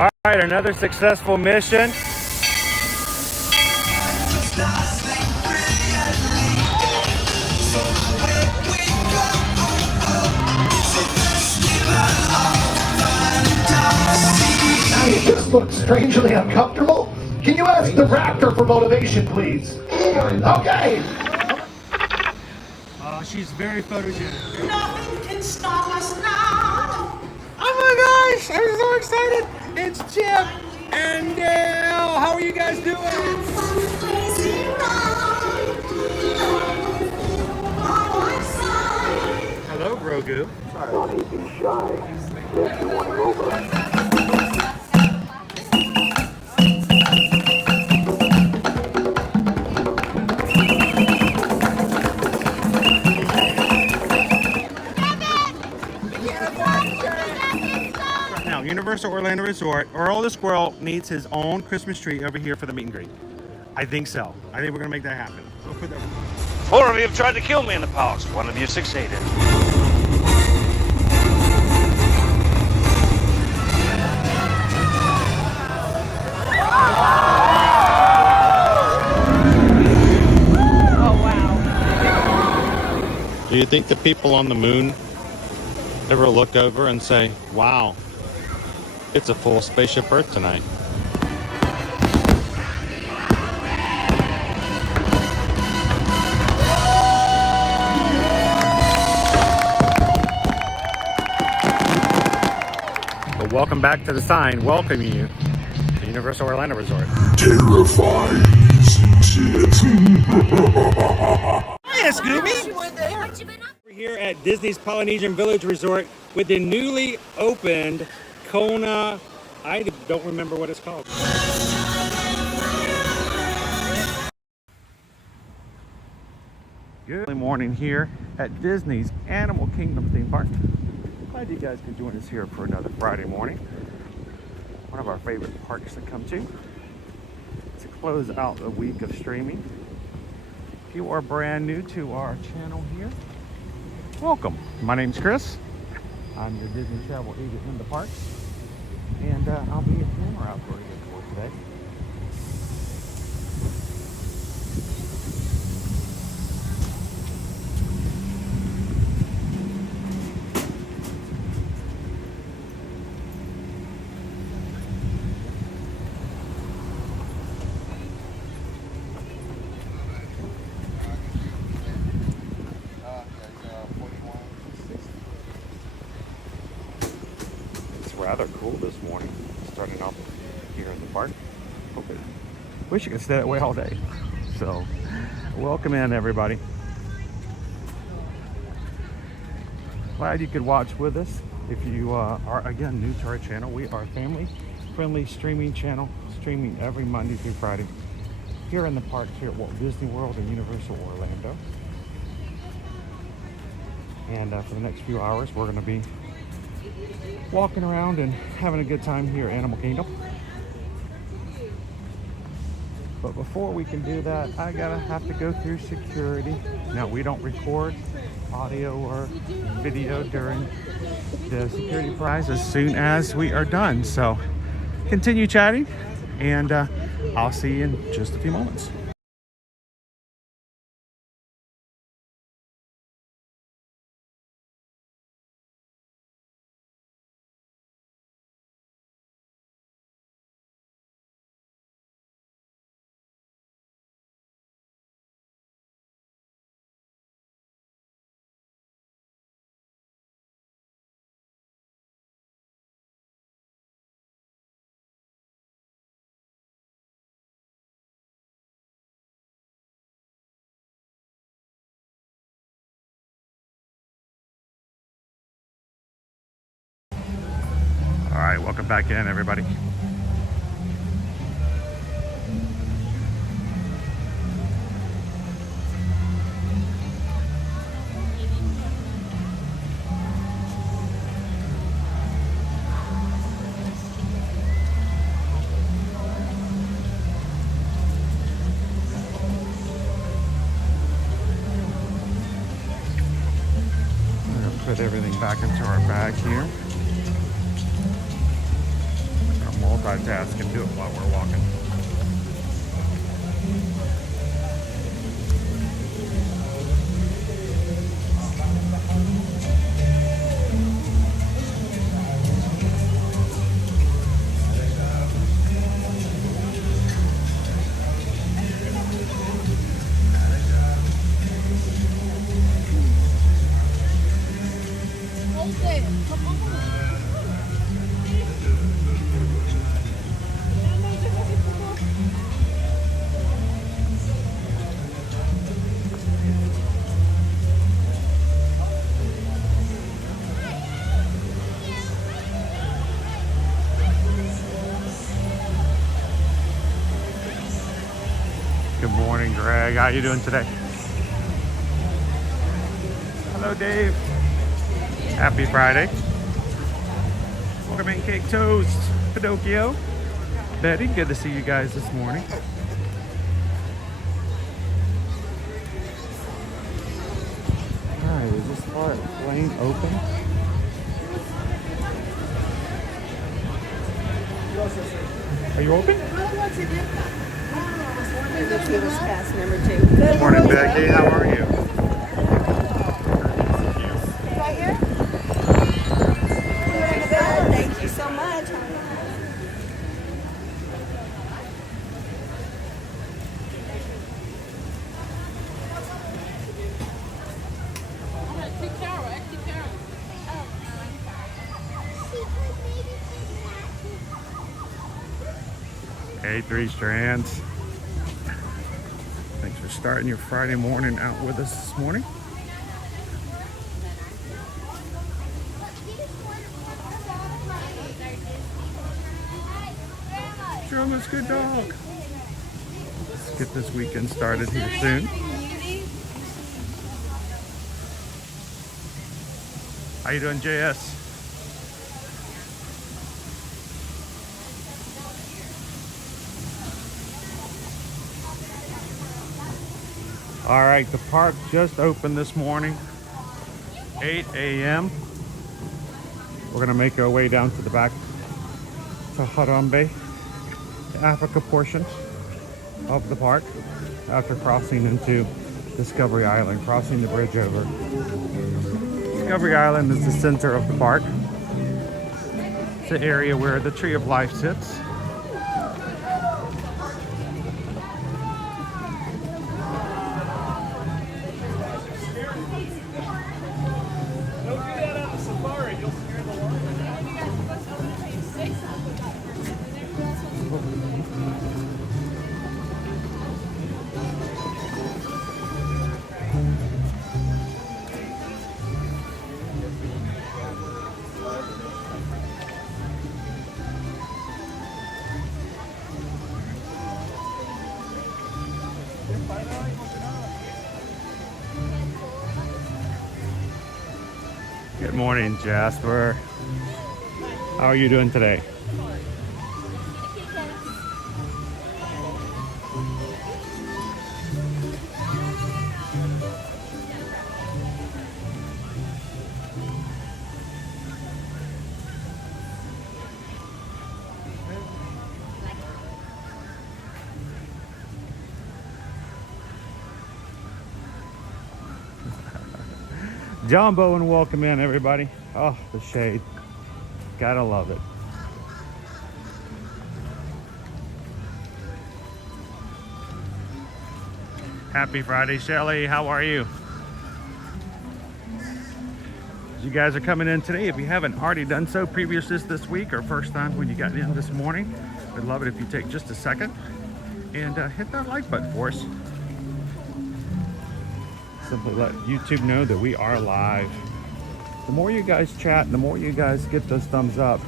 All right, another successful mission. You just look strangely uncomfortable. Can you ask the raptor for motivation, please? Okay. She's very photogenic. Nothing can stop us now. Oh my gosh, I'm so excited. It's Chip and Dale. How are you guys doing? Hello, Grogu. Not even shy. Yes, you want to go over. Universal Orlando Resort, Earl the Squirrel needs his own Christmas tree over here for the meet and greet. I think so. I think we're gonna make that happen. We'll put that... 4 of you have tried to kill me in the past. 1 of you succeeded. Oh, wow. Do you think the people on the moon ever look over and say, wow, it's a full spaceship Earth tonight? But welcome back to the sign welcoming you to Universal Orlando Resort. Terrifying, isn't it? Hiya, Scooby! We're here at Disney's Polynesian Village Resort with the newly opened Kona, I don't remember what it's called. Good morning here at Disney's Animal Kingdom theme park. Glad you guys could join us here for another Friday morning. One of our favorite parks to come to close out a week of streaming. If you are brand new to our channel here, welcome. My name's Chris. I'm your Disney travel agent in the parks. And I'll be a camera operator for today. It's rather cool this morning, starting off here in the park. Wish you could stay that way all day. So, welcome in, everybody. Glad you could watch with us. If you are, again, new to our channel, we are a family-friendly streaming channel, streaming every Monday through Friday here in the parks here at Walt Disney World and Universal Orlando. And for the next few hours, we're going to be walking around and having a good time here at Animal Kingdom. But before we can do that, I have to go through security. Now, we don't record audio or video during the security prize as soon as we are done. So continue chatting, and I'll see you in just a few moments. All right, welcome back in, everybody. I'm gonna put everything back into our bag here. multitask and do it while we're walking. Good morning, Greg. How you doing today? Hello, Dave. Happy Friday. Watermelon cake toast. Pinocchio. Betty, good to see you guys this morning. Alright, is this part lane open? Are you open? Good morning, Becky. How are you? Right here? Thank you so much. Hey, Three Strands. Thanks for starting your Friday morning out with us this morning. Drummer's good dog. Let's get this weekend started here soon. How you doing, JS? All right, the park just opened this morning, 8 a.m. We're gonna make our way down to the back to Harambe, the Africa portion of the park, after crossing into Discovery Island, crossing the bridge over. Discovery Island is the center of the park. It's the area where the Tree of Life sits. Good morning, Jasper. How are you doing today? Jumbo and welcome in, everybody. Oh, the shade. Gotta love it. Happy Friday, Shelly. How are you? You guys are coming in today. If you haven't already done so, previous this week or first time when you got in this morning, I'd love it if you take just a second and hit that like button for us. Simply let YouTube know that we are live. The more you guys chat, the more you guys get those thumbs up,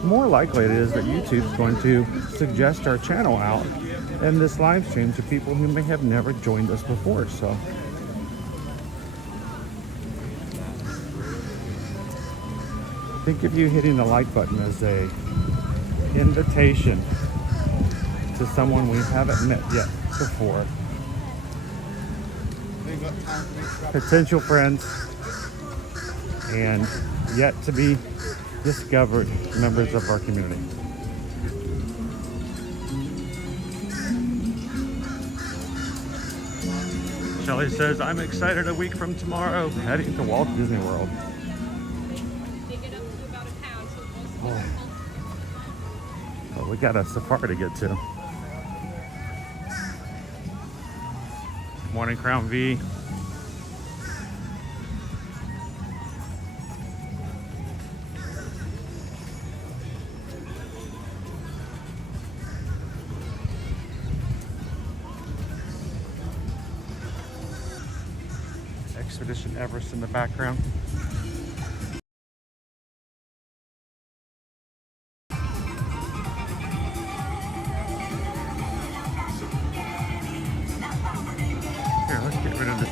the more likely it is that YouTube's going to suggest our channel out and this live stream to people who may have never joined us before. So think of you hitting the like button as a invitation to someone we haven't met yet before. Potential friends and yet to be discovered members of our community. Shelly says, I'm excited a week from tomorrow, heading to Walt Disney World. Oh, we got a safari to get to. Morning, Crown V. Expedition Everest in the background. Here, let's get rid of this.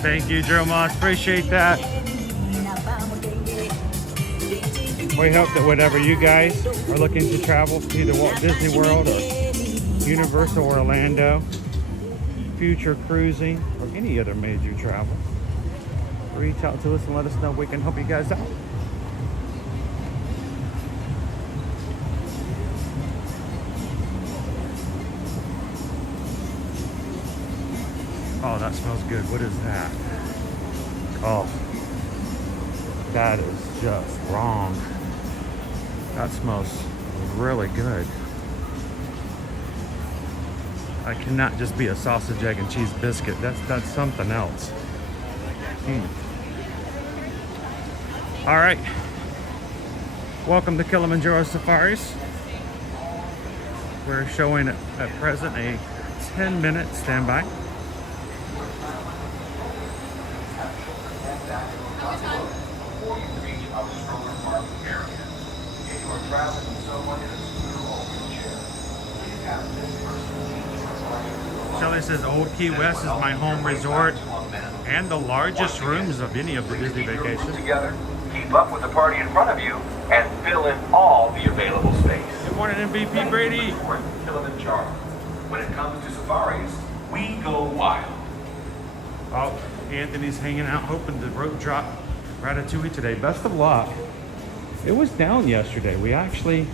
Thank you, Joe Moss. Appreciate that. We hope that whatever you guys are looking to travel, either Walt Disney World or Universal Orlando, future cruising, or any other major travel, reach out to us and let us know we can help you guys out. Oh, that smells good. What is that? Oh, that is just wrong. That smells really good. I cannot just be a sausage, egg, and cheese biscuit. That's something else. All right. Welcome to Kilimanjaro Safaris. We're showing at present a 10-minute standby. Shelley says Old Key West is my home resort and the largest rooms of any of the Disney vacations. Together, keep up with the party in front of you and fill in all the available space. Good morning, MVP Brady. Kilimanjaro. When it comes to safaris, we go wild. Oh, Anthony's hanging out, hoping the rope drop Ratatouille today. Best of luck. It was down yesterday. We actually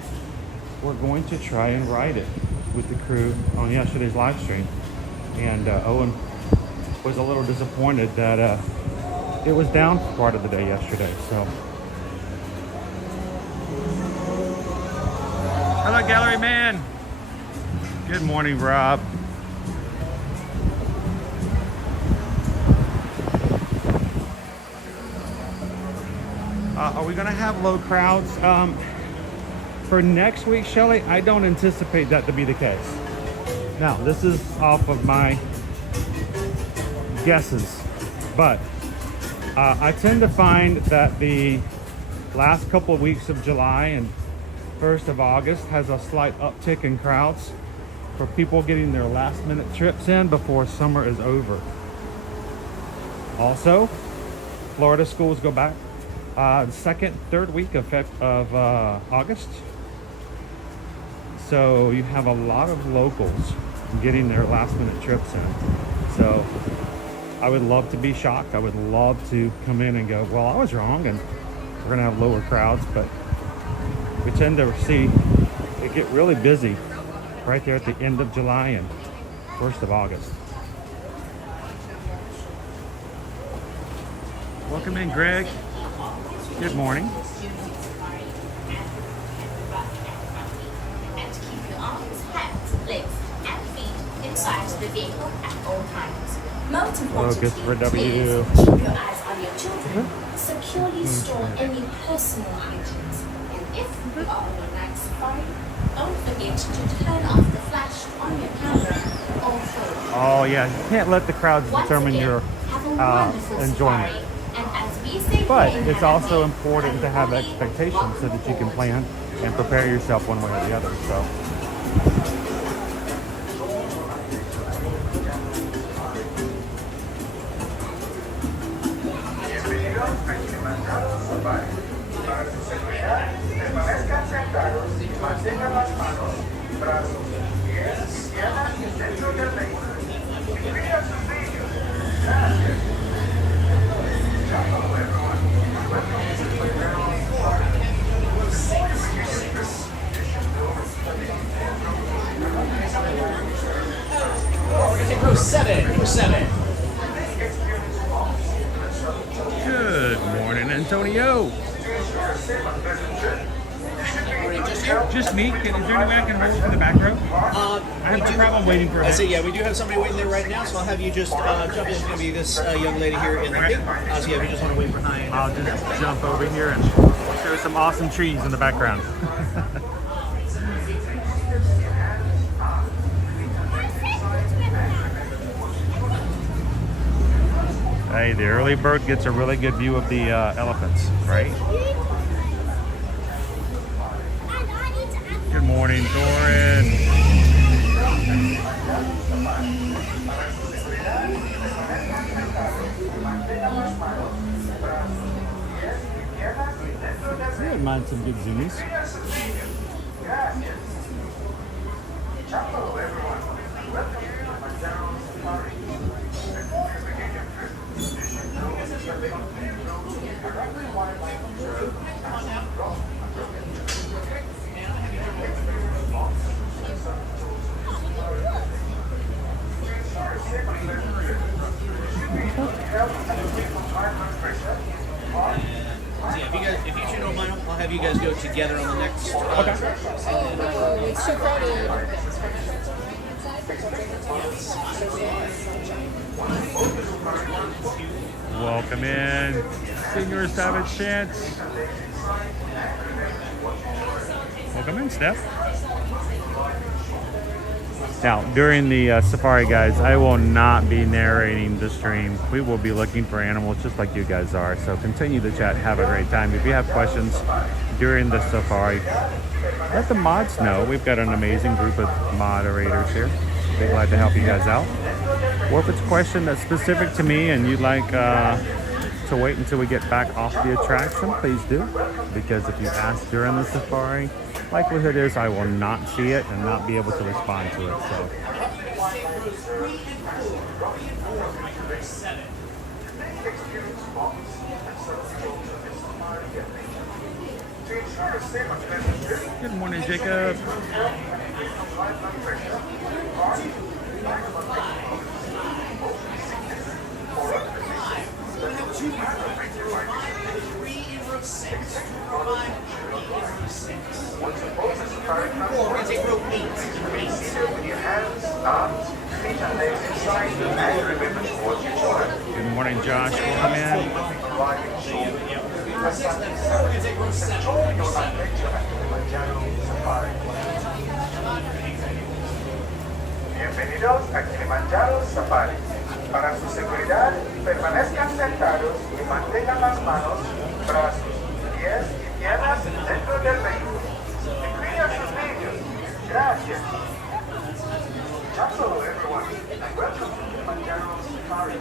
were going to try and ride it with the crew on yesterday's live stream. And Owen was a little disappointed that it was down for part of the day yesterday. So, hello, Gallery Man. Good morning, Rob. Are we going to have low crowds for next week, Shelley? I don't anticipate that to be the case. Now, this is off of my guesses, but I tend to find that the last couple of weeks of July and 1st of August has a slight uptick in crowds for people getting their last minute trips in before summer is over. Also, Florida schools go back second, third week of August. So you have a lot of locals getting their last minute trips in. So I would love to be shocked. I would love to come in and go, well, I was wrong and we're gonna have lower crowds, but we tend to see it get really busy right there at the end of July and 1st of August. Welcome in, Greg. Good morning. And keep your arms, hands, legs, and feet inside the vehicle at all times. Most importantly, W. please keep your eyes on your children. Securely store any personal items. And if you are on a night safari, don't forget to turn off the flash on your camera or phone. Oh yeah, you can't let the crowds determine your enjoyment. But it's also important to have expectations so that you can plan and prepare yourself one way or the other. So. 07. Good morning, Antonio. Just me. Is there any way I can hold for the back row? I have no problem waiting for a minute. Yeah, we do have somebody waiting there right now, so I'll have you just jump in. It's going to be this young lady here in the pink. So yeah, we just want to wait behind. I'll just jump over here and show some awesome trees in the background. Hey, the early bird gets a really good view of the elephants, right? Good morning, Doran. I wouldn't mind some big zoomies. If you don't mind, I'll have you guys go together on the next. Welcome in. Seniors have a chance. Welcome in, Steph. Now, during the safari, guys, I will not be narrating the stream. We will be looking for animals just like you guys are. So continue to chat. Have a great time. If you have questions during the safari, let the mods know. We've got an amazing group of moderators here. Be glad to help you guys out. Or if it's a question that's specific to me and you'd like to wait until we get back off the attraction, please do. Because if you ask during the safari, likelihood is I will not see it and not be able to respond to it. So. Good morning, Jacob. Good morning, Josh. Welcome in. Bienvenidos a Kiliminjaro Safari. Para su seguridad, permanezcan sentados y mantengan las manos, brazos, pies y piernas dentro del vehículo. Y cuiden a sus niños. Gracias. Hello, everyone, and welcome to Kiliminjaro Safari.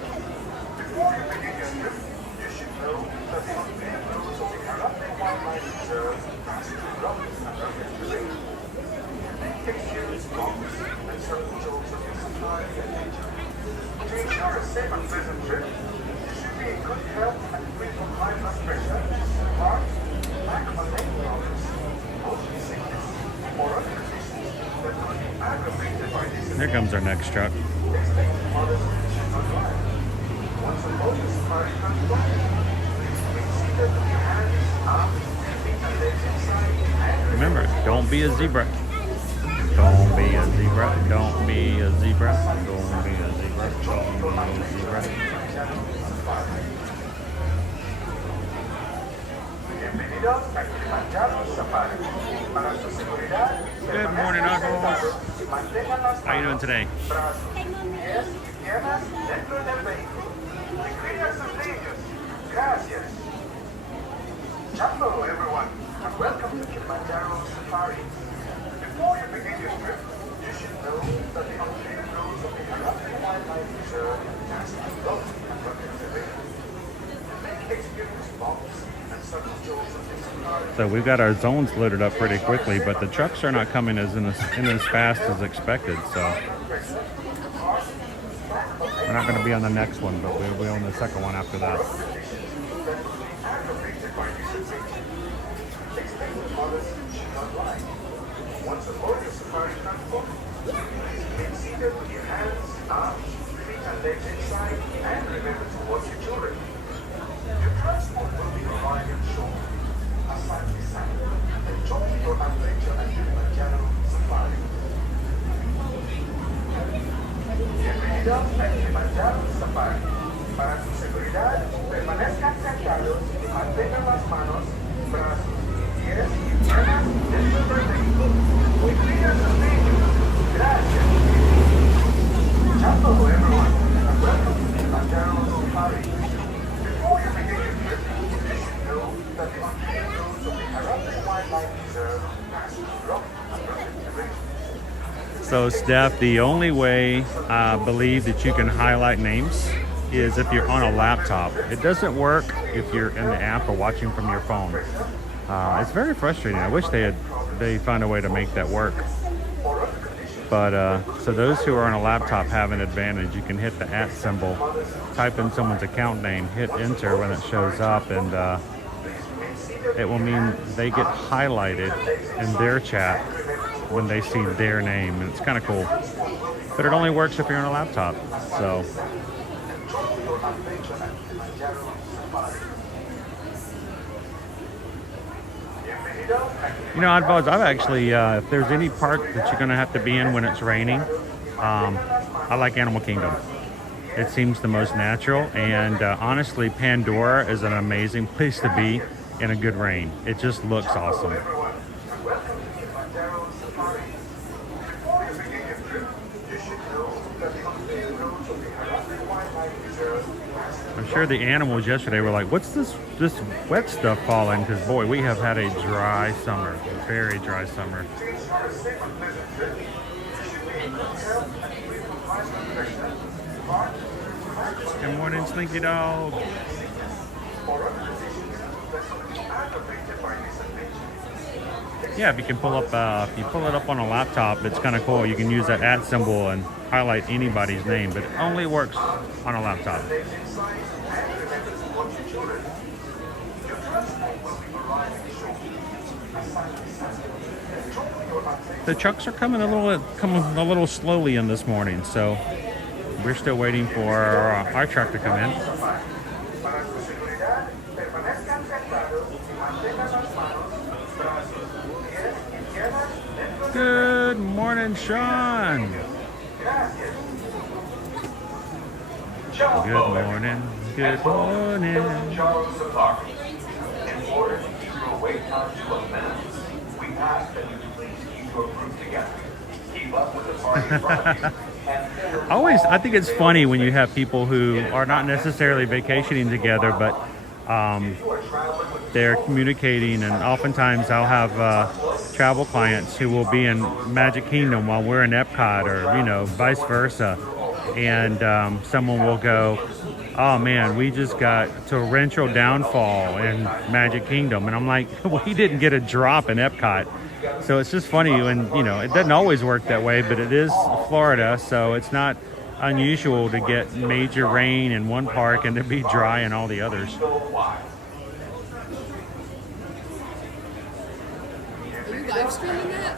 Before you begin your trip, you should know that the unpaved roads of the Kangaroo Wildlife Reserve pass through rough and rugged terrain. Pictures, bombs, and certain jokes of your safari adventure. To ensure a safe and pleasant trip, you should be in good health and free from high blood pressure, heart, back or leg problems, motion sickness, or other conditions that could be aggravated by this. Here comes our next truck. Once aboard the safari transport, please remain seated with your hands, arms, feet, and legs inside. Remember, don't be a zebra. Don't be a zebra. Don't be a zebra. Don't be a zebra. Don't be a zebra. Bienvenidos a Kiliminjaro Safari. Para su seguridad, good morning, Uncles. How you doing today? Brazos, pies y piernas dentro del vehículo. Y cuiden a sus niños. Gracias. Hello, everyone, and welcome to Kiliminjaro Safari. Before you begin your trip, you should know that the unpaved roads of the Kangaroo Wildlife Reserve pass through rough and rugged terrain. You may experience bumps and sudden jolts of the safari. So we've got our zones loaded up pretty quickly, but the trucks are not coming in as fast as expected. So we're not going to be on the next one, but we'll be on the second one after that. Once aboard the safari transport, please remain seated with your hands, arms, feet, and legs Bienvenidos a Kilimanjaro Safari. Para su seguridad, permanezcan sentados y mantengan las manos, brazos, pies y piernas dentro del vehículo. We clear the stage. Gracias. Hello everyone, and welcome to Kilimanjaro Safari. Before you begin your trip, you should know that the untamed roads of the Arabian Wildlife Reserve pass through rough and rugged terrain. So Steph, the only way I believe that you can highlight names is if you're on a laptop. It doesn't work if you're in the app or watching from your phone. It's very frustrating. I wish they found a way to make that work. But so those who are on a laptop have an advantage. You can hit the @ symbol, type in someone's account name, hit enter when it shows up, and it will mean they get highlighted in their chat when they see their name, and it's kind of cool. But it only works if you're on a laptop. So you know, I've actually if there's any park that you're gonna have to be in when it's raining, I like Animal Kingdom. It seems the most natural, and honestly, Pandora is an amazing place to be in a good rain. It just looks awesome. I'm sure the animals yesterday were like, what's this wet stuff falling? Because boy, we have had a dry summer, very dry summer. Good morning, Slinky Dog. Yeah, if you can pull up, if you pull it up on a laptop, it's kind of cool. You can use that @ symbol and highlight anybody's name, but it only works on a laptop. The trucks are coming a little slowly in this morning, so we're still waiting for our truck to come in. Good morning, Sean. Good morning. Good morning. Kilimanjaro Safari. In order to keep your wait time to a minute, we ask that you please keep your group together. Keep up with the party in front of you. I think it's funny when you have people who are not necessarily vacationing together, but they're communicating, and oftentimes I'll have travel clients who will be in Magic Kingdom while we're in Epcot, or vice versa, and someone will go, oh man, we just got torrential downfall in Magic Kingdom, and I'm like, we didn't get a drop in Epcot. So it's just funny, and it doesn't always work that way, but it is Florida, so it's not unusual to get major rain in one park and to be dry in all the others. Are you live streaming that?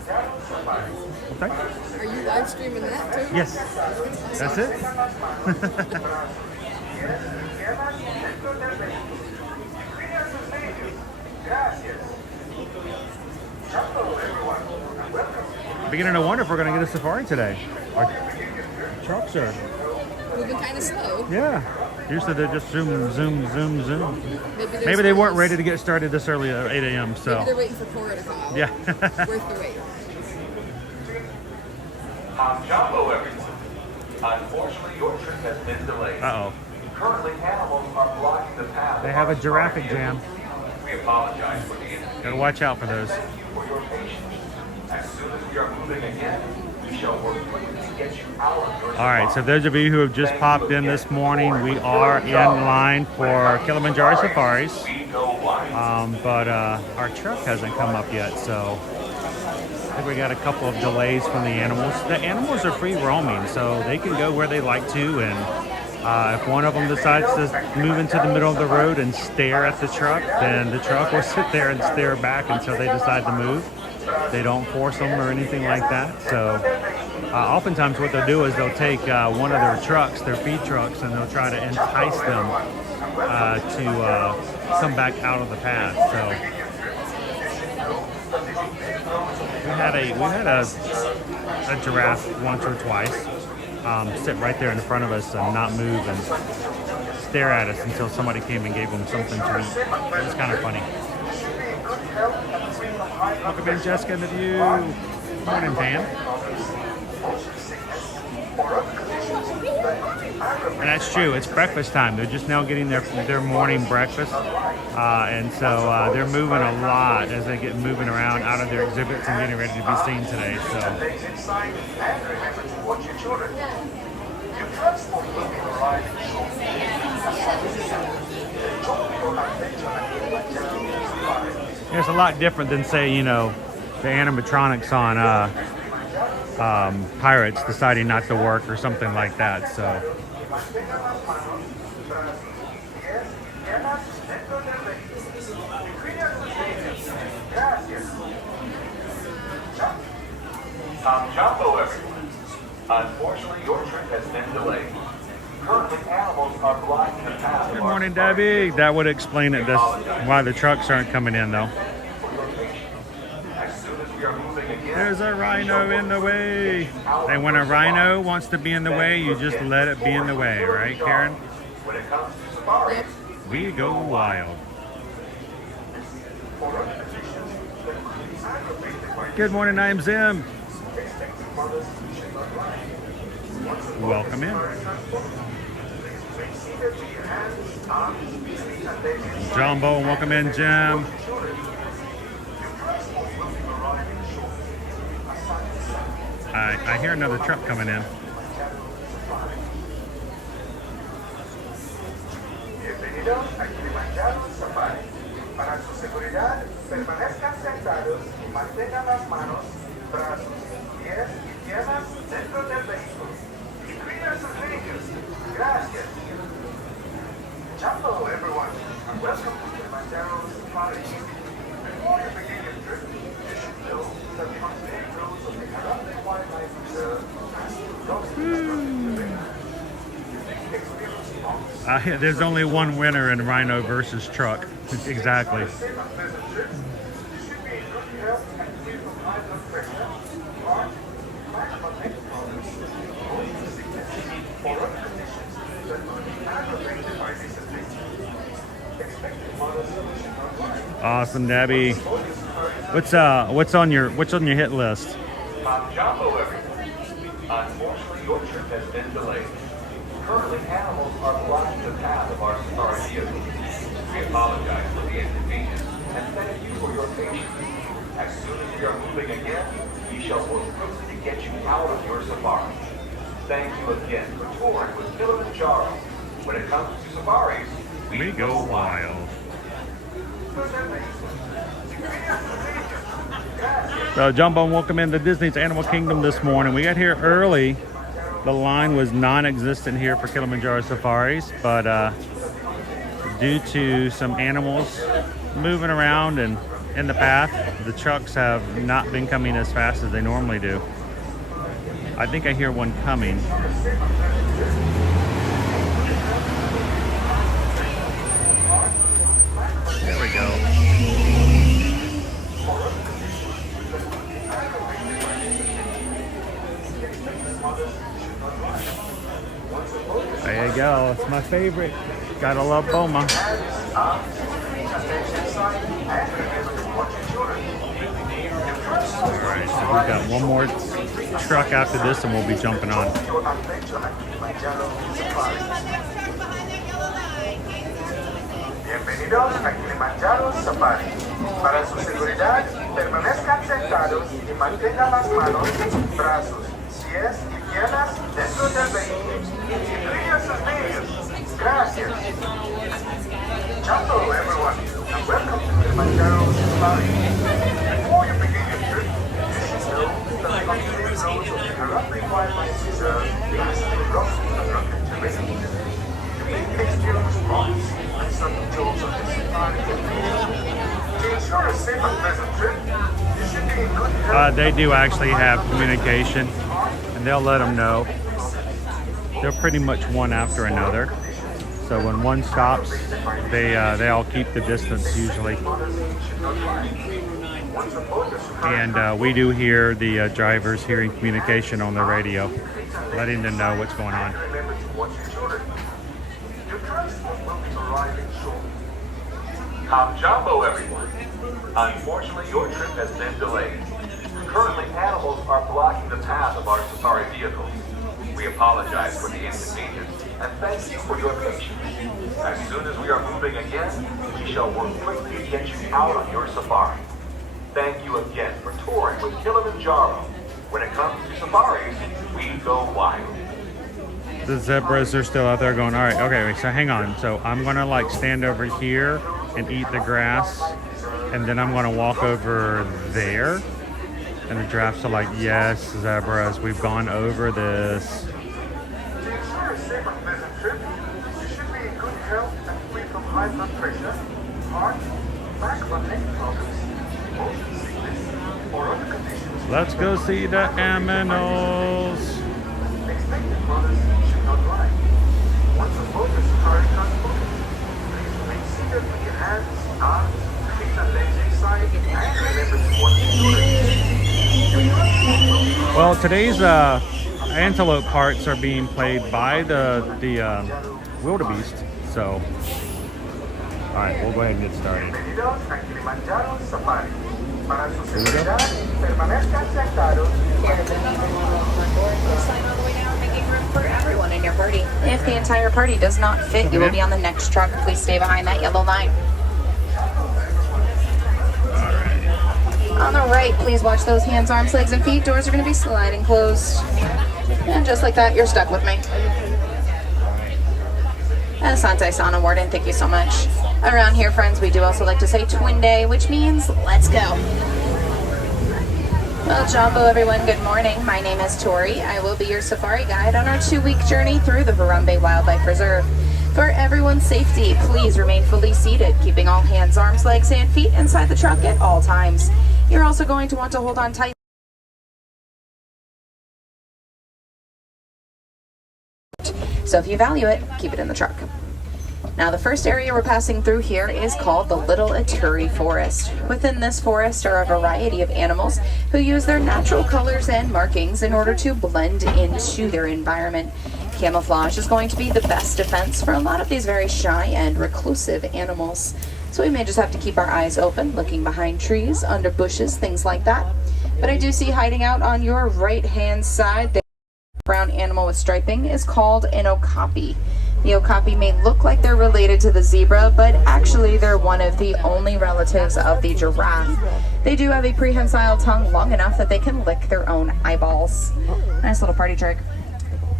Okay. Are you live streaming that too? Yes. That's it. Beginning to wonder if we're going to get a safari today. Our trucks are moving kind of slow. Yeah. Usually they're just zoom, zoom, zoom, zoom. Maybe they weren't ready to get started this early at 8 a.m. So maybe they're waiting for Cora to come. Yeah. Worth the wait. Jumbo, everyone. Unfortunately, your trip has been delayed. Uh-oh. Currently, animals are blocking the path. They have a giraffe jam. We apologize for the inconvenience. Gotta watch out for those. Thank you for your patience. As soon as we are moving again, we shall work quickly to get you out of your All right, so those of you who have just popped in this morning, we are in line for Kilimanjaro Safaris. But our truck hasn't come up yet, so I think we got a couple of delays from the animals. The animals are free roaming, so they can go where they like to, and if one of them decides to move into the middle of the road and stare at the truck, then the truck will sit there and stare back until they decide to move. They don't force them or anything like that. So oftentimes what they'll do is they'll take one of their trucks, their feed trucks, and they'll try to entice them to come back out of the path. So we had a giraffe once or twice. sit right there in front of us and not move and stare at us until somebody came and gave them something to eat. It was kind of funny. Welcome in, Jessica, in the view. Good morning, Pam. And that's true. It's breakfast time. They're just now getting their morning breakfast, and so they're moving a lot as they get moving around out of their exhibits and getting ready to be seen today. So. It's a lot different than, say, you know, the animatronics on Pirates deciding not to work or something like that. So. Jumbo, everyone. Unfortunately, your trip has been delayed. Currently, animals are blocking the path. Good morning, Debbie. That would explain it. That's why the trucks aren't coming in, though. There's a rhino in the way. And when a rhino wants to be in the way, you just let it be in the way, right, Karen? When it comes to safaris, we go wild. Good morning, I'm Zim. Welcome in. Jumbo, welcome in, Jim. I hear another truck coming in. Bienvenidos a Kiliminjaro Safari. Para su seguridad, permanezcan sentados y mantengan las manos, brazos, pies y piernas dentro del vehículo. Y cuiden a sus niños. Gracias. Jumbo, everyone, and welcome to Kiliminjaro Safari. Before you begin your trip, you should know that the unpaid rules of the Kangaroo Wildlife Reserve has to cross the terrain. There's only one winner in rhino versus truck. Exactly. Awesome, Debbie. What's on your hit list? Jumbo, everyone. Unfortunately, your trip has been delayed. Currently, animals are blocking the path of our safari vehicles. We apologize for the inconvenience and thank you for your patience. As soon as we are moving again, we shall work quickly to get you out of your safari. Thank you again for touring with Kilimanjaro. When it comes to safaris, We go wild. So, Jumbo, welcome into Disney's Animal Kingdom this morning. We got here early. The line was non-existent here for Kilimanjaro Safaris, but due to some animals moving around and in the path, the trucks have not been coming as fast as they normally do. I think I hear one coming. There we go. There you go. It's my favorite. Gotta love Boma. Alright, so we've got one more truck after this and we'll be jumping on. Bienvenidos a Kiliminjaro Safari. Para su seguridad, permanezcan sentados y mantengan las manos, brazos, pies y piernas dentro del vehículo. Y cuiden a sus niños. Gracias. Jumbo, everyone, and welcome to Kiliminjaro Safari. Before you begin your trip, you should know that the unpaved roads of the Kangaroo Wildlife Reserve pass through rough and rugged terrain. You may experience rocks and certain jolts of the safari. To ensure a safe and pleasant trip, you should be in good health. They do actually have communication, and they'll let them know. They're pretty much one after another. So when one stops, they all keep the distance usually. And we do hear the drivers hearing communication on the radio, letting them know what's going on. Top Jumbo, everyone. Unfortunately, your trip has been delayed. Currently, animals are blocking the path of our safari vehicles. We apologize for the inconvenience and thank you for your patience. As soon as we are moving again, we shall work quickly to get you out on your safari. Thank you again for touring with Kilimanjaro. When it comes to safaris, we go wild. The zebras are still out there going, all right, okay, so hang on. So I'm gonna like stand over here and eat the grass, and then I'm gonna walk over there. And the giraffes are like, yes, zebras, we've gone over this. To ensure a safe and pleasant trip, you should be in good health and free from high blood pressure, heart, back or neck problems, motion sickness, or other conditions. Let's go see the aminals. Expected mothers should not ride. Once the motor safari starts moving, please remain seated with your hands, arms, feet and legs inside, and remember to watch the children. Well, today's antelope parts are being played by the wildebeest. So, all right, we'll go ahead and get started. Bienvenidos a Kilimanjaro Safari. Para su seguridad, permanezcan sentados. Sign all the way down, making room for everyone in your party. If the entire party does not fit, you will be on the next truck. Please stay behind that yellow line. On the right, please watch those hands, arms, legs, and feet. Doors are going to be sliding closed. And just like that, you're stuck with me. Asante Sana Warden, thank you so much. Around here, friends, we do also like to say Twin Day, which means let's go. Well, Jumbo, everyone, good morning. My name is Tori. I will be your safari guide on our 2-week journey through the Harambe Wildlife Reserve. For everyone's safety, please remain fully seated, keeping all hands, arms, legs, and feet inside the truck at all times. You're also going to want to hold on tight. So if you value it, keep it in the truck. Now the first area we're passing through here is called the Little Aturi Forest. Within this forest are a variety of animals who use their natural colors and markings in order to blend into their environment. Camouflage is going to be the best defense for a lot of these very shy and reclusive animals. So we may just have to keep our eyes open, looking behind trees, under bushes, things like that. But I do see hiding out on your right-hand side, the brown animal with striping is called an Okapi. The Okapi may look like they're related to the zebra, but actually they're one of the only relatives of the giraffe. They do have a prehensile tongue long enough that they can lick their own eyeballs. Nice little party trick.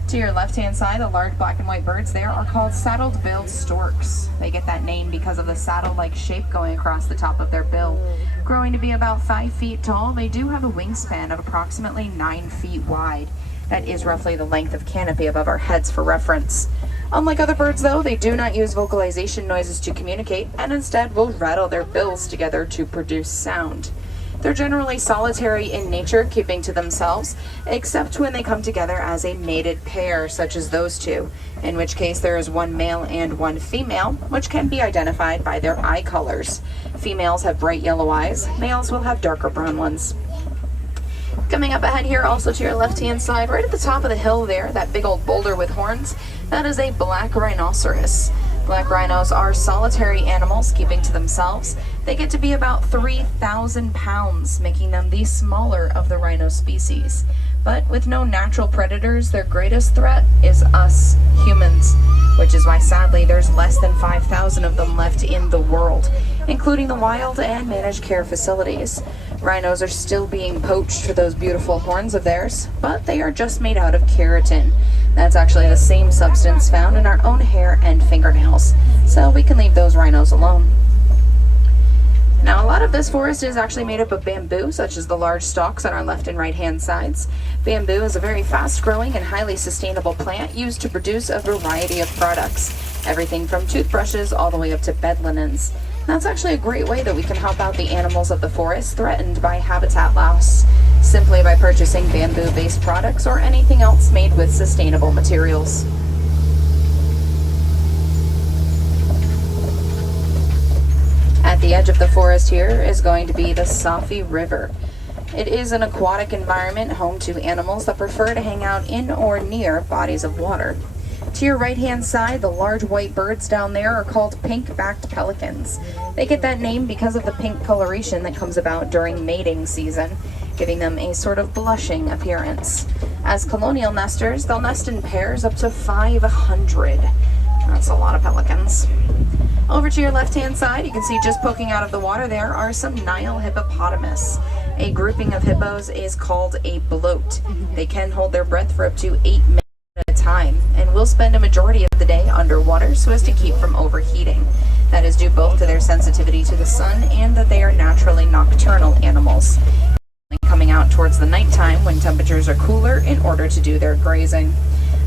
To your left-hand side, the large black and white birds there are called saddle-billed storks. They get that name because of the saddle-like shape going across the top of their bill. Growing to be about 5 feet tall, they do have a wingspan of approximately 9 feet wide. That is roughly the length of canopy above our heads for reference. Unlike other birds, though, they do not use vocalization noises to communicate, and instead will rattle their bills together to produce sound. They're generally solitary in nature, keeping to themselves, except when they come together as a mated pair, such as those two, in which case there is one male and one female, which can be identified by their eye colors. Females have bright yellow eyes, males will have darker brown ones. Coming up ahead here, also to your left-hand side, right at the top of the hill there, that big old boulder with horns, that is a black rhinoceros. Black rhinos are solitary animals, keeping to themselves. They get to be about 3,000 pounds, making them the smaller of the rhino species. But with no natural predators, their greatest threat is us, humans, which is why sadly there's less than 5,000 of them left in the world, including the wild and managed care facilities. Rhinos are still being poached for those beautiful horns of theirs, but they are just made out of keratin. That's actually the same substance found in our own hair and fingernails, so we can leave those rhinos alone. Now, a lot of this forest is actually made up of bamboo, such as the large stalks on our left and right hand sides. Bamboo is a very fast-growing and highly sustainable plant used to produce a variety of products, everything from toothbrushes all the way up to bed linens. That's actually a great way that we can help out the animals of the forest threatened by habitat loss, simply by purchasing bamboo-based products or anything else made with sustainable materials. The edge of the forest here is going to be the Safi River. It is an aquatic environment home to animals that prefer to hang out in or near bodies of water. To your right-hand side, the large white birds down there are called pink-backed pelicans. They get that name because of the pink coloration that comes about during mating season, giving them a sort of blushing appearance. As colonial nesters, they'll nest in pairs up to 500. That's a lot of pelicans. Over to your left-hand side, you can see just poking out of the water there are some Nile hippopotamus. A grouping of hippos is called a bloat. They can hold their breath for up to 8 minutes at a time and will spend a majority of the day underwater so as to keep from overheating. That is due both to their sensitivity to the sun and that they are naturally nocturnal animals, coming out towards the nighttime when temperatures are cooler in order to do their grazing.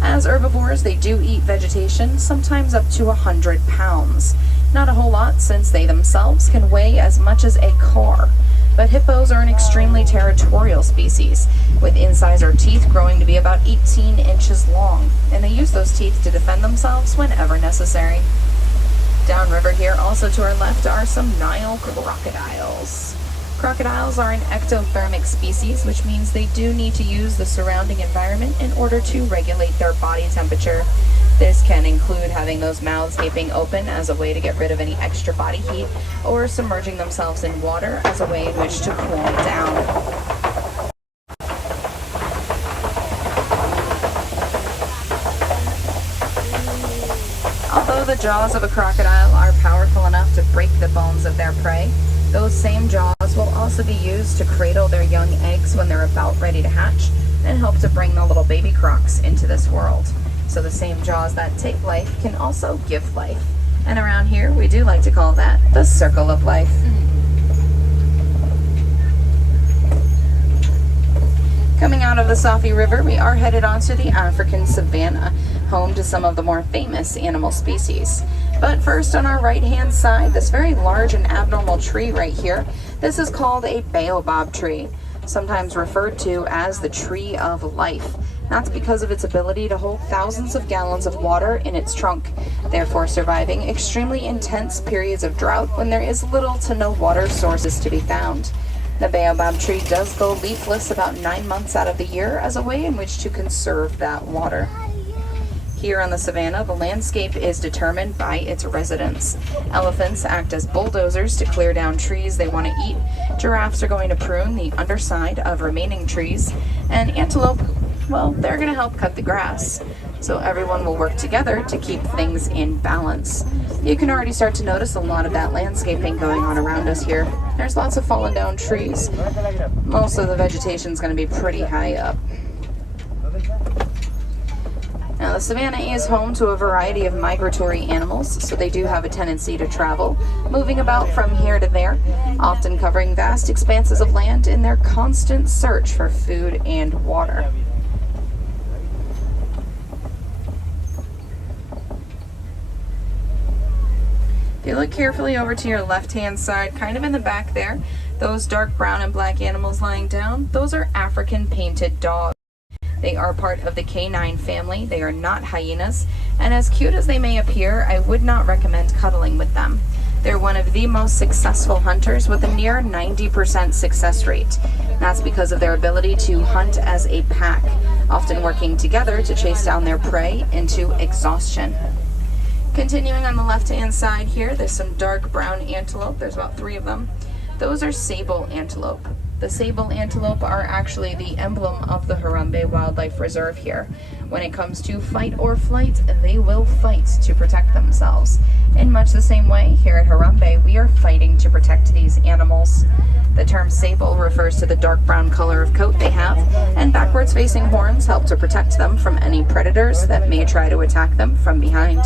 As herbivores, they do eat vegetation, sometimes up to 100 pounds. Not a whole lot, since they themselves can weigh as much as a car. But hippos are an extremely territorial species, with incisor teeth growing to be about 18 inches long, and they use those teeth to defend themselves whenever necessary. Downriver here, also to our left, are some Nile crocodiles. Crocodiles are an ectothermic species, which means they do need to use the surrounding environment in order to regulate their body temperature. This can include having those mouths gaping open as a way to get rid of any extra body heat, or submerging themselves in water as a way in which to cool down. Although the jaws of a crocodile are powerful enough to break the bones of their prey, those same jaws will also be used to cradle their young eggs when they're about ready to hatch and help to bring the little baby crocs into this world. So the same jaws that take life can also give life. And around here, we do like to call that the circle of life. Coming out of the Safi River, we are headed onto the African savanna, home to some of the more famous animal species. But first, on our right-hand side, this very large and abnormal tree right here, this is called a baobab tree, sometimes referred to as the tree of life. That's because of its ability to hold thousands of gallons of water in its trunk, therefore surviving extremely intense periods of drought when there is little to no water sources to be found. The baobab tree does go leafless about 9 months out of the year as a way in which to conserve that water. Here on the savanna, the landscape is determined by its residents. Elephants act as bulldozers to clear down trees they want to eat. Giraffes are going to prune the underside of remaining trees. And antelope, well, they're going to help cut the grass. So everyone will work together to keep things in balance. You can already start to notice a lot of that landscaping going on around us here. There's lots of fallen down trees. Most of the vegetation is going to be pretty high up. Now, the savanna is home to a variety of migratory animals, so they do have a tendency to travel, moving about from here to there, often covering vast expanses of land in their constant search for food and water. If you look carefully over to your left-hand side, kind of in the back there, those dark brown and black animals lying down, those are African painted dogs. They are part of the canine family. They are not hyenas, and as cute as they may appear, I would not recommend cuddling with them. They're one of the most successful hunters with a near 90% success rate. That's because of their ability to hunt as a pack, often working together to chase down their prey into exhaustion. Continuing on the left-hand side here, there's some dark brown antelope. There's about 3 of them. Those are sable antelope. The sable antelope are actually the emblem of the Harambe Wildlife Reserve here. When it comes to fight or flight, they will fight to protect themselves. In much the same way, here at Harambe, we are fighting to protect these animals. The term sable refers to the dark brown color of coat they have, and backwards facing horns help to protect them from any predators that may try to attack them from behind.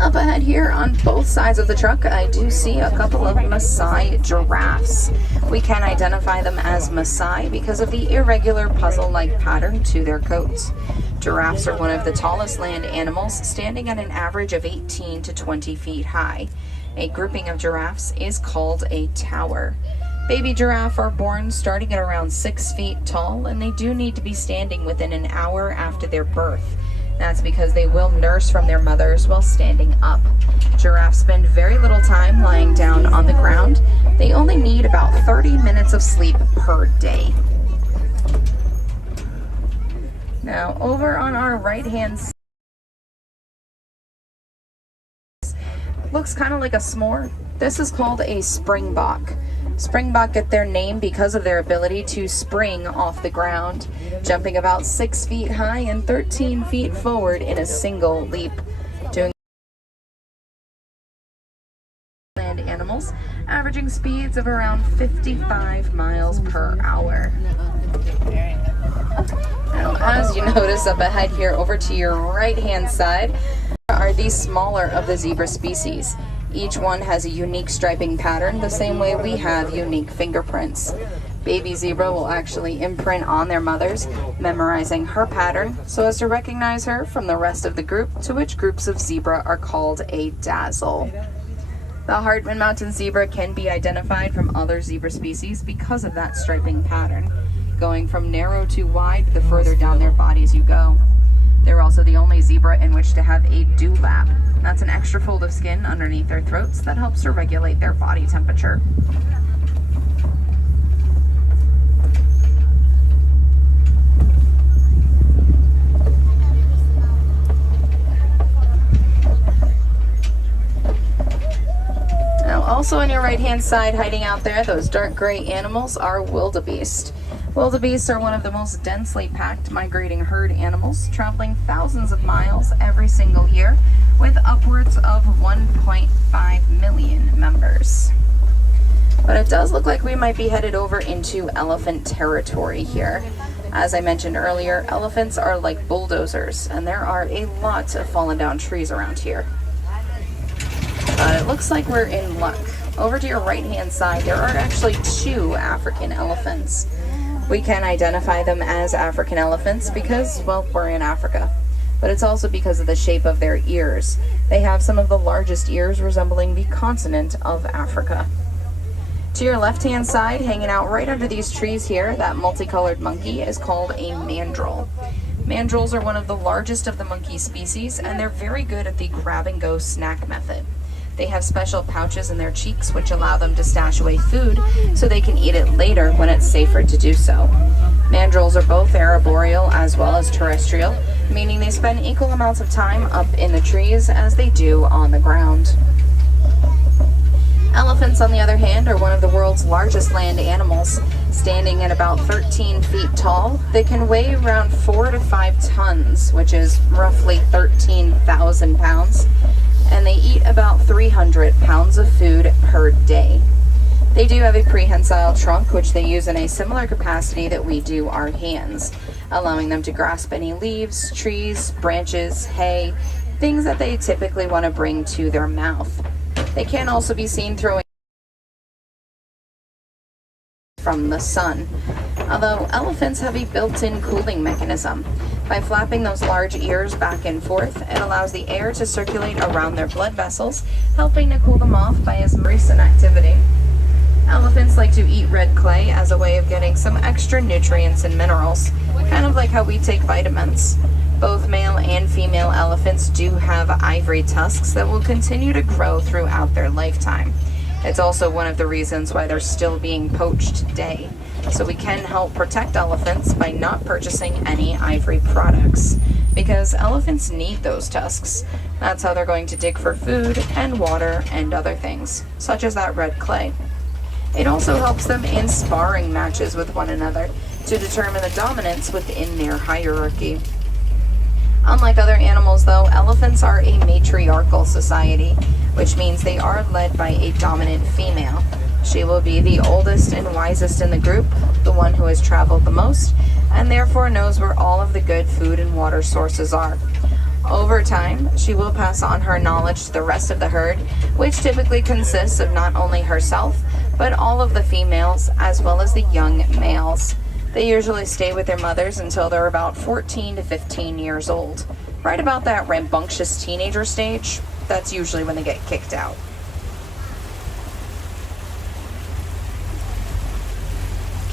Up ahead here on both sides of the truck, I do see a couple of Maasai giraffes. We can identify them as Maasai because of the irregular puzzle-like pattern to their coats. Giraffes are one of the tallest land animals, standing at an average of 18 to 20 feet high. A grouping of giraffes is called a tower. Baby giraffe are born starting at around 6 feet tall, and they do need to be standing within an hour after their birth. That's because they will nurse from their mothers while standing up. Giraffes spend very little time lying down on the ground. They only need about 30 minutes of sleep per day. Now, over on our right-hand side, looks kind of like a s'more. This is called a springbok. Springbok get their name because of their ability to spring off the ground, jumping about 6 feet high and 13 feet forward in a single leap. Doing land animals, averaging speeds of around 55 miles per hour. Now, as you notice up ahead here, over to your right-hand side, are these smaller of the zebra species. Each one has a unique striping pattern, the same way we have unique fingerprints. Baby zebra will actually imprint on their mothers, memorizing her pattern so as to recognize her from the rest of the group, to which groups of zebra are called a dazzle. The Hartman Mountain zebra can be identified from other zebra species because of that striping pattern, going from narrow to wide the further down their bodies you go. They're also the only zebra in which to have a dewlap. That's an extra fold of skin underneath their throats that helps to regulate their body temperature. Now, also on your right-hand side, hiding out there, those dark gray animals are wildebeest. Wildebeest are one of the most densely packed migrating herd animals, traveling thousands of miles every single year with upwards of 1.5 million members. But it does look like we might be headed over into elephant territory here. As I mentioned earlier, elephants are like bulldozers, and there are a lot of fallen down trees around here. But it looks like we're in luck. Over to your right-hand side, there are actually 2 African elephants. We can identify them as African elephants because, well, we're in Africa. But it's also because of the shape of their ears. They have some of the largest ears resembling the continent of Africa. To your left-hand side, hanging out right under these trees here, that multicolored monkey is called a mandrill. Mandrills are one of the largest of the monkey species, and they're very good at the grab-and-go snack method. They have special pouches in their cheeks which allow them to stash away food so they can eat it later when it's safer to do so. Mandrills are both arboreal as well as terrestrial, meaning they spend equal amounts of time up in the trees as they do on the ground. Elephants, on the other hand, are one of the world's largest land animals. Standing at about 13 feet tall, they can weigh around 4 to 5 tons, which is roughly 13,000 pounds. And they eat about 300 pounds of food per day. They do have a prehensile trunk, which they use in a similar capacity that we do our hands, allowing them to grasp any leaves, trees, branches, hay, things that they typically want to bring to their mouth. They can also be seen throwing from the sun, although elephants have a built-in cooling mechanism. By flapping those large ears back and forth, it allows the air to circulate around their blood vessels, helping to cool them off by its recent activity. Elephants like to eat red clay as a way of getting some extra nutrients and minerals, kind of like how we take vitamins. Both male and female elephants do have ivory tusks that will continue to grow throughout their lifetime. It's also one of the reasons why they're still being poached today. So we can help protect elephants by not purchasing any ivory products, because elephants need those tusks. That's how they're going to dig for food and water and other things, such as that red clay. It also helps them in sparring matches with one another to determine the dominance within their hierarchy. Unlike other animals, though, elephants are a matriarchal society, which means they are led by a dominant female. She will be the oldest and wisest in the group, the one who has traveled the most, and therefore knows where all of the good food and water sources are. Over time, she will pass on her knowledge to the rest of the herd, which typically consists of not only herself, but all of the females, as well as the young males. They usually stay with their mothers until they're about 14 to 15 years old. Right about that rambunctious teenager stage, that's usually when they get kicked out.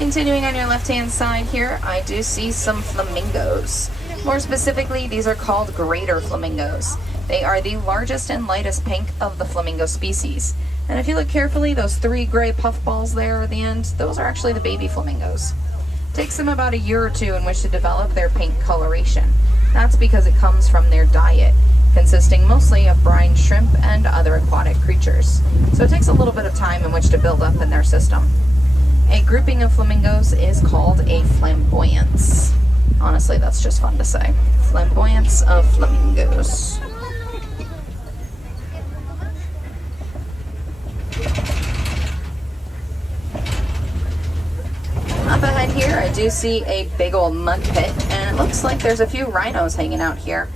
Continuing on your left-hand side here, I do see some flamingos. More specifically, these are called greater flamingos. They are the largest and lightest pink of the flamingo species. And if you look carefully, those 3 gray puffballs there at the end, those are actually the baby flamingos. It takes them about a year or 2 in which to develop their pink coloration. That's because it comes from their diet, consisting mostly of brine shrimp and other aquatic creatures. So it takes a little bit of time in which to build up in their system. A grouping of flamingos is called a flamboyance. Honestly, that's just fun to say. Flamboyance of flamingos. Up ahead here, I do see a big old mud pit, and it looks like there's a few rhinos hanging out here.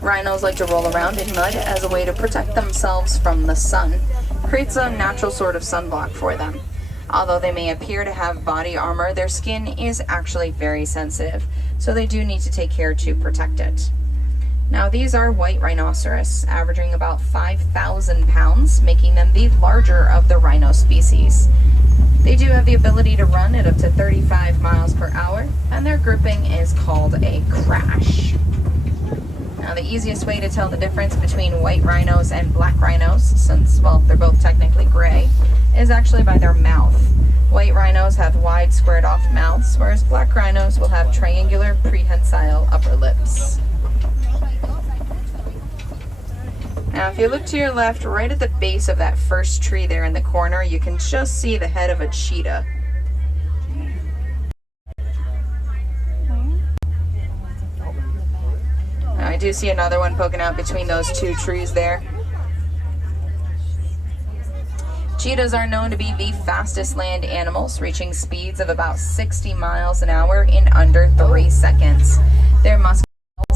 Rhinos like to roll around in mud as a way to protect themselves from the sun. Creates a natural sort of sunblock for them. Although they may appear to have body armor, their skin is actually very sensitive, so they do need to take care to protect it. Now these are white rhinoceros, averaging about 5,000 pounds, making them the larger of the rhino species. They do have the ability to run at up to 35 miles per hour, and their grouping is called a crash. Now the easiest way to tell the difference between white rhinos and black rhinos, since, well, they're both technically gray, is actually by their mouth. White rhinos have wide squared off mouths, whereas black rhinos will have triangular prehensile upper lips. Now if you look to your left, right at the base of that first tree there in the corner, you can just see the head of a cheetah. Now I do see another one poking out between those 2 trees there. Cheetahs are known to be the fastest land animals, reaching speeds of about 60 miles an hour in under 3 seconds. Their muscles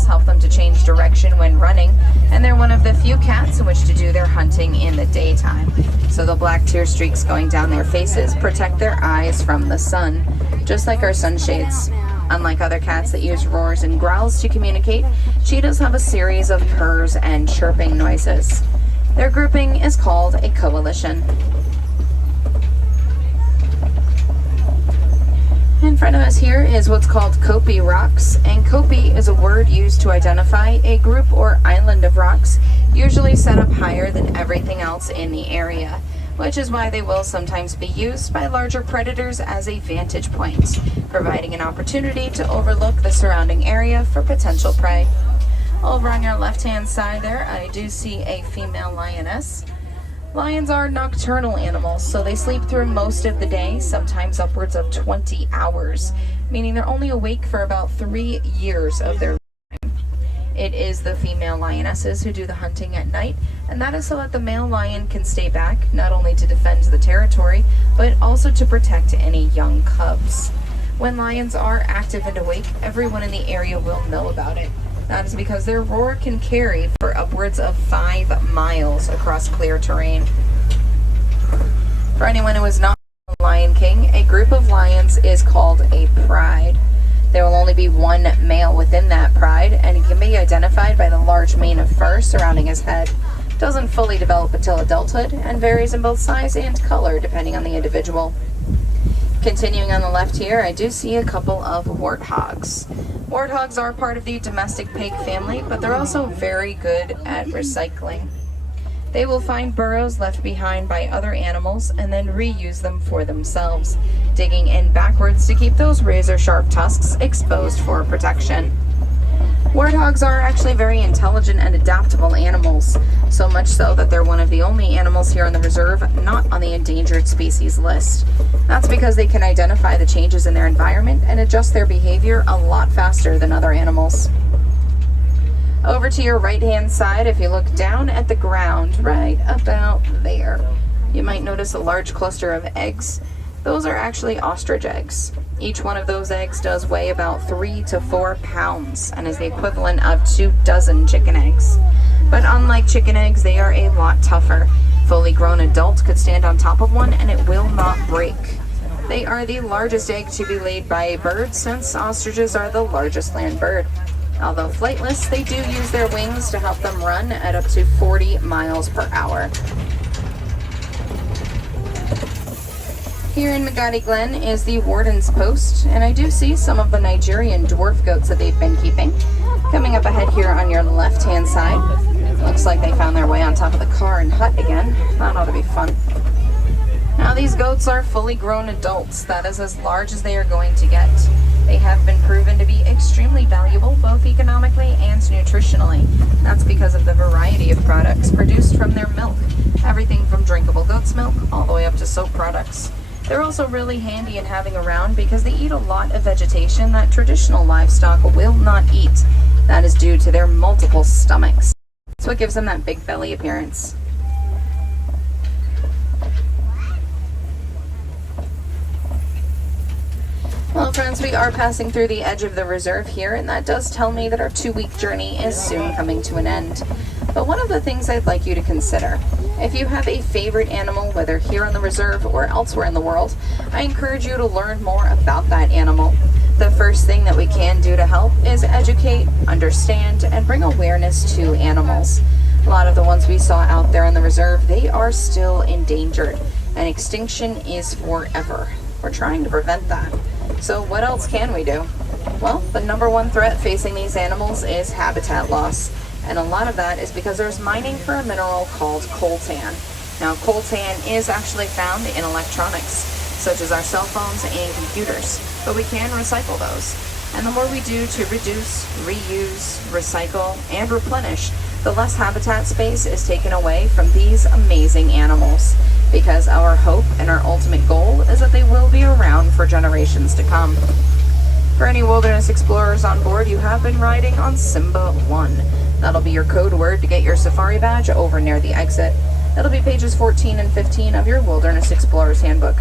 help them to change direction when running, and they're one of the few cats in which to do their hunting in the daytime. So the black tear streaks going down their faces protect their eyes from the sun, just like our sunshades. Unlike other cats that use roars and growls to communicate, cheetahs have a series of purrs and chirping noises. Their grouping is called a coalition. In front of us here is what's called Okapi rocks, and Okapi is a word used to identify a group or island of rocks, usually set up higher than everything else in the area, which is why they will sometimes be used by larger predators as a vantage point, providing an opportunity to overlook the surrounding area for potential prey. Over on your left-hand side there, I do see a female lioness. Lions are nocturnal animals, so they sleep through most of the day, sometimes upwards of 20 hours, meaning they're only awake for about 3 years of their time. It is the female lionesses who do the hunting at night, and that is so that the male lion can stay back, not only to defend the territory, but also to protect any young cubs. When lions are active and awake, everyone in the area will know about it. That is because their roar can carry for upwards of 5 miles across clear terrain. For anyone who is not a Lion King, a group of lions is called a pride. There will only be one male within that pride, and he can be identified by the large mane of fur surrounding his head. It doesn't fully develop until adulthood, and varies in both size and color depending on the individual. Continuing on the left here, I do see a couple of warthogs. Warthogs are part of the domestic pig family, but they're also very good at recycling. They will find burrows left behind by other animals and then reuse them for themselves, digging in backwards to keep those razor-sharp tusks exposed for protection. Warthogs are actually very intelligent and adaptable animals, so much so that they're one of the only animals here in the reserve not on the endangered species list. That's because they can identify the changes in their environment and adjust their behavior a lot faster than other animals. Over to your right-hand side, if you look down at the ground, right about there, you might notice a large cluster of eggs. Those are actually ostrich eggs. Each one of those eggs does weigh about 3 to 4 pounds and is the equivalent of 24 chicken eggs. But unlike chicken eggs, they are a lot tougher. Fully grown adults could stand on top of one and it will not break. They are the largest egg to be laid by a bird, since ostriches are the largest land bird. Although flightless, they do use their wings to help them run at up to 40 miles per hour. Here in Magadi Glen is the Warden's Post, and I do see some of the Nigerian dwarf goats that they've been keeping. Coming up ahead here on your left-hand side, looks like they found their way on top of the car and hut again. That ought to be fun. Now these goats are fully grown adults. That is as large as they are going to get. They have been proven to be extremely valuable, both economically and nutritionally. That's because of the variety of products produced from their milk. Everything from drinkable goat's milk all the way up to soap products. They're also really handy in having around because they eat a lot of vegetation that traditional livestock will not eat. That is due to their multiple stomachs. That's what gives them that big belly appearance. Well, friends, we are passing through the edge of the reserve here, and that does tell me that our 2-week journey is soon coming to an end. But one of the things I'd like you to consider, if you have a favorite animal, whether here on the reserve or elsewhere in the world, I encourage you to learn more about that animal. The first thing that we can do to help is educate, understand, and bring awareness to animals. A lot of the ones we saw out there in the reserve, they are still endangered, and extinction is forever. We're trying to prevent that. So what else can we do? Well, the number one threat facing these animals is habitat loss. And a lot of that is because there's mining for a mineral called coltan. Now, coltan is actually found in electronics, such as our cell phones and computers, but we can recycle those. And the more we do to reduce, reuse, recycle, and replenish, the less habitat space is taken away from these amazing animals. Because our hope and our ultimate goal is that they will be around for generations to come. For any wilderness explorers on board, you have been riding on Simba 1. That'll be your code word to get your safari badge over near the exit. It'll be pages 14 and 15 of your Wilderness Explorer's Handbook.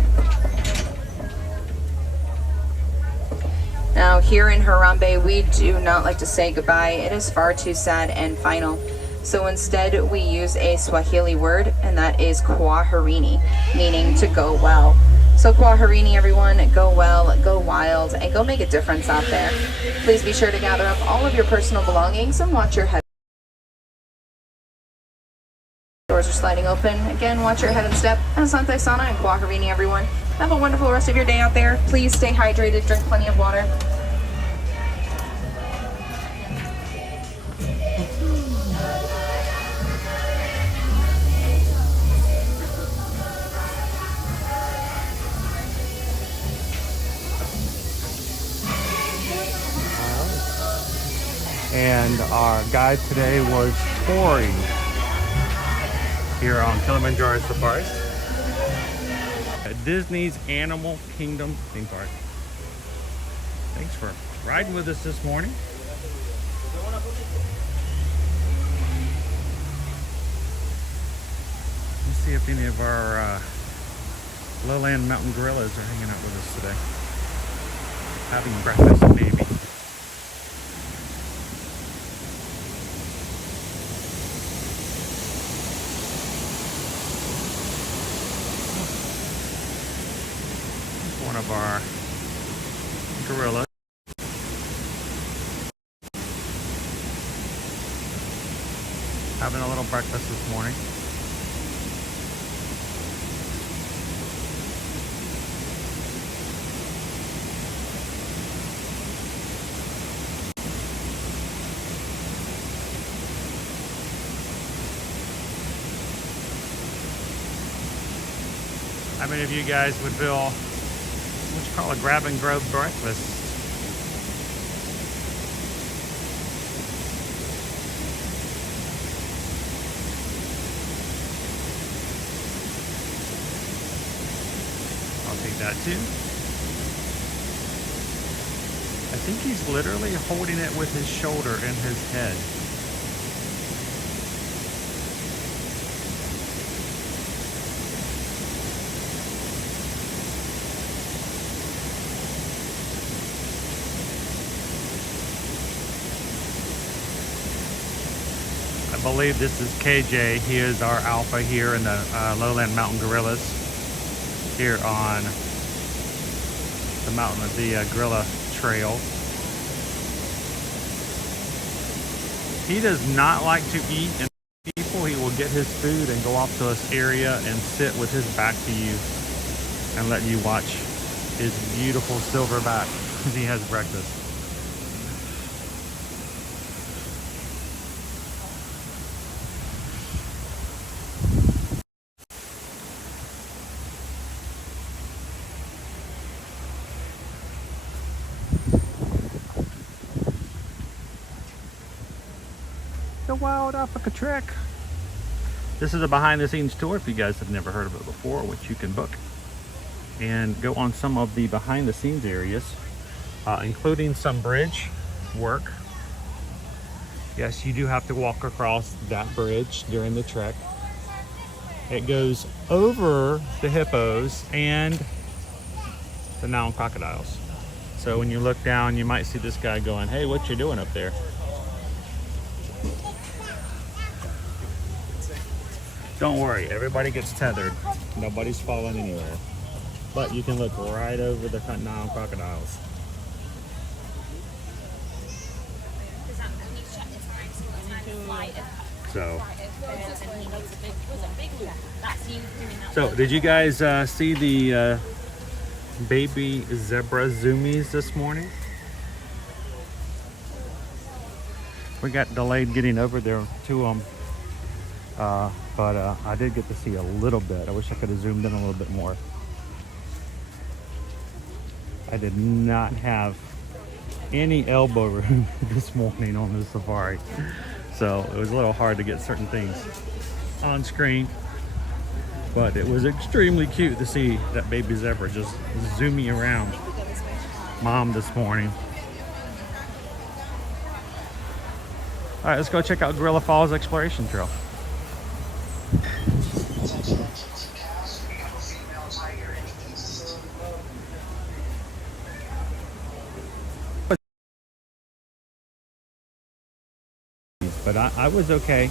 Now, here in Harambe, we do not like to say goodbye. It is far too sad and final. So instead, we use a Swahili word, and that is kwaherini, meaning to go well. So kwaherini, everyone, go well, go wild, and go make a difference out there. Please be sure to gather up all of your personal belongings and watch your head. Doors are sliding open. Again, watch your head and step. Asante Sana and kwaherini, everyone. Have a wonderful rest of your day out there. Please stay hydrated, drink plenty of water. And our guide today was touring here on Kiliminjaro Safari at Disney's Animal Kingdom theme park. Thanks for riding with us this morning. Let's see if any of our lowland mountain gorillas are hanging out with us today. Having breakfast, maybe. One of our gorillas. Having a little breakfast this morning. How many of you guys would feel what you call a grab and go breakfast? I'll take that too. I think he's literally holding it with his shoulder and his head. I believe this is KJ. He is our alpha here in the lowland mountain gorillas here on the mountain of the gorilla trail. He does not like to eat in people. He will get his food and go off to this area and sit with his back to you. and letting you watch his beautiful silverback as he has breakfast. The Wild Africa Trek. This is a behind the scenes tour if you guys have never heard of it before, which you can book and go on some of the behind the scenes areas, including some bridge work. Yes, you do have to walk across that bridge during the trek. It goes over the hippos and the Nile crocodiles. So when you look down, you might see this guy going, "Hey, what you doing up there?" Don't worry, everybody gets tethered. Nobody's falling anywhere. But you can look right over the Nile crocodiles. So did you guys see the baby zebra zoomies this morning? We got delayed getting over there to them. But I did get to see a little bit. I wish I could have zoomed in a little bit more. I did not have any elbow room this morning on the safari. So it was a little hard to get certain things on screen. But it was extremely cute to see that baby zebra just zooming around mom this morning. All right, let's go check out Gorilla Falls Exploration Trail. But I was okay.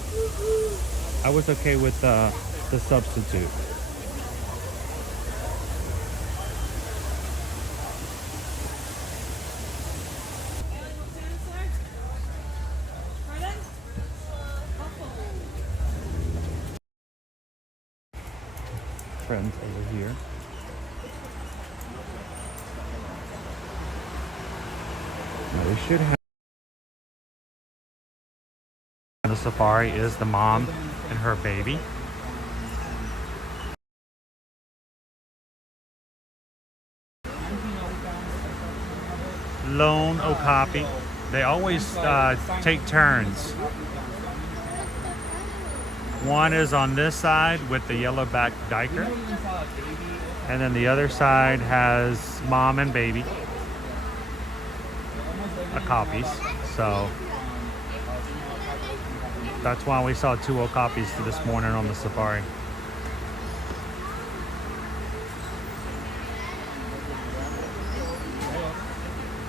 I was okay with the substitute. Friends over here. Now we should have. The safari is the mom and her baby. Lone Okapi. They always take turns. One is on this side with the yellow-backed diker, and then the other side has mom and baby, Okapis. So that's why we saw 2 Okapis this morning on the safari.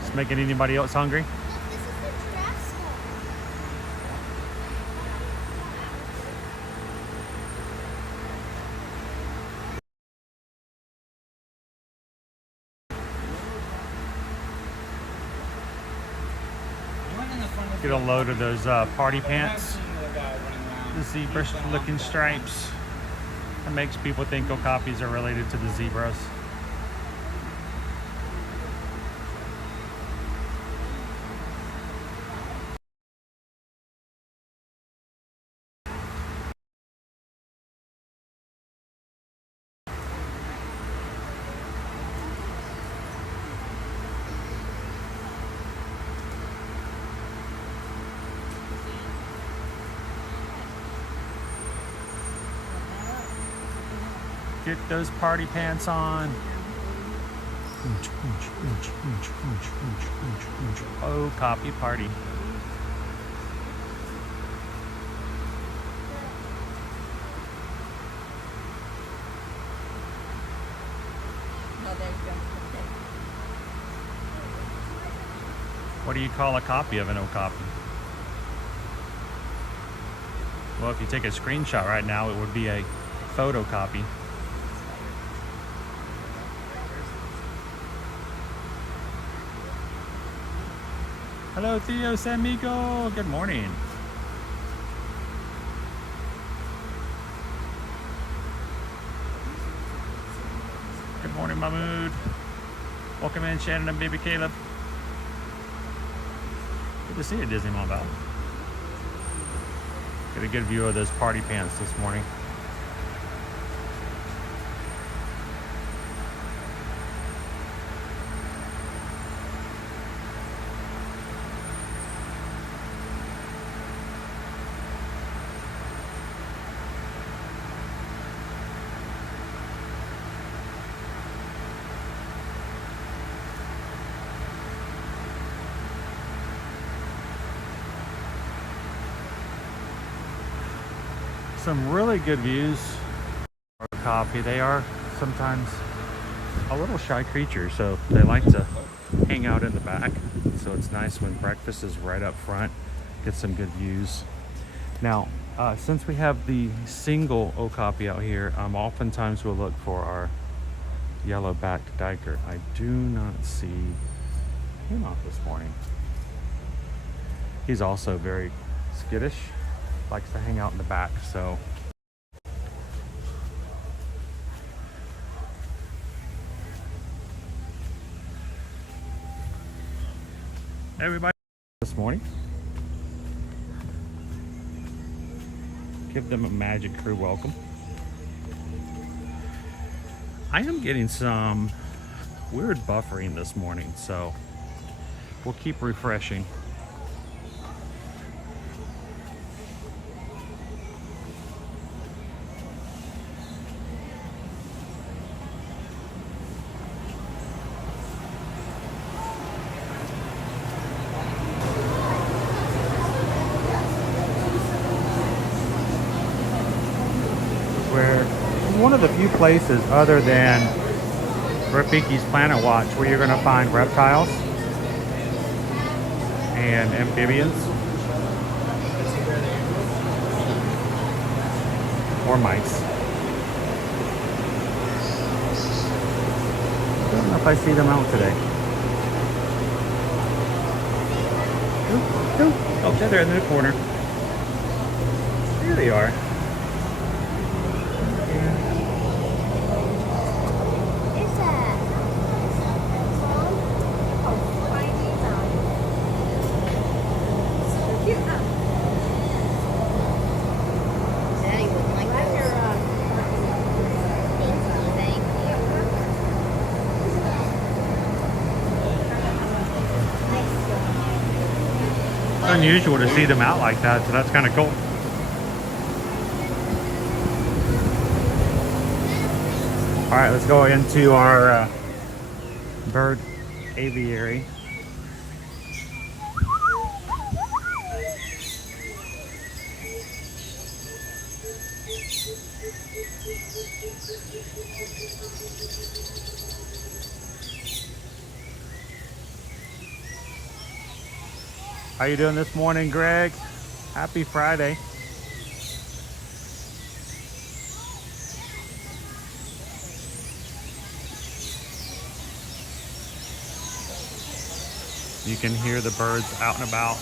It's making anybody else hungry? Get a load of those party pants. The zebra looking stripes. That makes people think Okapis are related to the zebras. Get those party pants on. Oh, copy party. What do you call a copy of an Okapi? Well, if you take a screenshot right now, it would be a photocopy. Hello, Theo Samigo. Good morning. Good morning. Morning, Mahmood. Welcome in, Shannon and baby Caleb. Good to see you, Disney Mom Val. Get a good view of those party pants this morning. Some really good views. Okapi, they are sometimes a little shy creature, so they like to hang out in the back. So it's nice when breakfast is right up front, get some good views. Now, since we have the single Okapi out here, oftentimes we'll look for our yellow-backed diker. I do not see him out this morning. He's also very skittish. Likes to hang out in the back, so everybody this morning, give them a Magic Crew welcome. I am getting some weird buffering this morning, so we'll keep refreshing. One of the few places other than Rafiki's Planet Watch where you're going to find reptiles and amphibians or mice. I don't know if I see them out today. Oh, they're there in the corner. Here they are. Unusual to see them out like that, so that's kind of cool. All right, let's go into our bird aviary. How you doing this morning, Greg? Happy Friday. You can hear the birds out and about.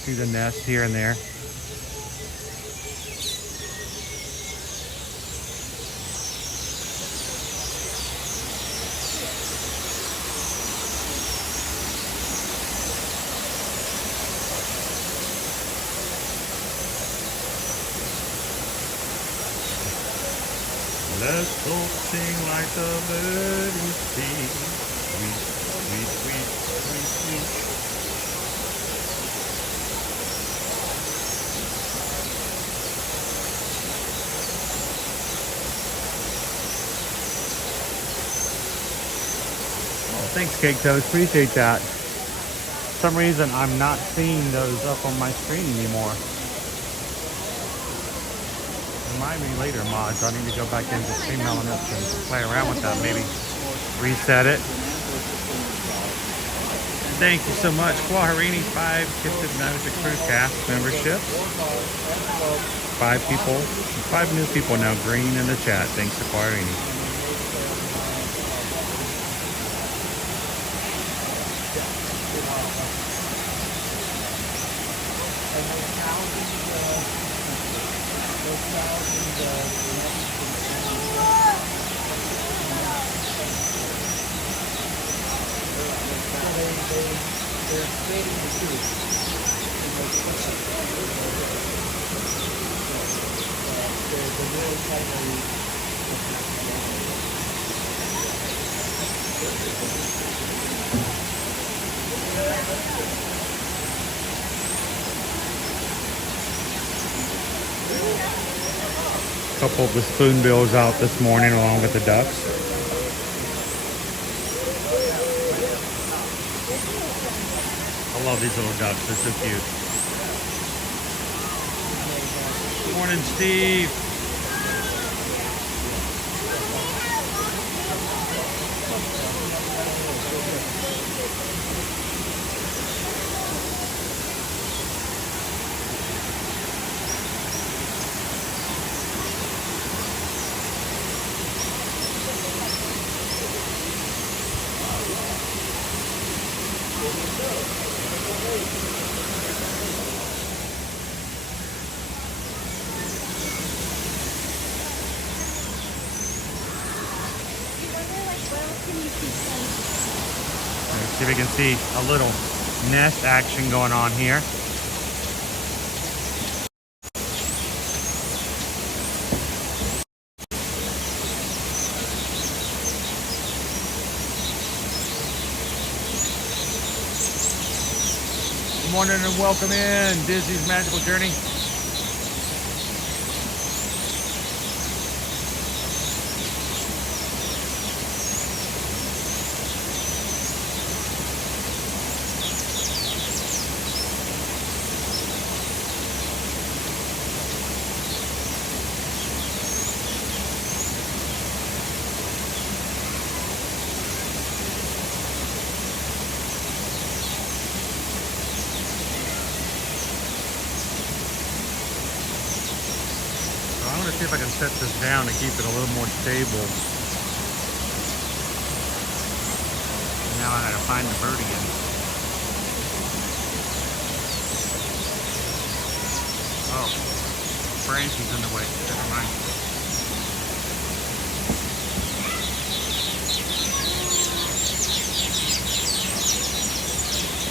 See the nest here and there. Let's go sing like the birdies sing. Sweet, sweet, sweet, sweet, sweet. Oh, thanks, Cake Toast. Appreciate that. For some reason, I'm not seeing those up on my screen anymore. Remind me later, mods. I need to go back into Stream Elements and play around with that. Maybe reset it. Thank you so much, Kwaharini. 5 gifted Magic Crew cast memberships. 5 people, 5 new people now green in the chat. Thanks to Kwaharini. Couple of the spoonbills out this morning along with the ducks. I love these little ducks, they're so cute. Good morning, Steve. Let's see if we can see a little nest action going on here. Good morning and welcome in Disney's Magical Journey. I'm going to see if I can set this down to keep it a little more stable. Now I got to find the bird again. Oh, branch is in the way. Never mind.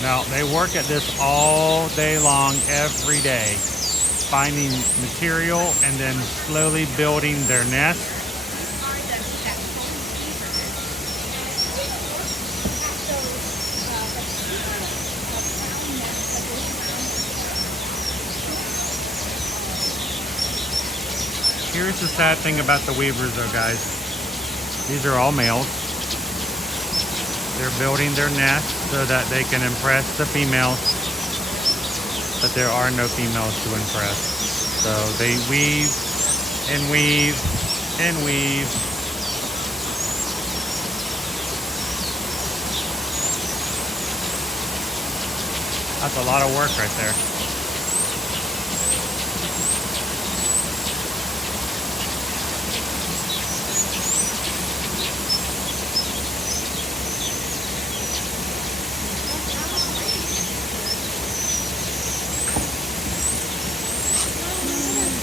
Now, they work at this all day long, every day, finding material and then slowly building their nest. Here's the sad thing about the weavers though, guys. These are all males. They're building their nest so that they can impress the females, but there are no females to impress. So they weave and weave and weave. That's a lot of work right there.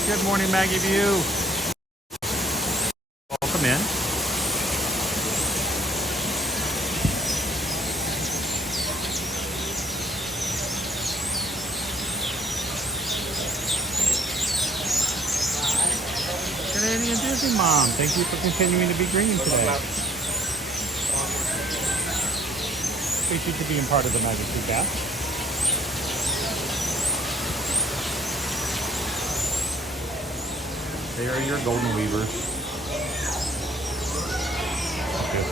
Good morning, Maggie View. Welcome in. Canadian Disney Mom, thank you for continuing to be green today. Appreciate you being part of the Magic Cast. They are your golden weavers. Okay.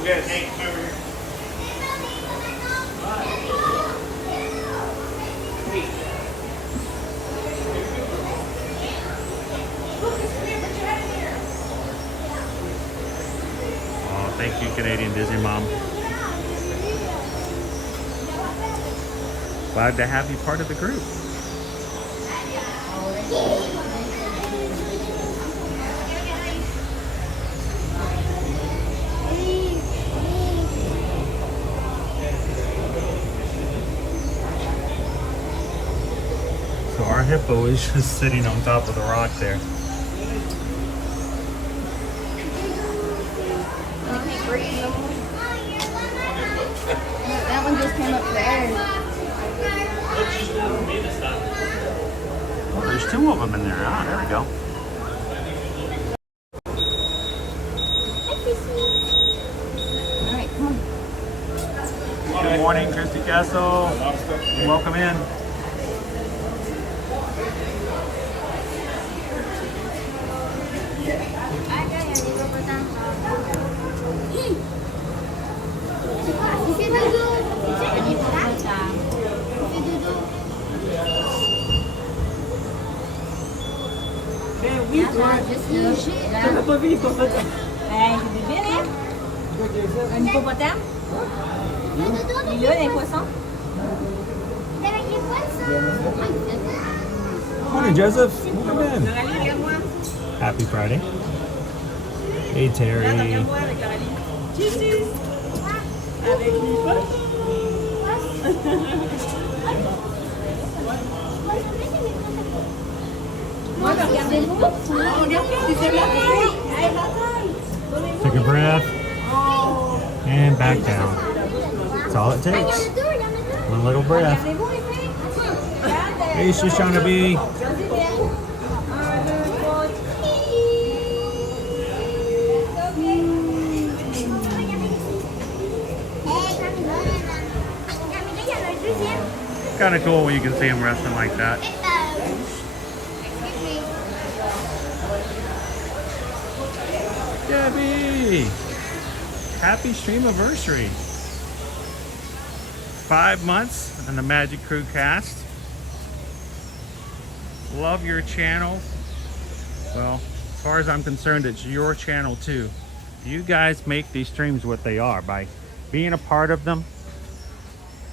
Okay, thanks over here. Oh, thank you, Canadian Disney Mom. Glad to have you part of the group. So our hippo is just sitting on top of the rock there. That one just came up there. Oh, there's two of them in there. Ah, there we go. Alright, come on. Good morning, Christy Castle. Welcome in. T'as pas vu l'hippopotame? Ben, c'est débile, hein? Un hippopotame? Il est là, les poissons? Morning, Joseph. Welcome in. Happy Friday. Hey, Terry. Take a breath and back down. That's all it takes. One little breath. Hey, Shoshana B. Kind of cool when you can see them resting like that. Debbie! Happy stream anniversary. 5 months on the Magic Crew cast. Love your channel. Well, as far as I'm concerned, it's your channel too. You guys make these streams what they are by being a part of them,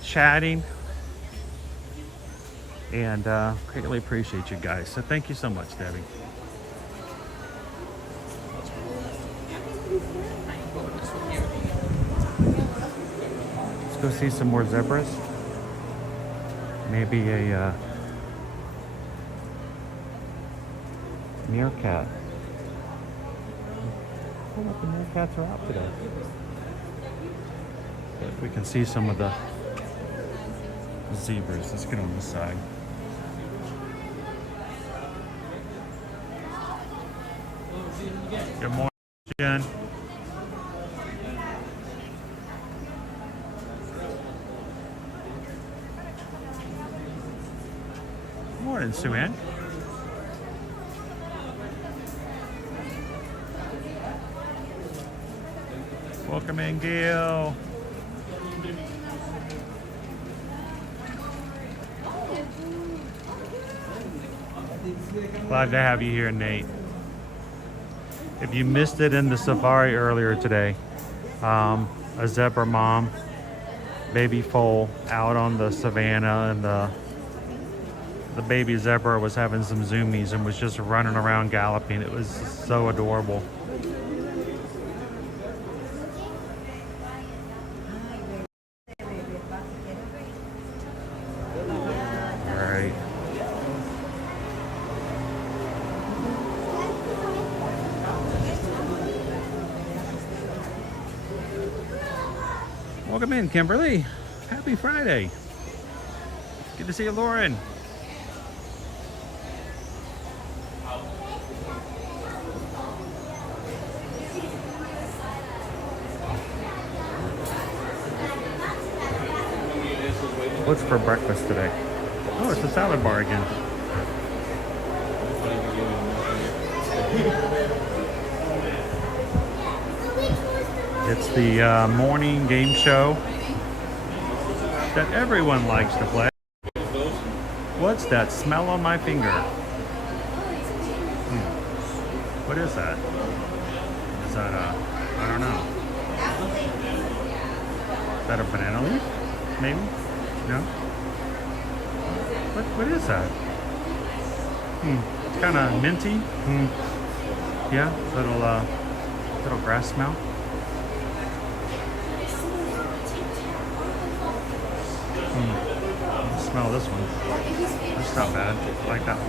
chatting, and greatly appreciate you guys. So thank you so much, Debbie. Let's go see some more zebras. Maybe a meerkat. Oh, look, the meerkats are out today. But we can see some of the zebras. Let's get on this side. Good morning, Jen. Good morning, Sue Ann. Welcome in, Gail. Glad to have you here, Nate. If you missed it in the safari earlier today, a zebra mom, baby foal out on the savannah, and the baby zebra was having some zoomies and was just running around galloping. It was so adorable. Welcome in, Kimberly. Happy Friday. Good to see you, Lauren. What's for breakfast today? Oh, it's a salad bar again. It's the morning game show that everyone likes to play. What's that smell on my finger? What is that? Is that I don't know. Is that a banana leaf? Maybe? No? What is that? It's kind of minty. Yeah, little grass smell. Smell this one. That's not bad. I like that one.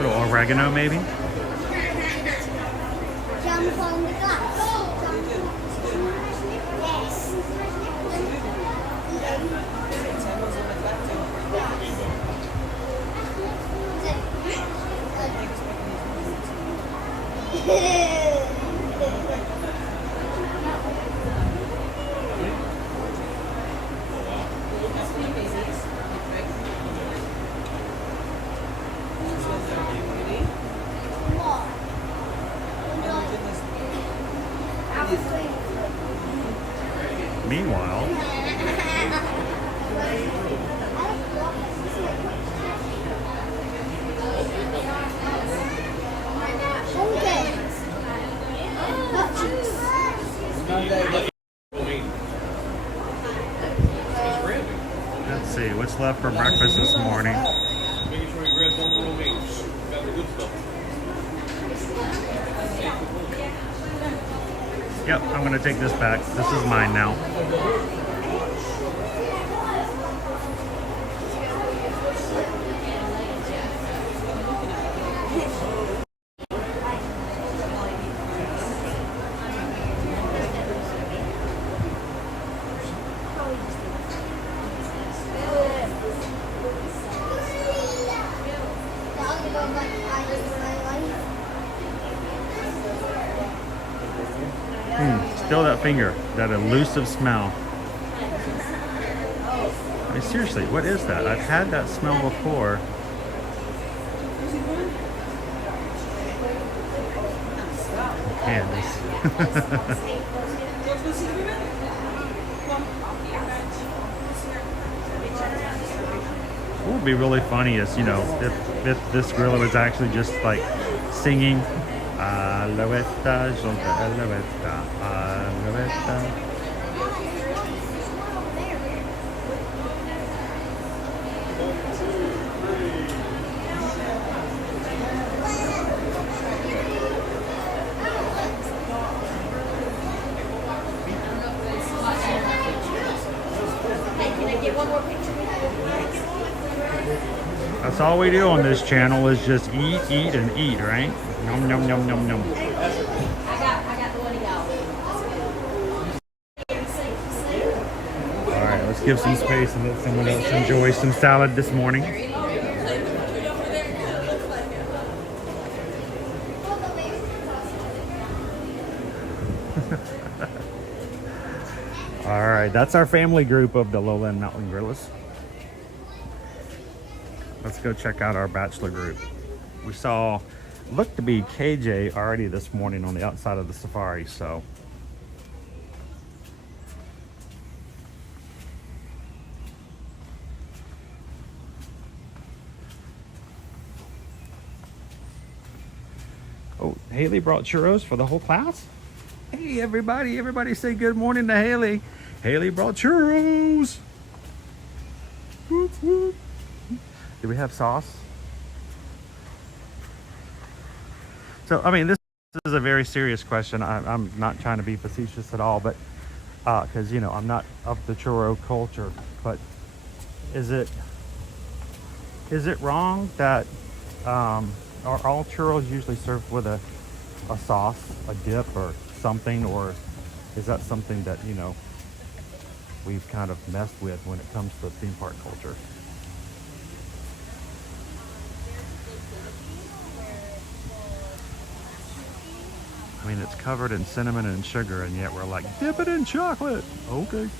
A little oregano, maybe. Jump on the glass. Yes. Meanwhile, let's see what's left for breakfast this morning. Making sure you grab one more wings. Got the good stuff. Yep, I'm gonna take this back. This is mine now. Still that finger, that elusive smell. I mean, seriously, what is that? I've had that smell before. Candice. What would be really funny is, you know, if this gorilla was actually just like singing Alouetta, Jonta Alouetta, Alouetta. That's all we do on this channel is just eat, eat, and eat, right? Nom, nom, nom, nom, nom. I got the one y'all. All right, let's give some space and let someone else enjoy some salad this morning. All right, that's our family group of the Lowland Mountain Gorillas. Let's go check out our bachelor group. We saw, looked to be KJ already this morning on the outside of the safari, so. Oh, Haley brought churros for the whole class? Hey, everybody say good morning to Haley. Haley brought churros. Whoop, whoop. Do we have sauce? So, I mean, this is a very serious question. I'm not trying to be facetious at all, but because, you know, I'm not of the churro culture, but is it wrong that are all churros usually served with a sauce, a dip or something, or is that something that, you know, we've kind of messed with when it comes to theme park culture? I mean, it's covered in cinnamon and sugar, and yet we're like, dip it in chocolate. Okay.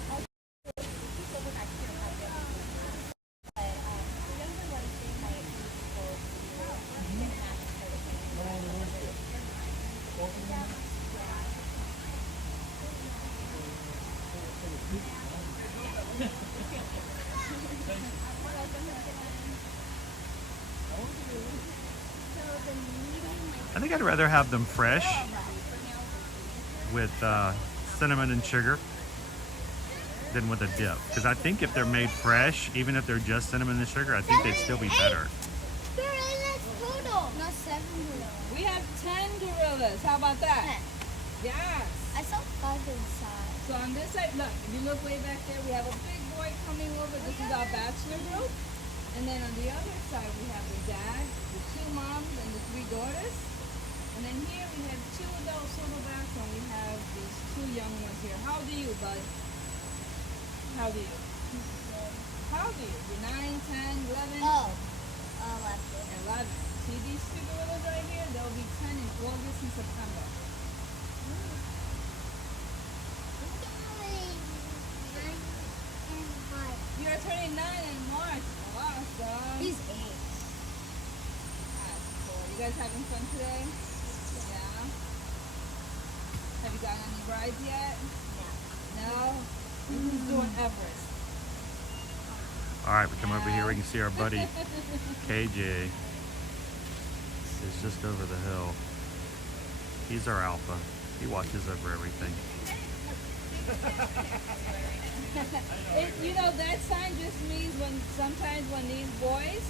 I think I'd rather have them fresh with cinnamon and sugar than with a dip. Because I think if they're made fresh, even if they're just cinnamon and sugar, I think they'd still be better. Not 7 gorillas. We have 10 gorillas. How about that? Yes. I saw 5 inside. So on this side, look, if you look way back there, we have a big boy coming over. This is our bachelor group. And then on the other side, we have the dad, the 2 moms, and the 3 daughters. And then here we have 2 adult silverbacks, and we have these 2 young ones here. How old are you, bud? How old are you? How old are you? You're 9, 10, 11? Oh, 11. See these 2 gorillas right here? They'll be 10 in August and September. You're turning 9 in March. Awesome. He's 8. That's cool. You guys having fun today? Yeah. Have you gotten any rides yet? No. Who's doing Everest? All right, we come over here. We can see our buddy KJ. Is just over the hill. He's our alpha. He watches over everything. You know, that sign just means sometimes when these boys,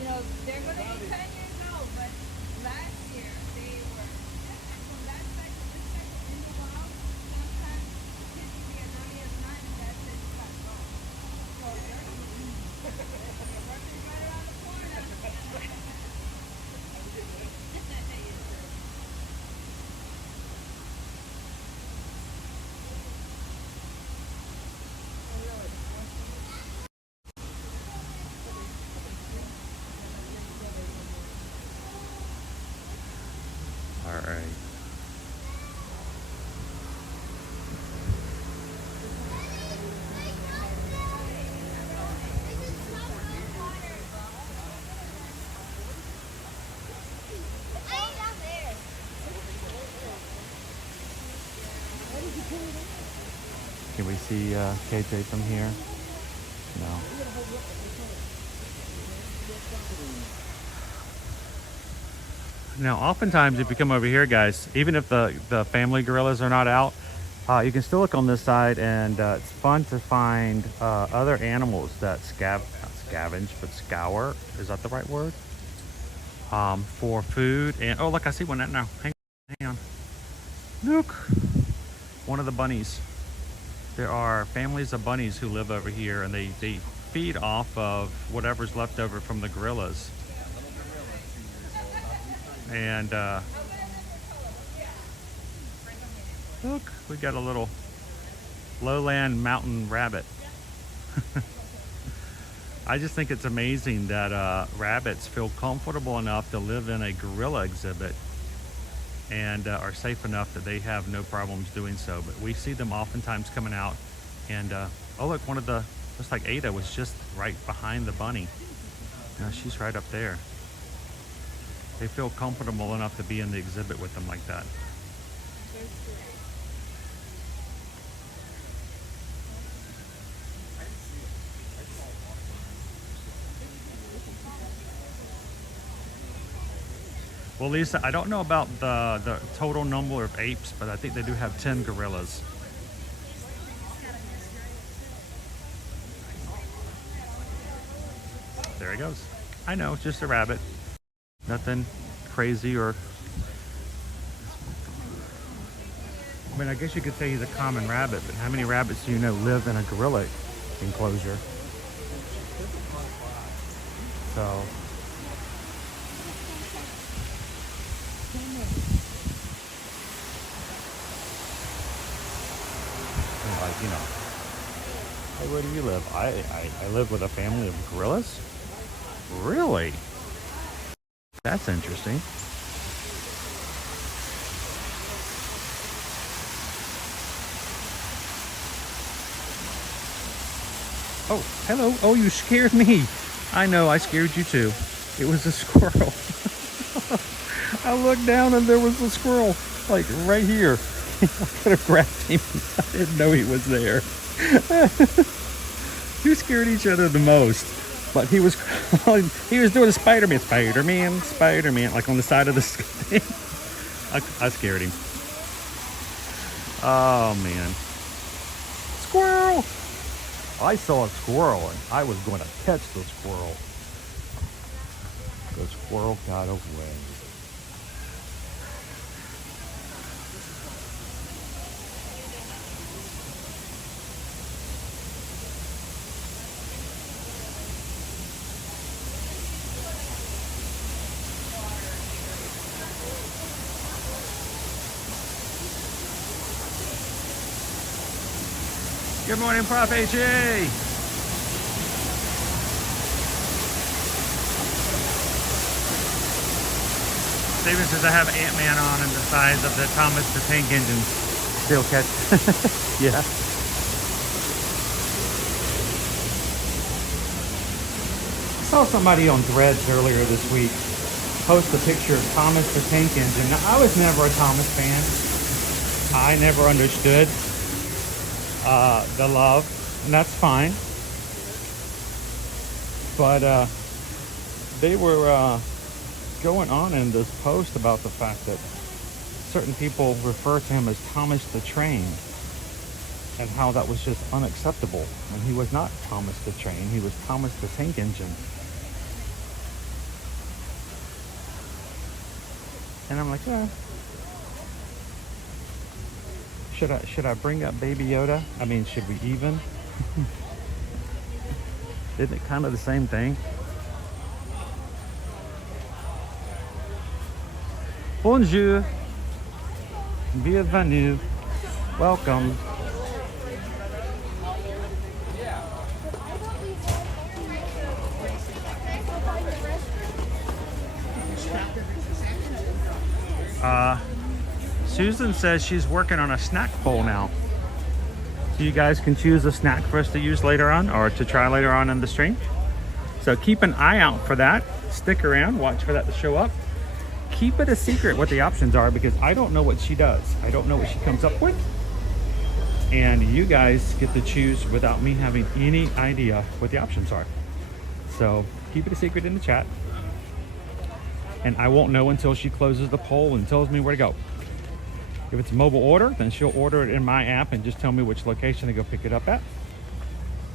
you know, they're going to be 10 years old, but last year they were, from that side to this side in the wild, sometimes kids can be as early as 9 and that says you got to go. So they're working right around the corner. All right. Can we see KJ from here? No. Now, oftentimes, if you come over here, guys, even if the family gorillas are not out, you can still look on this side, and it's fun to find other animals that not scavenge, but scour. Is that the right word? For food. And oh, look, I see one now. Hang on. Look, one of the bunnies. There are families of bunnies who live over here, and they feed off of whatever's left over from the gorillas. And look, we got a little lowland mountain rabbit. I just think it's amazing that rabbits feel comfortable enough to live in a gorilla exhibit and are safe enough that they have no problems doing so. But we see them oftentimes coming out, and oh look, one of the, looks like Ada was just right behind the bunny. Now she's right up there. They feel comfortable enough to be in the exhibit with them like that. Well, Lisa, I don't know about the total number of apes, but I think they do have 10 gorillas. There he goes. I know, it's just a rabbit. Nothing crazy or... I mean, I guess you could say he's a common rabbit, but how many rabbits do you know live in a gorilla enclosure? So... like, you know, hey, where do you live? I live with a family of gorillas? Really? That's interesting. Oh, hello. Oh, you scared me. I know, I scared you too. It was a squirrel. I looked down and there was a squirrel, like right here. I could have grabbed him. I didn't know he was there. We scared each other the most. But he was doing a Spider-Man, like on the side of the thing. I scared him. Oh, man. Squirrel! I saw a squirrel, and I was going to catch the squirrel. The squirrel got away. Good morning, Prof. H.A. Steven says I have Ant-Man on and the size of the Thomas the Tank Engine still catch. Yeah. I saw somebody on Threads earlier this week post a picture of Thomas the Tank Engine. Now, I was never a Thomas fan. I never understood the love, and that's fine. But they were going on in this post about the fact that certain people refer to him as Thomas the Train, and how that was just unacceptable. And he was not Thomas the Train, he was Thomas the Tank Engine. And I'm like, yeah. Should I bring up Baby Yoda? I mean, should we even? Isn't it kind of the same thing? Bonjour. Bienvenue. Welcome. Susan says she's working on a snack bowl now. So you guys can choose a snack for us to use later on, or to try later on in the stream. So keep an eye out for that. Stick around, watch for that to show up. Keep it a secret what the options are, because I don't know what she does. I don't know what she comes up with. And you guys get to choose without me having any idea what the options are. So keep it a secret in the chat. And I won't know until she closes the poll and tells me where to go. If it's mobile order, then she'll order it in my app and just tell me which location to go pick it up at.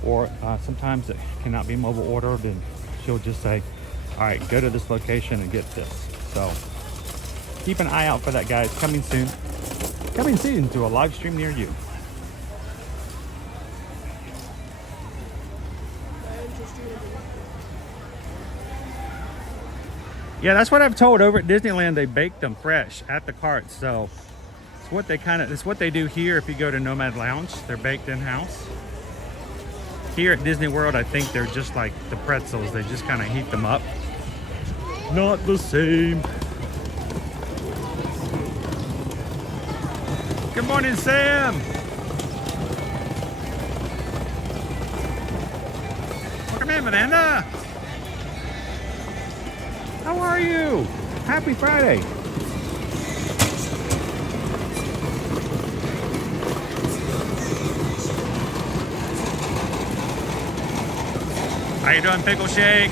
Or sometimes it cannot be mobile ordered, and she'll just say, all right, go to this location and get this. So keep an eye out for that, guys. Coming soon. Coming soon to a live stream near you. Yeah, that's what I've told. Over at Disneyland, they bake them fresh at the carts. So it's what they do here. If you go to Nomad Lounge, they're baked in-house. Here at Disney World, I think they're just like the pretzels. They just kind of heat them up. Not the same. Good morning, Sam. Welcome in, Miranda. How are you? Happy Friday. How you doing, Pickle Shake?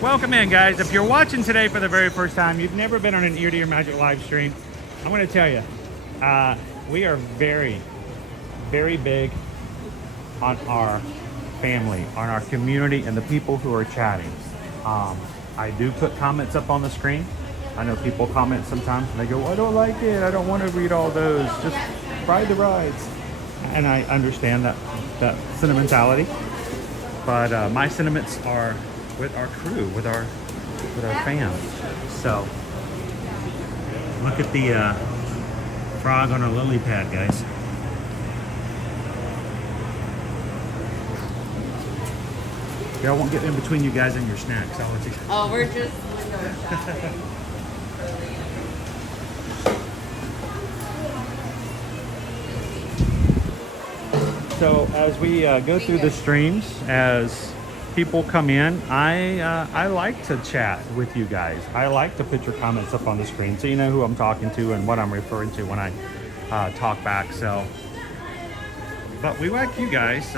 Welcome in, guys. If you're watching today for the very first time, you've never been on an Ear to Your Magic live stream, I'm going to tell you, we are very, very big on our family, on our community, and the people who are chatting. I do put comments up on the screen. I know people comment sometimes and they go, I don't like it, I don't want to read all those, just ride the rides. And I understand that sentimentality, but my sentiments are with our crew, with our fans. So look at the frog on a lily pad, guys. Yeah, I won't get in between you guys and your snacks. I'll let you. Oh, we're just window shopping. So as we go through the streams, as people come in, I like to chat with you guys. I like to put your comments up on the screen so you know who I'm talking to and what I'm referring to when I talk back. So, but we like you guys.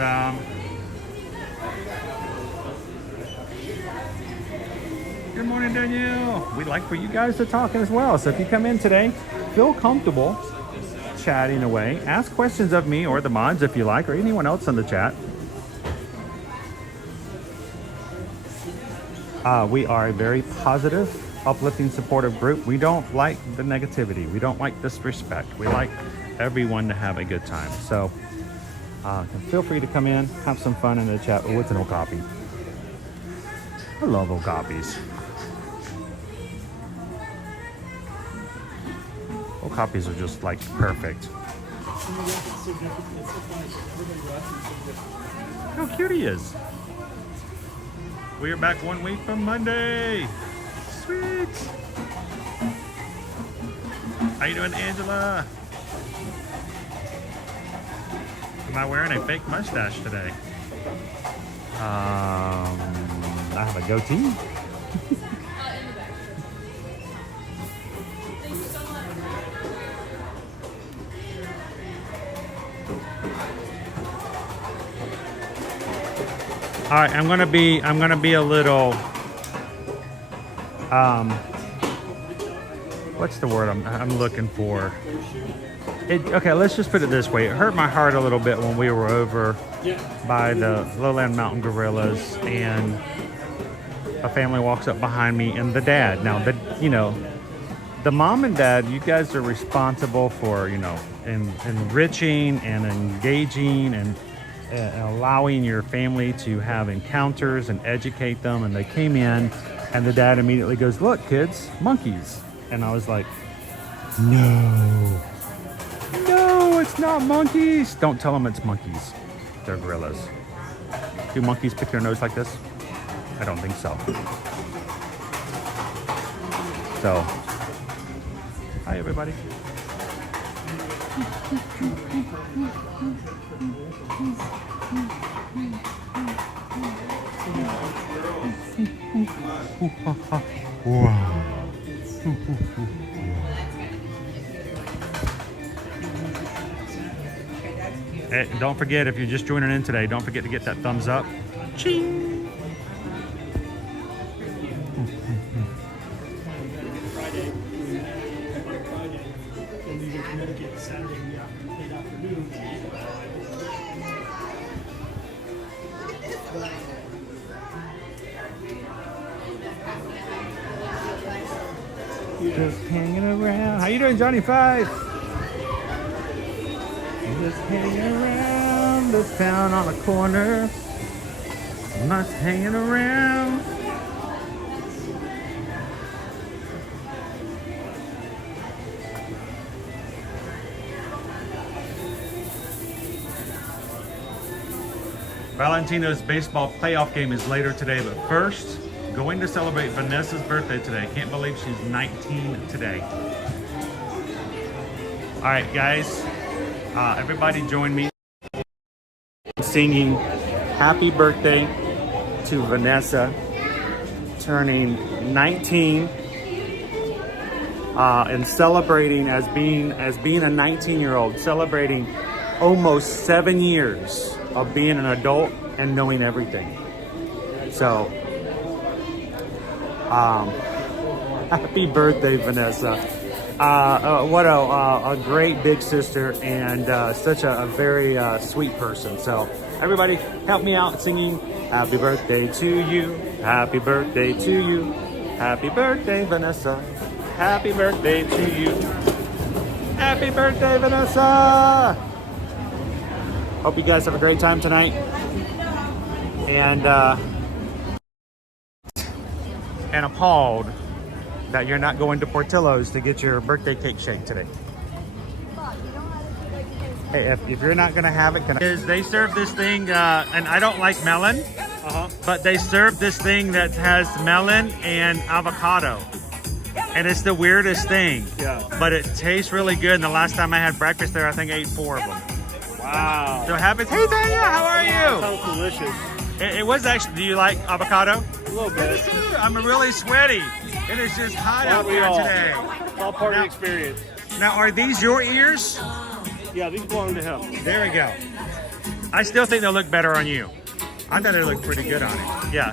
Good morning, Danielle. We'd like for you guys to talk as well. So if you come in today, feel comfortable chatting away. Ask questions of me or the mods if you like, or anyone else in the chat. We are a very positive, uplifting, supportive group. We don't like the negativity. We don't like disrespect. We like everyone to have a good time. So feel free to come in, have some fun in the chat. Oh, it's an Okapi. I love Okapis. Okapis are just like perfect. How cute he is. We are back 1 week from Monday. Sweet. How you doing, Angela? Am I wearing a fake mustache today? I have a goatee. All right, I'm gonna be a little, what's the word I'm looking for? Okay, let's just put it this way. It hurt my heart a little bit when we were over by the lowland mountain gorillas, and a family walks up behind me, and the dad. Now, the mom and dad, you guys are responsible for, enriching and engaging and allowing your family to have encounters and educate them. And they came in, and the dad immediately goes, "Look, kids, monkeys." And I was like, no, it's not monkeys. Don't tell them it's monkeys. They're gorillas. Do monkeys pick their nose like this? I don't think so. So, hi everybody. Wow. Hey, don't forget, if you're just joining in today, don't forget to get that thumbs up. Ching! Just hanging around. How you doing, Johnny Five? Just hanging around this town on a corner. I'm just hanging around. Valentino's baseball playoff game is later today, but first, going to celebrate Vanessa's birthday today. Can't believe she's 19 today. All right, guys, everybody join me in singing happy birthday to Vanessa, turning 19, and celebrating as being a 19-year-old, celebrating almost 7 years of being an adult and knowing everything. So, happy birthday, Vanessa. What a great big sister, and such a very sweet person. So everybody help me out singing happy birthday to you, happy birthday to you, happy birthday, Vanessa, happy birthday to you, happy birthday, Vanessa. Hope you guys have a great time tonight, and appalled that you're not going to Portillo's to get your birthday cake shake today. Hey, if you're not gonna have it, they serve this thing, and I don't like melon, but they serve this thing that has melon and avocado, and it's the weirdest thing. Yeah. But it tastes really good. And the last time I had breakfast there, I think I ate 4 of them. Wow. So happy. Hey, Tanya, how are you? That sounds delicious. It was actually. Do you like avocado? A little bit. I'm really sweaty. It is just hot out there today. It's all part of the experience. Now, are these your ears? Yeah, these belong to him. There we go. I still think they'll look better on you. I thought they looked pretty good on it. Yeah,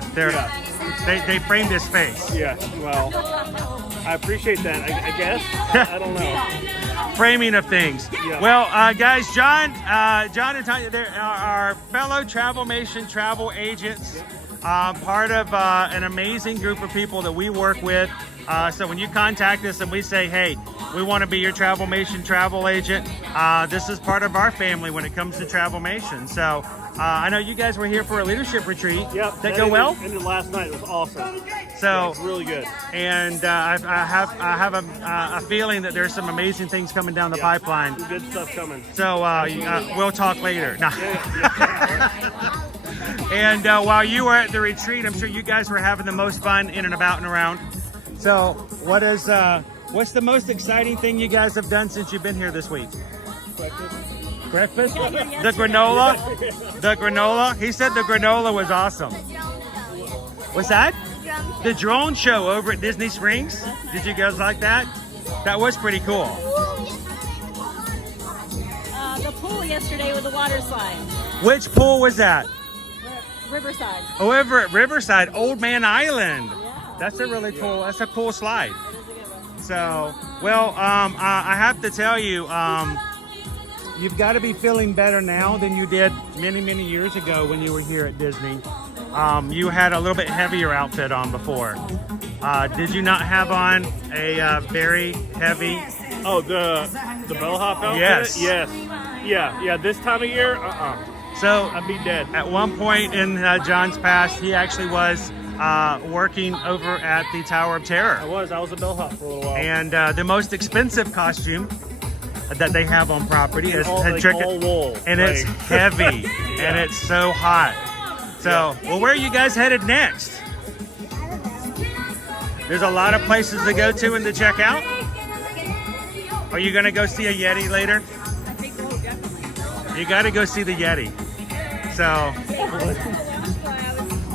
they framed his face. Yeah, well, I appreciate that, I guess. I don't know. Framing of things. Yeah. Well, guys, John and Tanya, they're our fellow Travelmation travel agents, part of an amazing group of people that we work with. So when you contact us and we say, hey, we want to be your Travelmation travel agent, this is part of our family when it comes to Travelmation. So I know you guys were here for a leadership retreat. Yep. Did that go well? Ended last night. It was awesome. So it's really good. And I have a feeling that there's some amazing things coming down the pipeline. Some good stuff coming. So we'll talk later. No. And while you were at the retreat, I'm sure you guys were having the most fun in and about and around. So what's the most exciting thing you guys have done since you've been here this week? Breakfast? The granola? The granola? He said the granola was awesome. What's that? The drone show over at Disney Springs. Did you guys like that? That was pretty cool. The pool yesterday with the water slide. Which pool was that? Riverside. Oh, over at Riverside, Old Man Island. That's a really cool, that's a cool slide. So, well, I have to tell you, you've got to be feeling better now than you did many, many years ago when you were here at Disney. You had a little bit heavier outfit on before. Did you not have on a very heavy? Oh, the bellhop outfit? Yes. Yes. Yeah. This time of year, So I'd be dead. At one point in John's past, he actually was working over at the Tower of Terror. I was a bellhop for a little while. And the most expensive costume that they have on property is all wool. and it's heavy and it's so hot. So, well, where are you guys headed next? There's a lot of places to go to and to check out. Are you gonna go see a Yeti later? I think so, definitely. You gotta go see the Yeti. So,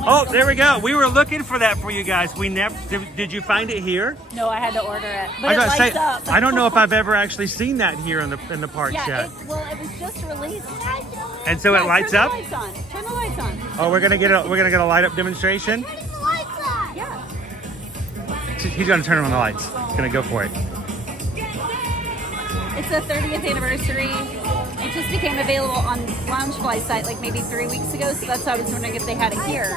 oh, there we go. We were looking for that for you guys. We never did you find it here? No, I had to order it. But I it was lights gonna say, up. I don't know if I've ever actually seen that here in the parks yet. It was just released. And so it lights up? Turn the lights on. Turn the lights on. Oh, we're gonna get a light up demonstration. Yeah. He's gonna turn on the lights. He's gonna go for it. It's the 30th anniversary. It just became available on Loungefly's site like maybe 3 weeks ago, so that's why I was wondering if they had it here.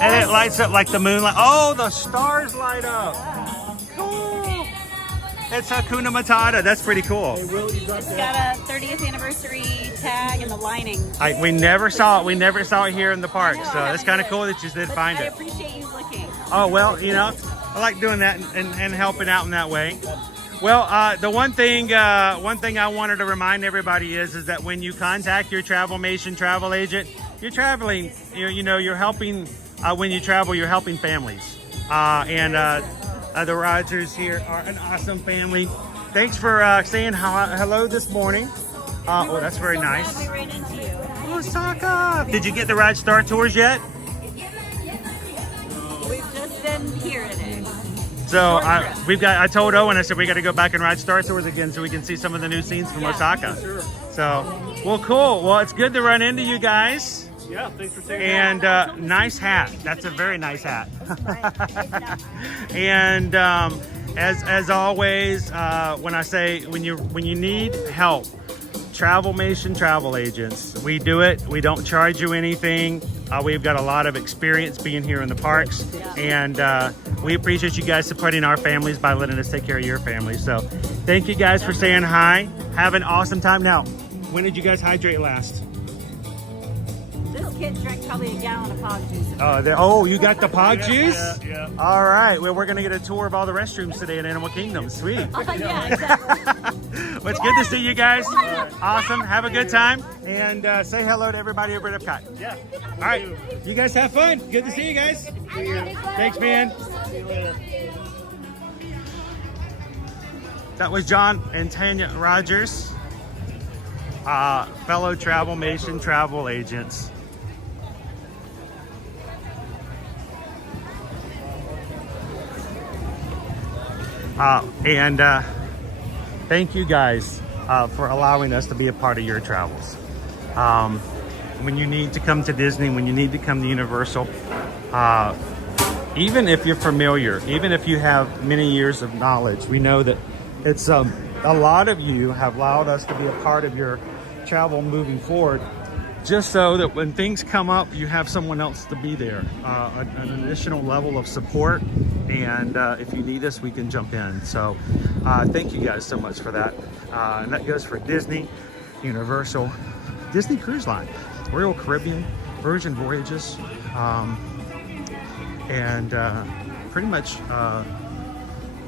And it lights up like the moonlight. Oh, the stars light up. Cool. It's Hakuna Matata. That's pretty cool. It's got a 30th anniversary tag and the lining. We never saw it. We never saw it here in the park. So it's kind of cool that you did find I it. appreciate you looking. Oh, well, you know, I like doing that and helping out in that way. Well, the one thing I wanted to remind everybody is that when you contact your Travelmation travel agent, you're traveling, you're helping, when you travel, you're helping families. The Rogers here are an awesome family. Thanks for saying hello this morning. Oh, that's very nice. We ran into you. Osaka! Did you get the Ride Star Tours yet? We've just been here today. So I told Owen, I said we got to go back and ride Star Tours again so we can see some of the new scenes from Osaka. Sure. So, well, cool. Well, it's good to run into you guys. Yeah, thanks for taking And nice hat. That's a very nice hat. And as always, when you need help, Travelmation travel agents. We do it. We don't charge you anything. We've got a lot of experience being here in the parks, and we appreciate you guys supporting our families by letting us take care of your families. So thank you guys for saying hi. Have an awesome time. Now, when did you guys hydrate last? This kid drank probably a gallon of Pog juice. Oh, you got the Pog juice? Yeah. All right. Well, we're going to get a tour of all the restrooms today in Animal Kingdom. Sweet. Yeah, exactly. Well, it's good to see you guys. Awesome. Have a good time. And say hello to everybody over at Epcot. Yeah. All right. You guys have fun. Good to see you guys. Thanks, man. See you later. That was John and Tanya Rogers, fellow Travelmation travel agents. Thank you guys for allowing us to be a part of your travels. When you need to come to Disney, when you need to come to Universal, even if you're familiar, even if you have many years of knowledge, we know that it's a lot of you have allowed us to be a part of your travel moving forward, just so that when things come up, you have someone else to be there, an additional level of support. And if you need us, we can jump in. So thank you guys so much for that. And that goes for Disney, Universal, Disney Cruise Line, Royal Caribbean, Virgin Voyages, and pretty much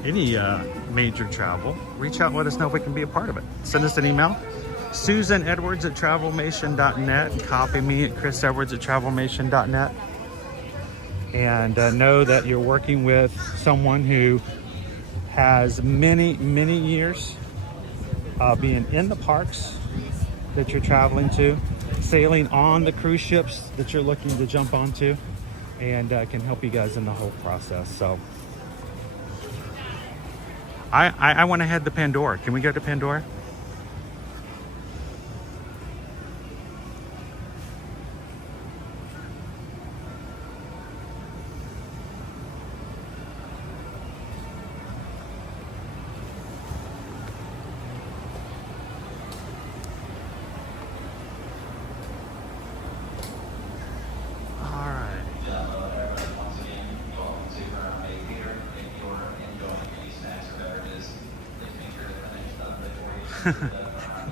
any major travel, reach out and let us know if we can be a part of it. Send us an email, susanedwards@travelmation.net, and copy me at chrisedwards@travelmation.net. And know that you're working with someone who has many years being in the parks that you're traveling to, sailing on the cruise ships that you're looking to jump onto, and can help you guys in the whole process. So I want to head to Pandora. Can we go to Pandora?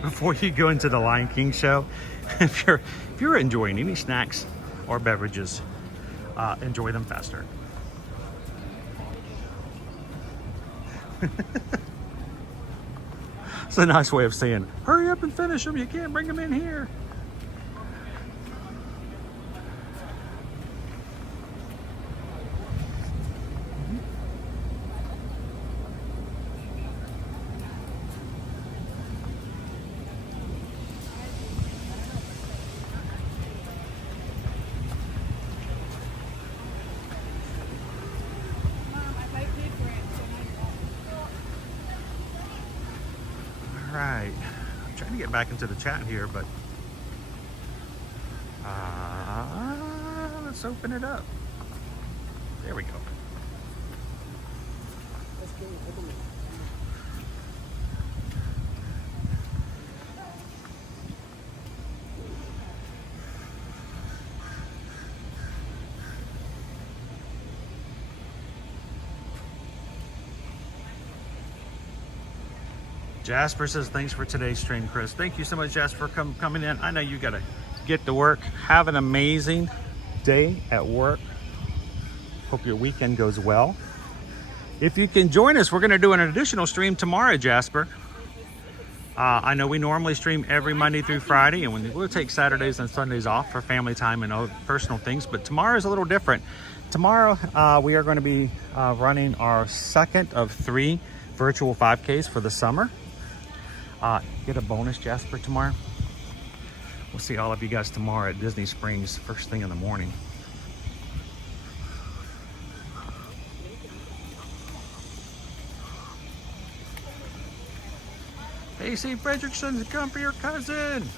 Before you go into the Lion King show, if you're enjoying any snacks or beverages, enjoy them faster. It's a nice way of saying, hurry up and finish them. You can't bring them in here. Right, I'm trying to get back into the chat here, but let's open it up. There we go. Jasper says, thanks for today's stream, Chris. Thank you so much, Jasper, for coming in. I know you got to get to work. Have an amazing day at work. Hope your weekend goes well. If you can join us, we're going to do an additional stream tomorrow, Jasper. I know we normally stream every Monday through Friday, and we'll take Saturdays and Sundays off for family time and other personal things, but tomorrow is a little different. Tomorrow, we are going to be running our second of 3 virtual 5Ks for the summer. Get a bonus, Jasper, tomorrow. We'll see all of you guys tomorrow at Disney Springs first thing in the morning. AC Fredrickson, come for your cousin.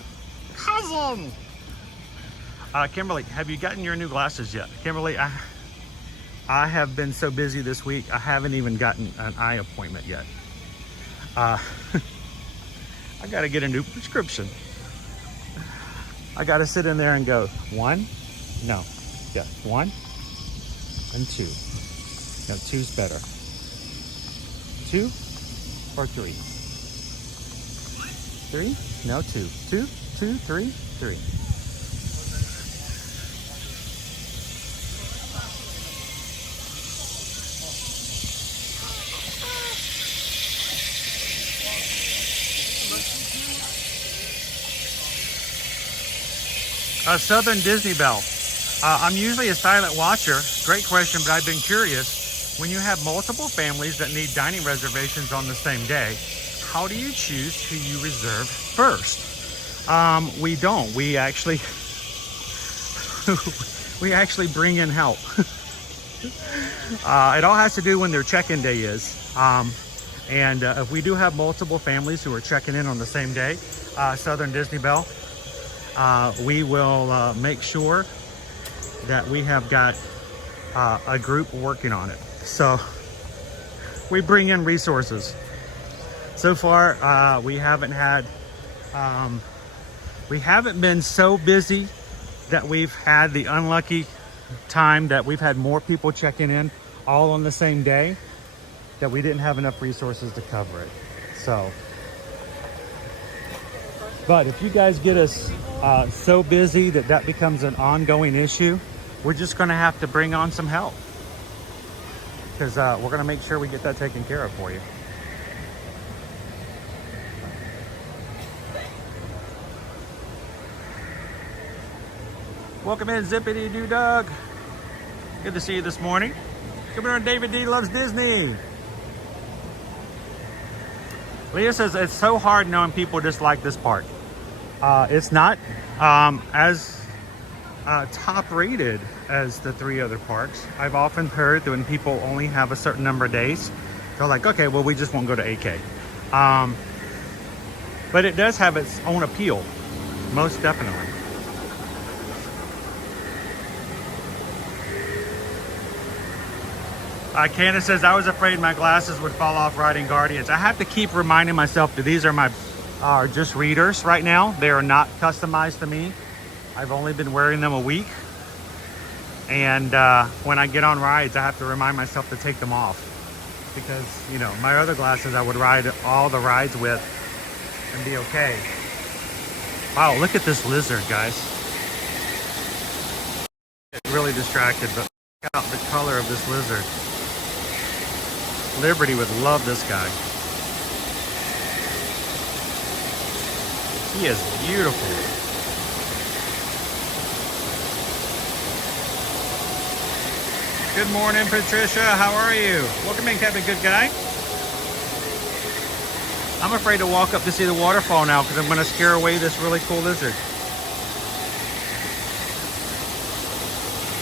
Kimberly, have you gotten your new glasses yet? Kimberly, I have been so busy this week, I haven't even gotten an eye appointment yet. I gotta get a new prescription. I gotta sit in there and go, 1 and 2. No, 2's better. 2 or 3? 3? No, 2. 2, 2, 3, 3. Southern Disney Bell. I'm usually a silent watcher. Great question, but I've been curious. When you have multiple families that need dining reservations on the same day, how do you choose who you reserve first? We don't. We actually bring in help. It all has to do when their check-in day is. And if we do have multiple families who are checking in on the same day, Southern Disney Bell, we will make sure that we have got a group working on it. So we bring in resources. So far, we haven't been so busy that we've had the unlucky time that we've had more people checking in all on the same day that we didn't have enough resources to cover it. So, but if you guys get us so busy that becomes an ongoing issue, we're just going to have to bring on some help. because we're going to make sure we get that taken care of for you. Welcome in, Zippity Doo Dog. Good to see you this morning. Come here on David D Loves Disney. Leah says it's so hard knowing people dislike this park. It's not as top rated as the 3 other parks. I've often heard that when people only have a certain number of days, they're like, okay, well, we just won't go to AK. But it does have its own appeal, most definitely. Candace says, I was afraid my glasses would fall off riding Guardians. I have to keep reminding myself that these are my just readers right now. They are not customized to me. I've only been wearing them a week. And when I get on rides, I have to remind myself to take them off. Because, you know, my other glasses I would ride all the rides with and be okay. Wow, look at this lizard, guys. Get really distracted, but look out the color of this lizard. Liberty would love this guy. He is beautiful. Good morning, Patricia. How are you? Welcome in, Captain Good Guy. I'm afraid to walk up to see the waterfall now because I'm going to scare away this really cool lizard.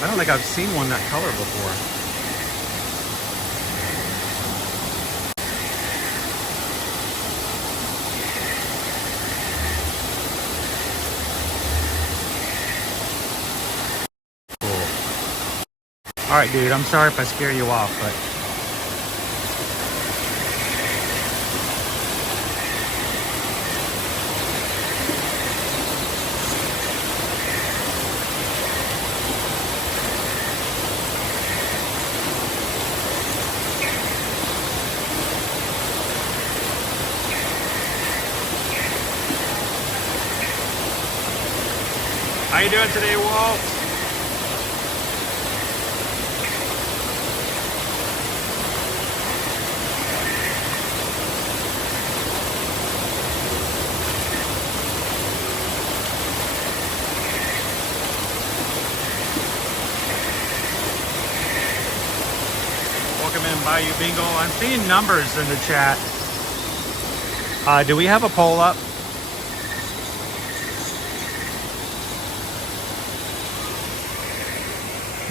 I don't think I've seen one that color before. All right, dude, I'm sorry if I scare you off, but... How you doing today, Walt? Bayou Bingo. I'm seeing numbers in the chat. Do we have a poll up?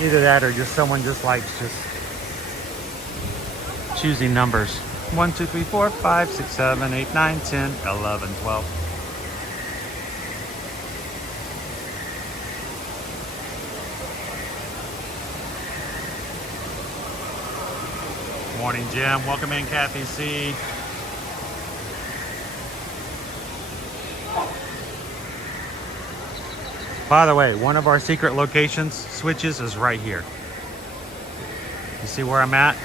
Either that or just someone just likes just choosing numbers. 1, 2, 3, 4, 5, 6, 7, 8, 9, 10, 11, 12. Morning, Jim. Welcome in, Kathy C. By the way, one of our secret locations switches is right here. You see where I'm at?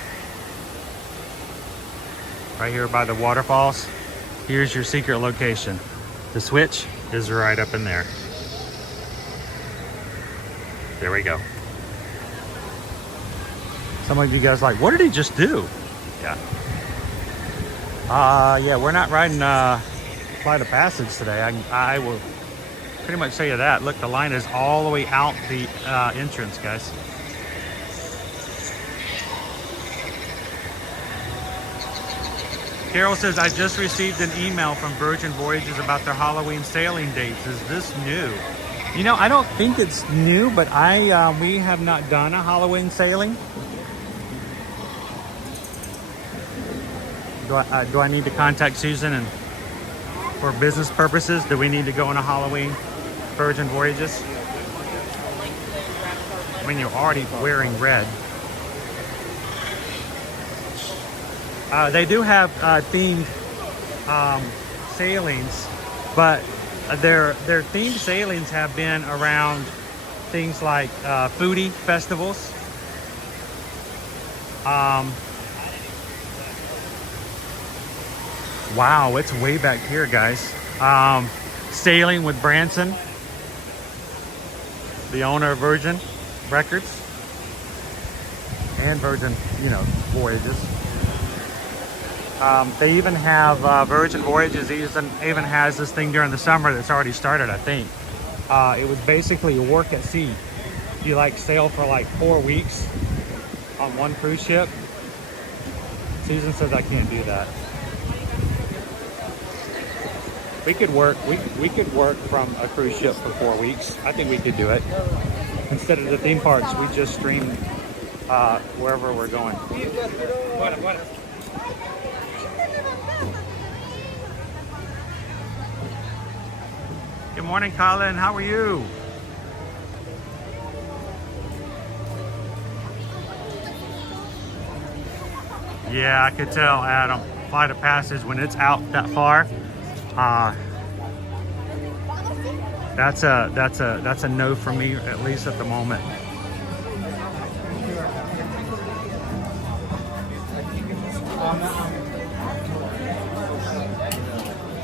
Right here by the waterfalls. Here's your secret location. The switch is right up in there. There we go. Some of you guys are like, what did he just do? Yeah. Yeah, we're not riding Flight of Passage today. I will pretty much tell you that. Look, the line is all the way out the entrance, guys. Carol says, I just received an email from Virgin Voyages about their Halloween sailing dates. Is this new? You know, I don't think it's new, but we have not done a Halloween sailing. Do I need to contact Susan and for business purposes? Do we need to go on a Halloween Virgin Voyages? I mean, you're already wearing red. They do have themed sailings, but their themed sailings have been around things like foodie festivals. Wow, it's way back here, guys. Sailing with Branson, the owner of Virgin Records. and Virgin, you know, voyages. They even have Virgin Voyages even has this thing during the summer that's already started, I think. It was basically work at sea. You like sail for like 4 weeks on one cruise ship. Susan says I can't do that. We could work from a cruise ship for 4 weeks. I think we could do it. Instead of the theme parks, we just stream wherever we're going. Good morning, Colin. How are you? Yeah, I could tell, Adam. Flight of Passage, when it's out that far, that's a no for me, at least at the moment.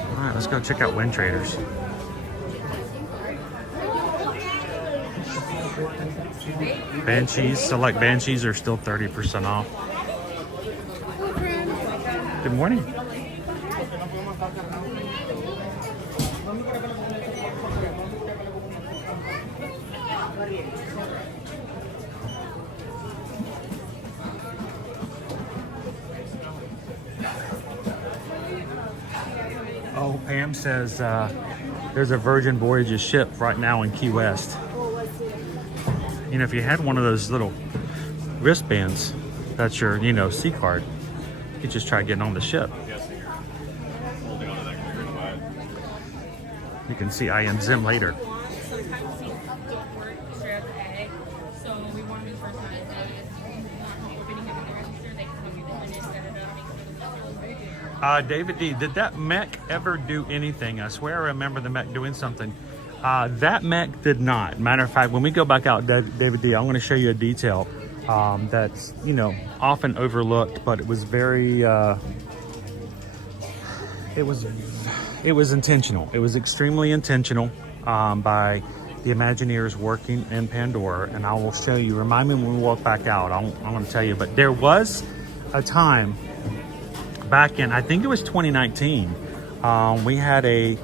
All right, let's go check out WindTraders. Banshees, select Banshees are still 30% off. Good morning. Oh, Pam says there's a Virgin Voyages ship right now in Key West. You know, if you had one of those little wristbands, that's your, you know, C card, you could just try getting on the ship. You can see I am Zim later. David D, did that mech ever do anything? I swear I remember the mech doing something. That mech did not. Matter of fact, when we go back out, David D, I'm going to show you a detail that's, you know, often overlooked, but it was very, it was intentional. It was extremely intentional by the Imagineers working in Pandora, and I will show you. Remind me when we walk back out. I'm going to tell you. But there was a time back in, I think it was 2019. We had a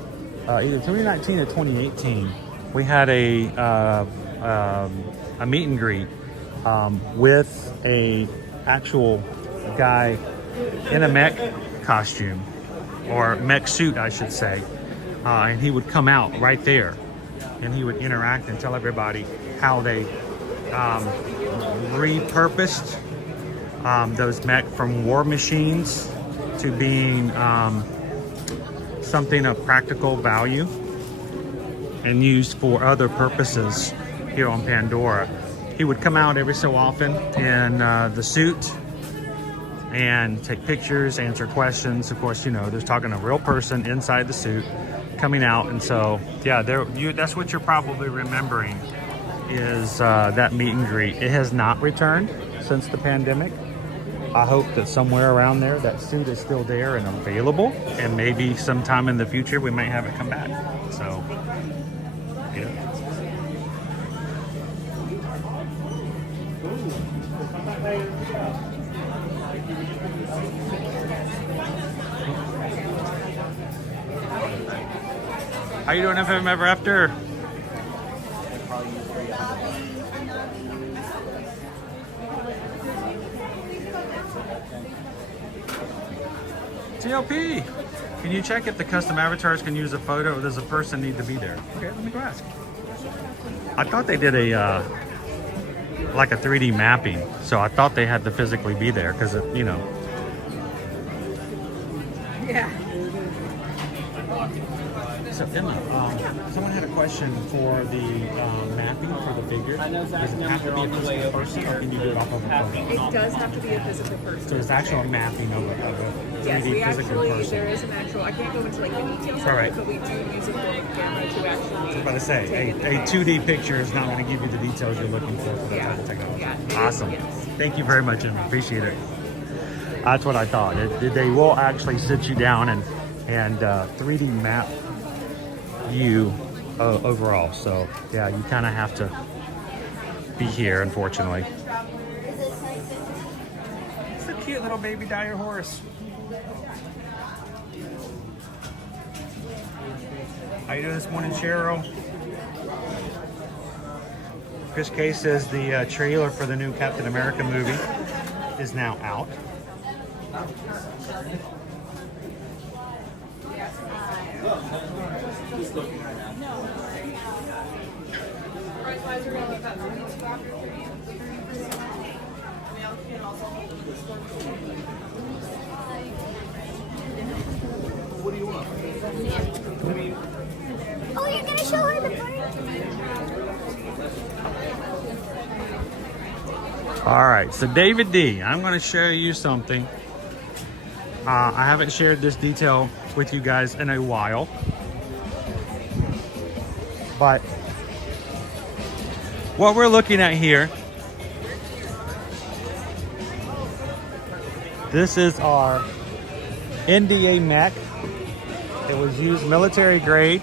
either 2019 or 2018. We had a meet and greet with a actual guy in a mech costume, or mech suit, I should say, and he would come out right there, and he would interact and tell everybody how they repurposed those mech from war machines to being something of practical value and used for other purposes here on Pandora. He would come out every so often in the suit and take pictures, answer questions. Of course, you know, there's talking a real person inside the suit coming out. And so, yeah, that's what you're probably remembering is that meet and greet. It has not returned since the pandemic. I hope that somewhere around there that suit is still there and available, and maybe sometime in the future we might have it come back. So, yeah. How you doing, FM Ever After? TLP, can you check if the custom avatars can use a photo, or does a person need to be there? Okay, let me go ask. I thought they did a like a 3D mapping, so I thought they had to physically be there because, you know. Yeah. So Emma, someone had a question for the mapping for the figure. Does it have to be a physical person, or can you do it off of a photo? It does have to be a physical person. So it's actual mapping of a 3D yes, we physical actually, person. there is an actual, I can't go into like the details of it, but we do use a form camera to actually. I was about to say, a 2D picture is not going to give you the details you're looking for that type of technology. Yeah. Awesome. Yes. Thank you very much, Emma. Appreciate it. That's what I thought. They will actually sit you down and 3D map you overall. So yeah, you kind of have to be here, unfortunately. cute little baby dire horse. How you doing this morning, Cheryl? Chris K says the trailer for the new Captain America movie is now out. What do you want? Oh, you're gonna show her the bird? All right, so David D, I'm going to show you something. I haven't shared this detail with you guys in a while, but what we're looking at here, this is our NDA mech. It was used military grade.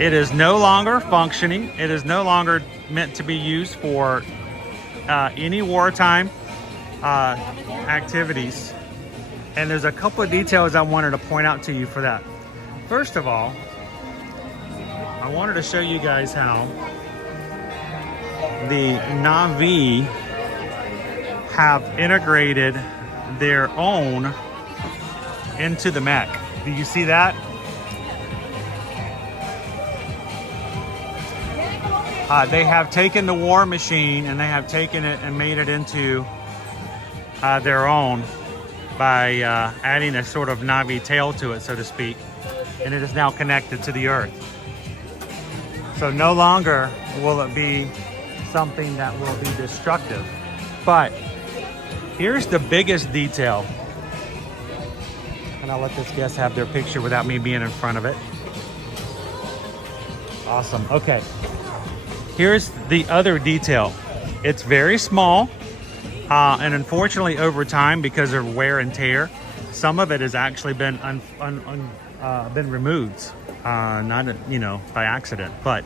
It is no longer functioning. It is no longer meant to be used for any wartime activities. And there's a couple of details I wanted to point out to you for that. First of all, I wanted to show you guys how the Na'vi have integrated their own into the mech. Do you see that? They have taken the war machine and they have taken it and made it into their own by adding a sort of Na'vi tail to it, so to speak. And it is now connected to the earth. So no longer will it be something that will be destructive. But here's the biggest detail. And I'll let this guest have their picture without me being in front of it. Awesome. Okay. Here's the other detail. It's very small, and unfortunately over time, because of wear and tear, some of it has actually been been removed, not by accident. But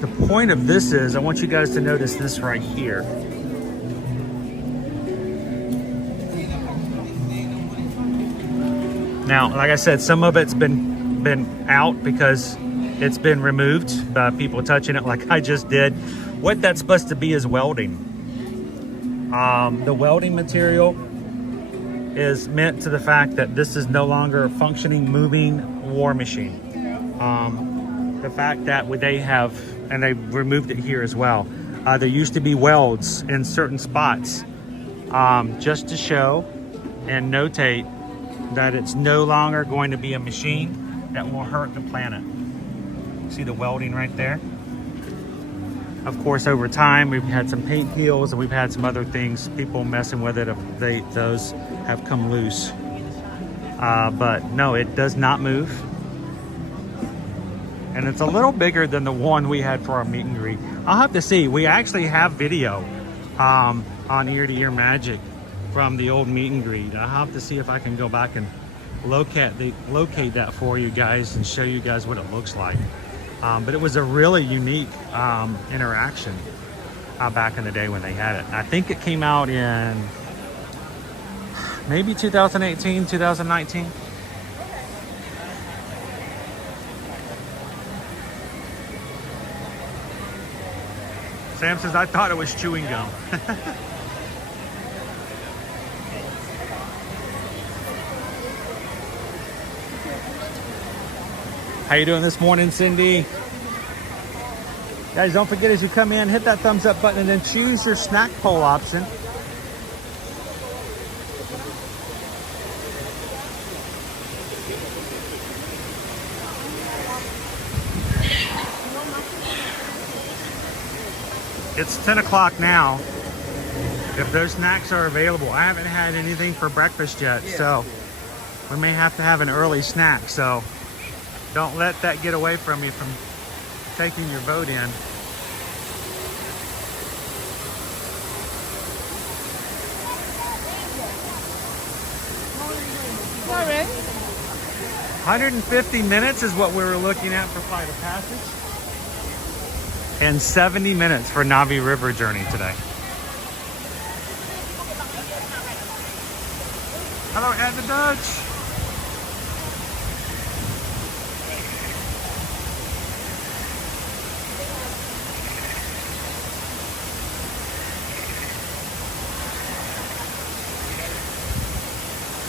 the point of this is, I want you guys to notice this right here. Now, like I said, some of it's been out because it's been removed by people touching it like I just did. What that's supposed to be is welding. The welding material is meant to the fact that this is no longer a functioning, moving war machine. The fact that they have, and they removed it here as well, there used to be welds in certain spots just to show and notate that it's no longer going to be a machine that will hurt the planet. See the welding right there? Of course, over time, we've had some paint peels and we've had some other things, people messing with it. Those have come loose. But no, it does not move. And it's a little bigger than the one we had for our meet and greet. I'll have to see. We actually have video on Ear to Ear Magic from the old meet and greet. I'll have to see if I can go back and locate that for you guys and show you guys what it looks like. But it was a really unique interaction back in the day when they had it. I think it came out in maybe 2018, 2019. Sam says, I thought it was chewing gum. How you doing this morning, Cindy? Guys, don't forget as you come in, hit that thumbs up button and then choose your snack poll option. It's 10 o'clock now. If those snacks are available, I haven't had anything for breakfast yet, so we may have to have an early snack. So don't let that get away from you from taking your vote in. Sorry. 150 minutes is what we were looking at for Flight of Passage. and 70 minutes for Navi River journey today. Hello, Ed the Dutch.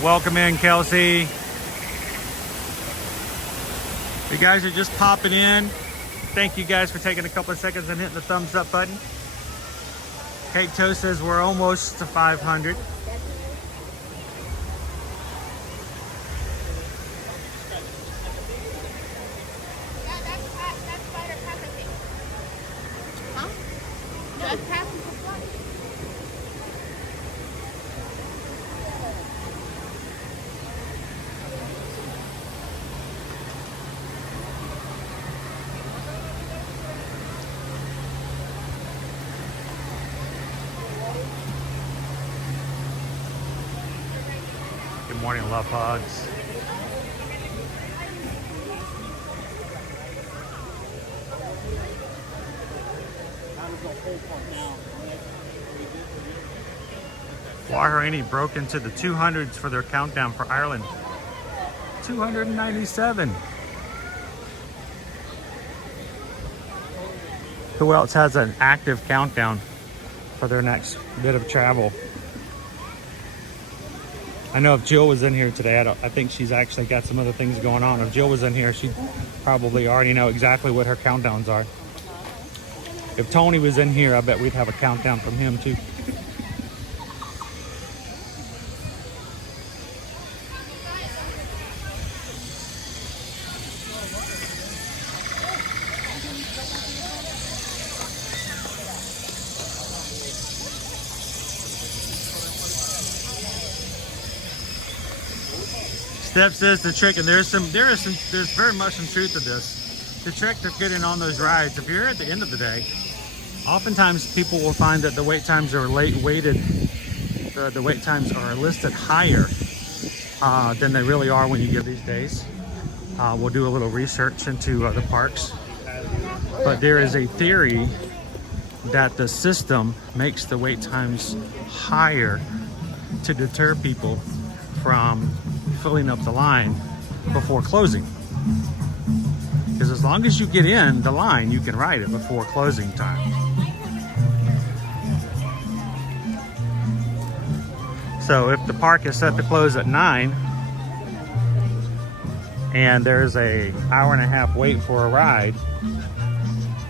Welcome in, Kelsey. If you guys are just popping in, thank you guys for taking a couple of seconds and hitting the thumbs up button. Kate Toe says we're almost to 500. Good morning, love hogs. Waharaini broke into the 200s for their countdown for Ireland. 297. Who else has an active countdown for their next bit of travel? I know if Jill was in here today, I think she's actually got some other things going on. If Jill was in here, she'd probably already know exactly what her countdowns are. If Tony was in here, I bet we'd have a countdown from him too. Steph says the trick, and there's very much some truth to this. The trick to getting on those rides, if you're at the end of the day, oftentimes people will find that the wait times are weighted. The wait times are listed higher than they really are when you get these days. We'll do a little research into the parks, but there is a theory that the system makes the wait times higher to deter people from filling up the line before closing. Because as long as you get in the line, you can ride it before closing time. So if the park is set to close at 9 and there's an hour-and-a-half wait for a ride,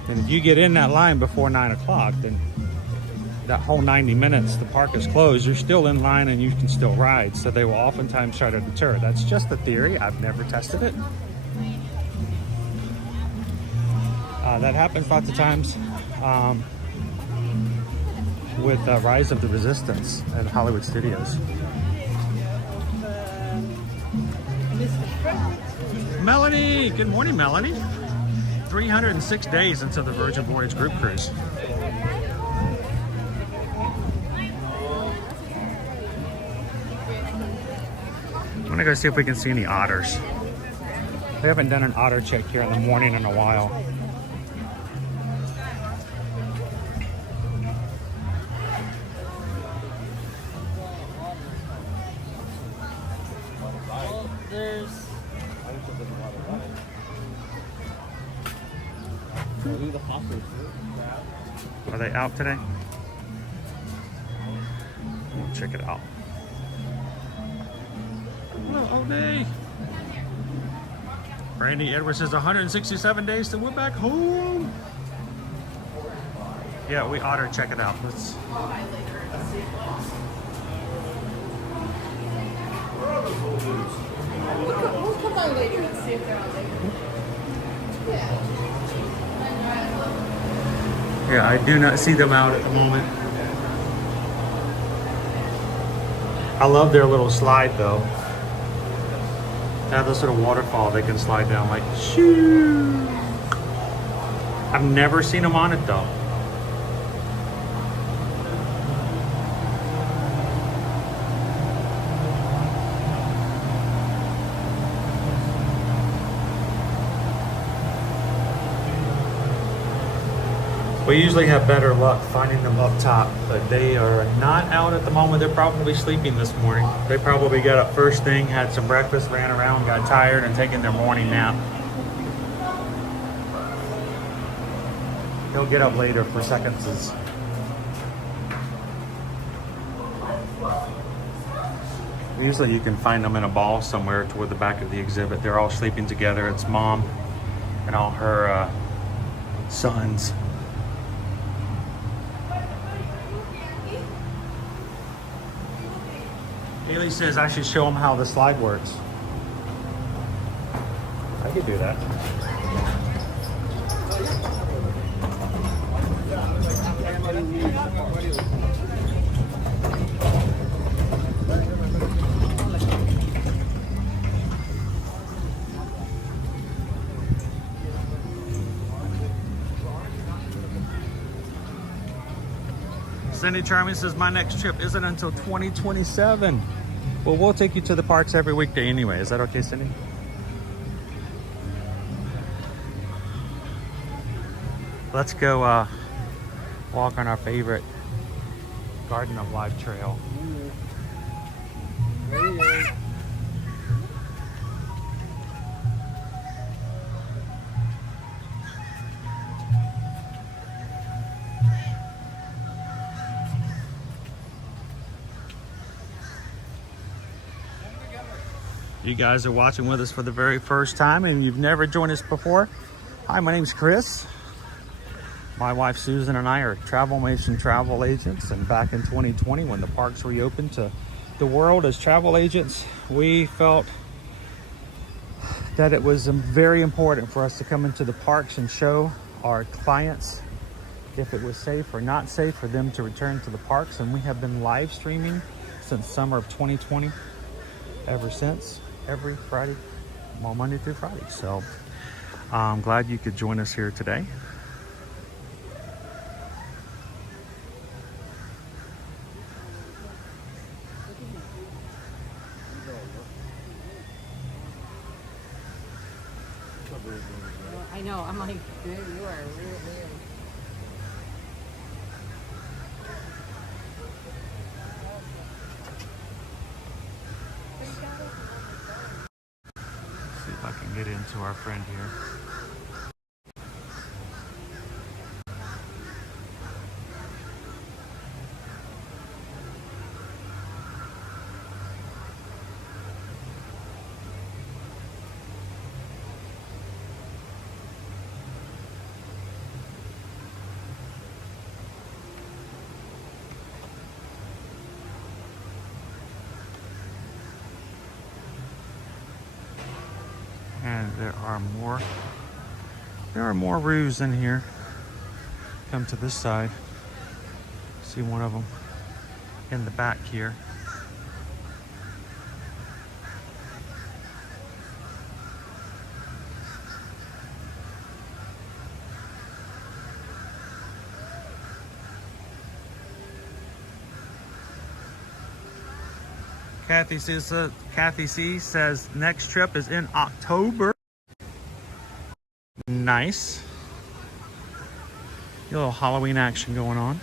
and if you get in that line before 9 o'clock, then that whole 90 minutes the park is closed, you're still in line and you can still ride. So they will oftentimes try to deter. That's just a theory. I've never tested it. That happens lots of times with Rise of the Resistance at Hollywood Studios. Melanie, good morning, Melanie. 306 days until the Virgin Voyage group cruise. I'm gonna go see if we can see any otters. We haven't done an otter check here in the morning in a while. Are they out today? We'll check it out. Hello, Ode. Brandy Edwards says 167 days till we're back home. Yeah, we ought to check it out. Let's. We'll come by later and see if they're on later. Yeah. Yeah, I do not see them out at the moment. I love their little slide though. They have this little waterfall they can slide down like shoo. I've never seen them on it though. We usually have better luck finding them up top, but they are not out at the moment. They're probably sleeping this morning. They probably got up first thing, had some breakfast, ran around, got tired, and taken their morning nap. He'll get up later for seconds. Usually you can find them in a ball somewhere toward the back of the exhibit. They're all sleeping together. It's mom and all her sons. Haley says I should show them how the slide works. I could do that. Cindy Charming says my next trip isn't until 2027. Well, we'll take you to the parks every weekday anyway. Is that okay, Cindy? Let's go walk on our favorite Garden of Life trail. You guys are watching with us for the very first time and you've never joined us before. Hi, my name's Chris. My wife Susan and I are Travelmation travel agents, and back in 2020 when the parks reopened to the world as travel agents, we felt that it was very important for us to come into the parks and show our clients if it was safe or not safe for them to return to the parks. And we have been live streaming since summer of 2020 ever since, every Friday, well, Monday through Friday. So I'm glad you could join us here today. I know, I'm like, dude, you are real weird. See if I can get into our friend here. And there are more roos in here. Come to this side. See one of them in the back here. Kathy C says next trip is in October. Nice. A little Halloween action going on.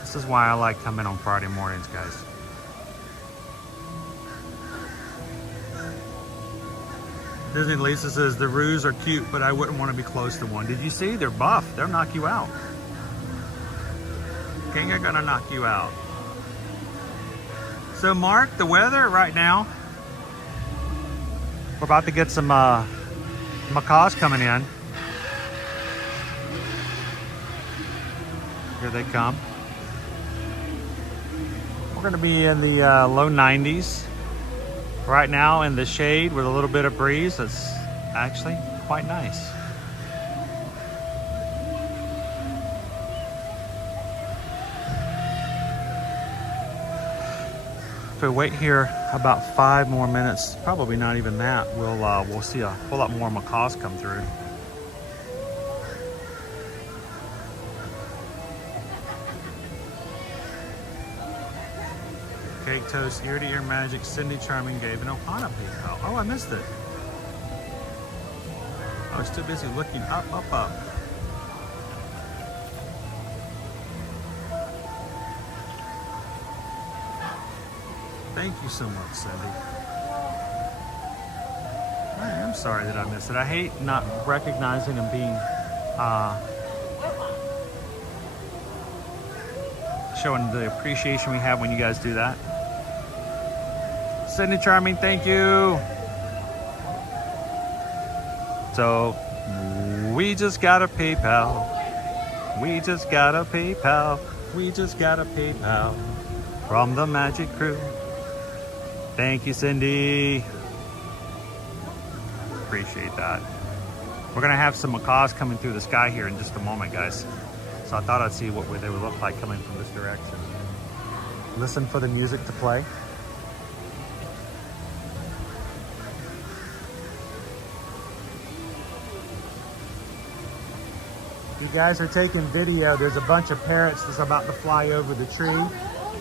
This is why I like coming on Friday mornings, guys. Disney Lisa says the roos are cute, but I wouldn't want to be close to one. Did you see? They're buff. They'll knock you out. King are gonna knock you out. So Mark, the weather right now, we're about to get some macaws coming in. Here they come. We're gonna be in the low 90s. Right now in the shade with a little bit of breeze. It's actually quite nice. If we wait here about 5 more minutes, probably not even that, we'll see a whole lot more macaws come through. Cake Toast, Ear to Ear Magic, Cindy Charming gave an Ohana PayPal. Oh, I missed it. I was too busy looking up. Thank you so much, Cindy. I am sorry that I missed it. I hate not recognizing and being, showing the appreciation we have when you guys do that. Cindy Charming, thank you. So, we just got a PayPal. We just got a PayPal. We just got a PayPal from the Magic Crew. Thank you, Cindy. Appreciate that. We're gonna have some macaws coming through the sky here in just a moment, guys. So I thought I'd see what they would look like coming from this direction. Listen for the music to play. You guys are taking video. There's a bunch of parrots that's about to fly over the tree.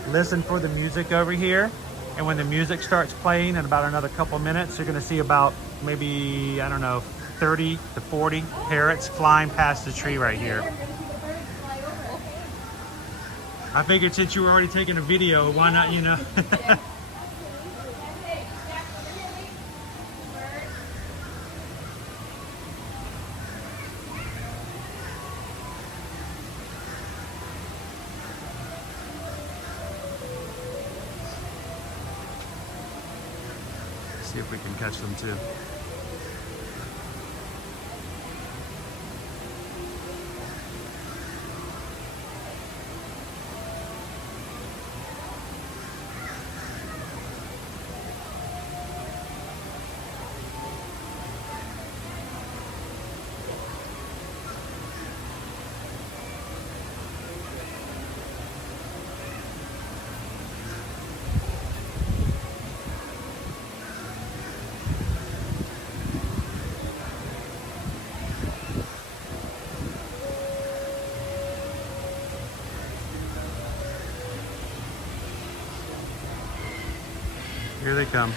Listen for the music over here. And when the music starts playing in about another couple minutes, you're gonna see about maybe, I don't know, 30 to 40 parrots flying past the tree right here. I figured since you were already taking a video, why not, you know? See if we can catch them too. Here they come.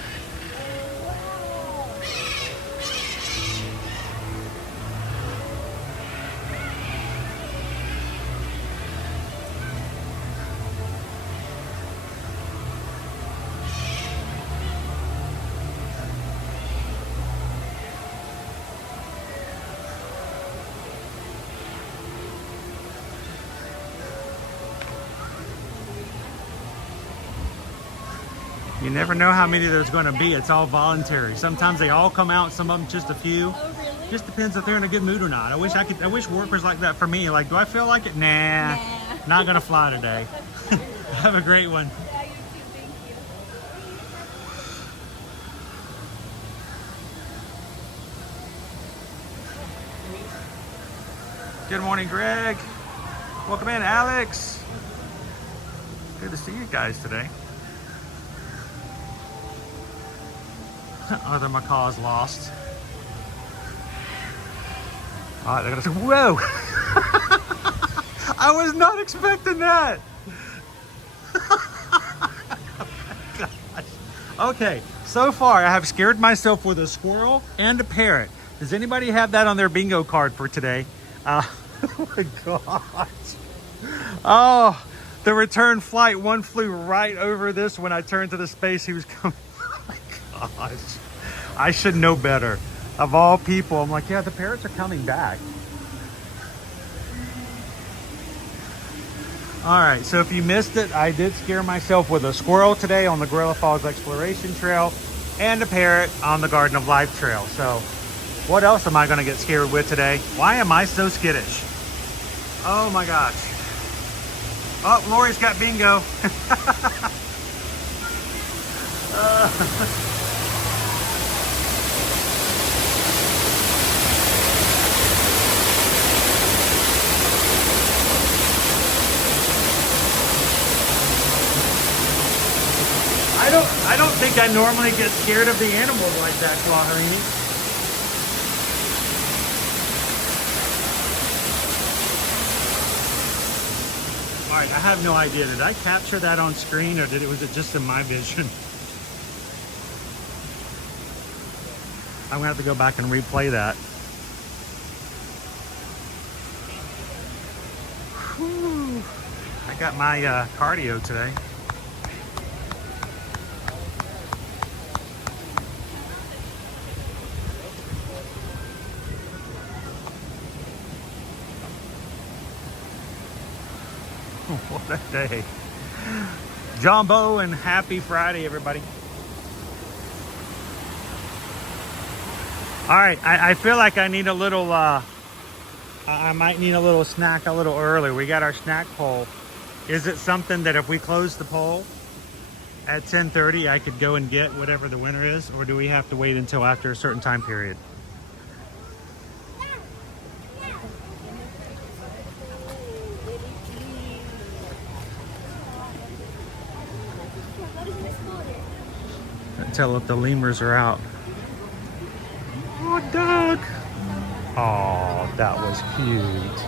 You never know how many there's going to be. It's all voluntary. Sometimes they all come out, some of them just a few. Oh, really? Just depends if they're in a good mood or not. I wish work was like that for me. Like, do I feel like it? Nah. Not gonna fly today. Have a great one. Yeah, you too. Thank you. Good morning, Greg. Welcome in, Alex. Good to see you guys today. Other macaws lost. All right, they're gonna say, whoa! I was not expecting that. Oh my gosh. Okay, so far I have scared myself with a squirrel and a parrot. Does anybody have that on their bingo card for today? Oh my gosh. Oh, the return flight, one flew right over this when I turned to the space he was coming. Gosh, I should know better. Of all people, I'm like, yeah, the parrots are coming back. All right, so if you missed it, I did scare myself with a squirrel today on the Gorilla Falls Exploration Trail and a parrot on the Garden of Life Trail. So what else am I gonna get scared with today? Why am I so skittish? Oh my gosh. Oh, Lori's got bingo. think I normally get scared of the animals like that, Claharini. All right, I have no idea. Did I capture that on screen, or was it just in my vision? I'm gonna have to go back and replay that. Whew. I got my cardio today. What a day. Jumbo, and happy Friday, everybody. All right, I feel like I need a little, I might need a little snack a little early. We got our snack poll. Is it something that if we close the poll at 10:30, I could go and get whatever the winner is, or do we have to wait until after a certain time period? Until if the lemurs are out. Oh, Doug! Oh, that was cute.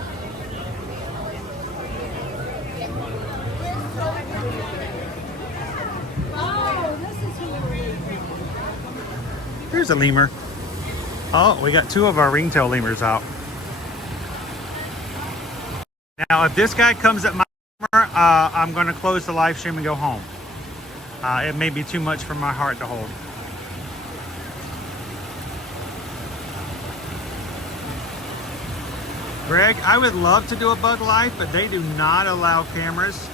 Here's a lemur. Oh, we got 2 of our ringtail lemurs out. Now, if this guy comes at my lemur, I'm going to close the live stream and go home. It may be too much for my heart to hold. Greg, I would love to do a bug life, but they do not allow cameras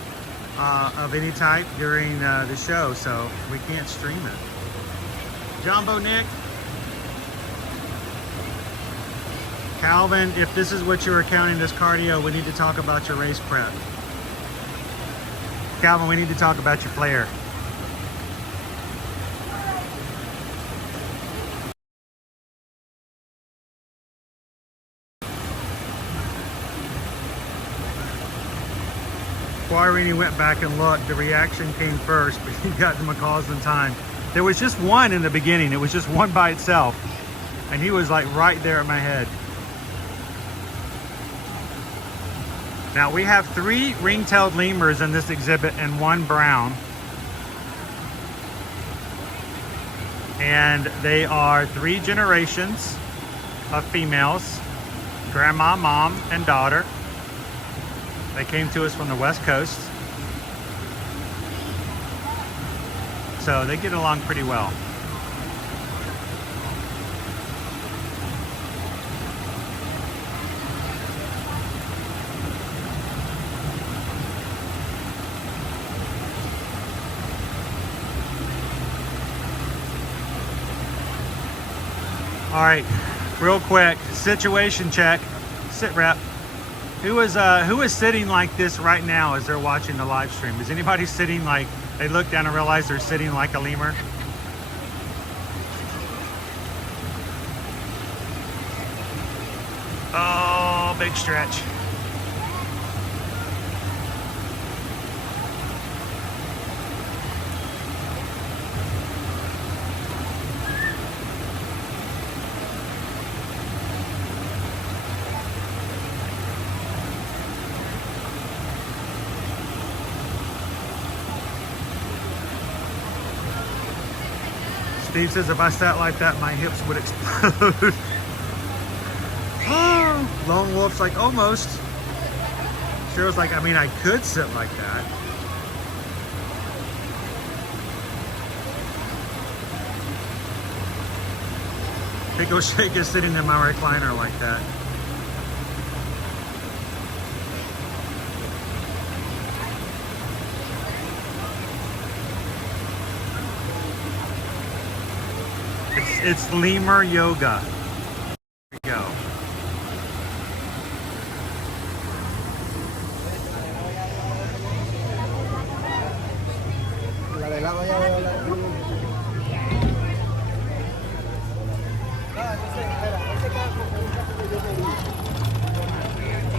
of any type during the show, so we can't stream it. Jumbo Nick. Calvin, if this is what you were counting as cardio, we need to talk about your race prep. Calvin, we need to talk about your flare. Guarini went back and looked. The reaction came first, but he got to McCausland in time. There was just one in the beginning. It was just one by itself. And he was like right there at my head. Now we have 3 ring-tailed lemurs in this exhibit and 1 brown. And they are 3 generations of females. Grandma, mom, and daughter. They came to us from the West Coast. So they get along pretty well. All right, real quick, situation check. Sit rep. Who is sitting like this right now as they're watching the live stream? Is anybody sitting like they look down and realize they're sitting like a lemur? Oh, big stretch. Steve says if I sat like that, my hips would explode. Oh, Lone Wolf's like, almost. Cheryl's like, I mean, I could sit like that. Pickle Shake is sitting in my recliner like that. It's lemur yoga. There we go.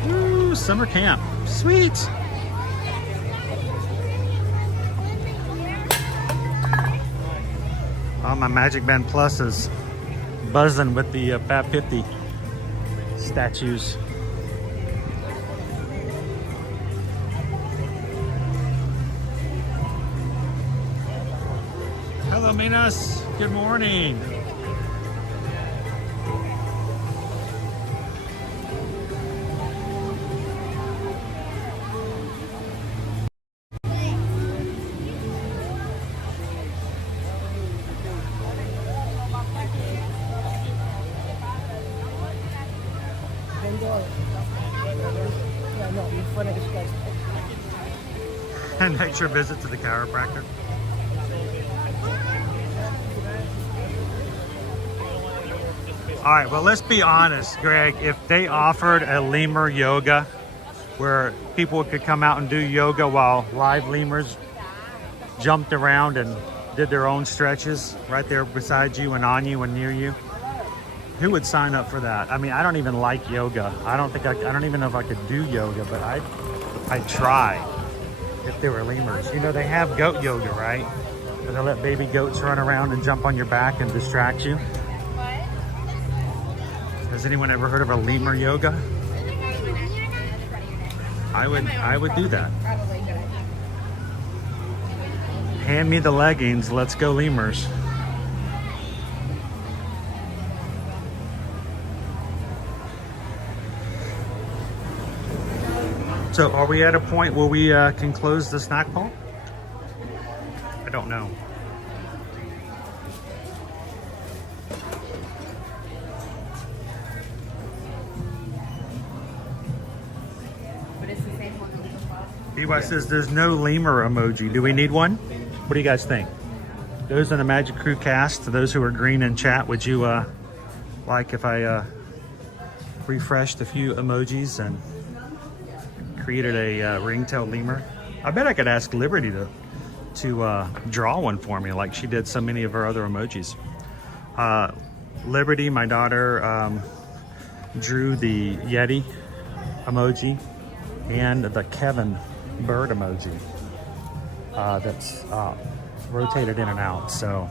Ooh, summer camp. Sweet. My Magic Band Plus is buzzing with the Fab 50 statues. Hello, Minas. Good morning. An extra visit to the chiropractor. All right, well, let's be honest, Greg. If they offered a lemur yoga where people could come out and do yoga while live lemurs jumped around and did their own stretches right there beside you and on you and near you, who would sign up for that? I mean, I don't even like yoga. I don't even know if I could do yoga, but I'd try if there were lemurs. You know, they have goat yoga, right? Where they let baby goats run around and jump on your back and distract you. Has anyone ever heard of a lemur yoga? I would do that. Hand me the leggings, let's go lemurs. So are we at a point where we can close the snack bowl? I don't know. EY says there's no lemur emoji. Do we need one? What do you guys think? Those in the Magic Crew cast, those who are green in chat, would you like if I refreshed a few emojis and created a ringtail lemur? I bet I could ask Liberty to draw one for me like she did so many of her other emojis. Liberty, my daughter, drew the Yeti emoji and the Kevin bird emoji that's rotated in and out. So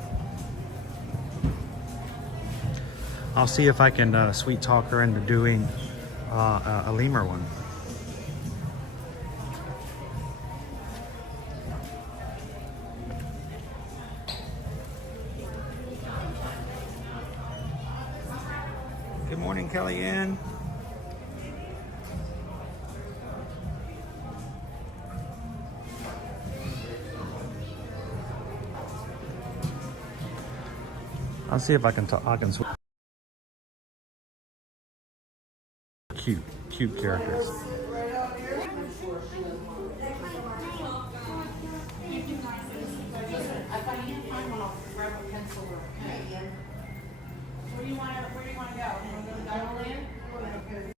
I'll see if I can sweet talk her into doing a lemur one. Good morning, Kellyanne. I'll see if I can talk. I can switch. Cute characters. Where do you want to go? You want to go to Diamond?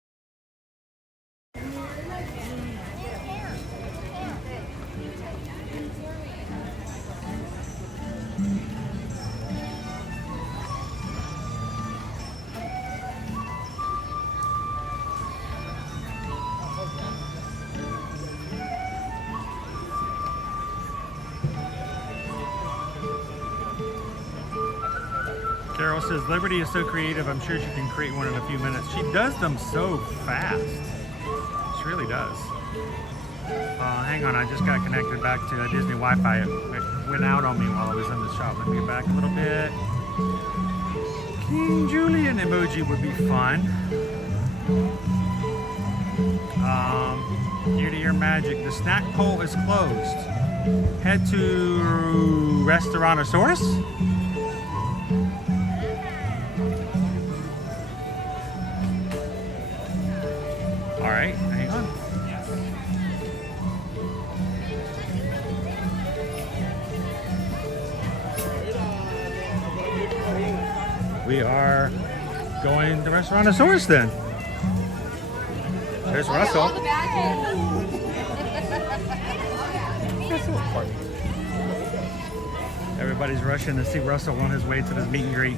Carol says, Liberty is so creative, I'm sure she can create one in a few minutes. She does them so fast. She really does. Hang on, I just got connected back to Disney Wi-Fi. It went out on me while I was in the shop. Let me get back a little bit. King Julian emoji would be fun. Ear-to-ear magic. The snack pole is closed. Head to Restaurantosaurus. All right, hang on. We are going to Restaurantosaurus then. There's Russell. Everybody's rushing to see Russell on his way to this meet and greet.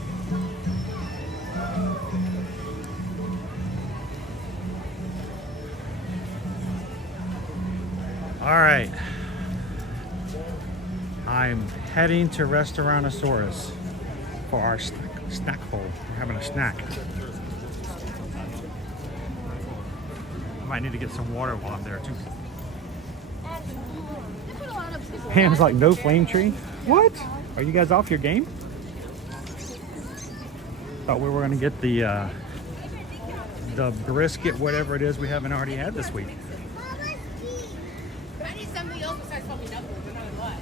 All right, I'm heading to Restaurantosaurus. for our snack bowl. We're having a snack. Might need to get some water while I'm there too. Pam's like, no flame tree? What? Are you guys off your game? Thought we were gonna get the brisket, whatever it is we haven't already had this week. But I need something else besides puppy knuckles. I know what.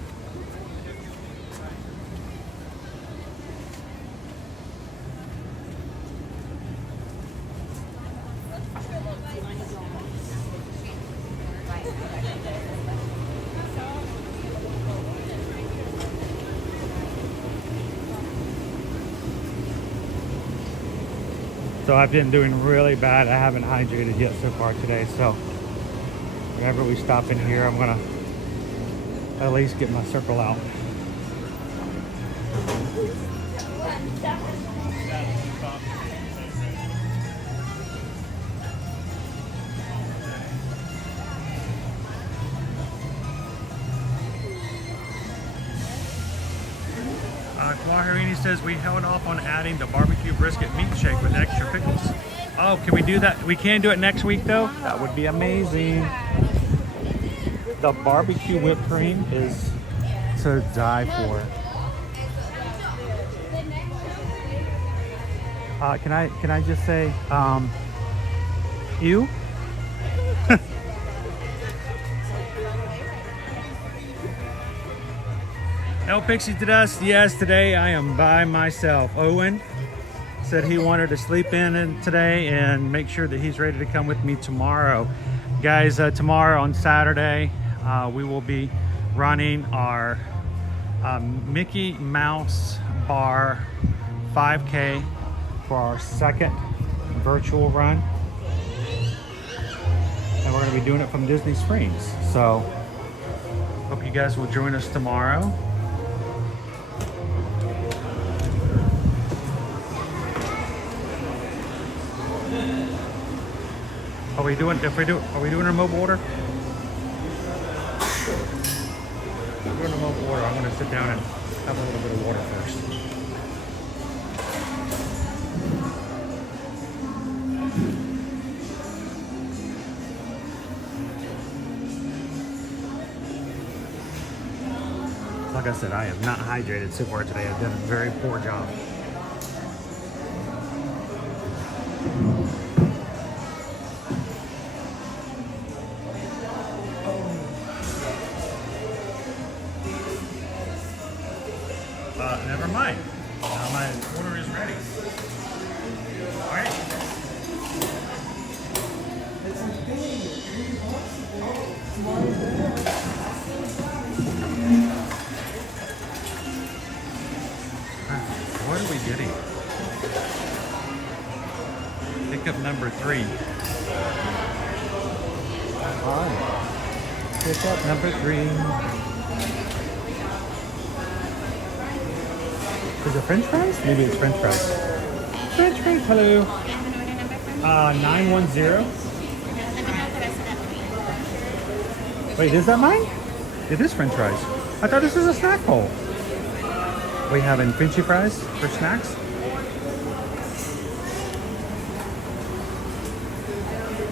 So I've been doing really bad. I haven't hydrated yet so far today. So whenever we stop in here, I'm gonna at least get my circle out. Kwaharini says we held off on adding the barbecue brisket meat shake with extra pickles. Oh, can we do that? We can do it next week though? That would be amazing. The barbecue whipped cream is to die for. Can I just say, ew? El Pixie to us, yes, today I am by myself. Owen said he wanted to sleep in today and make sure that he's ready to come with me tomorrow. Guys, tomorrow on Saturday, we will be running our Mickey Mouse Bar 5K for our second virtual run. And we're gonna be doing it from Disney Springs. So, hope you guys will join us tomorrow. Are we doing a mobile order? We're doing a mobile order. I'm gonna sit down and have a little bit of water first. Like I said, I have not hydrated so far today. I've done a very poor job. Never mind. Now my order is ready. All right. What are we getting? Pickup number 3. All right. Pickup number 3. Is it French fries? Maybe it's French fries. French fries, hello. 910. Wait, is that mine? It is French fries. I thought this was a snack bowl. We having Frenchy fries for snacks?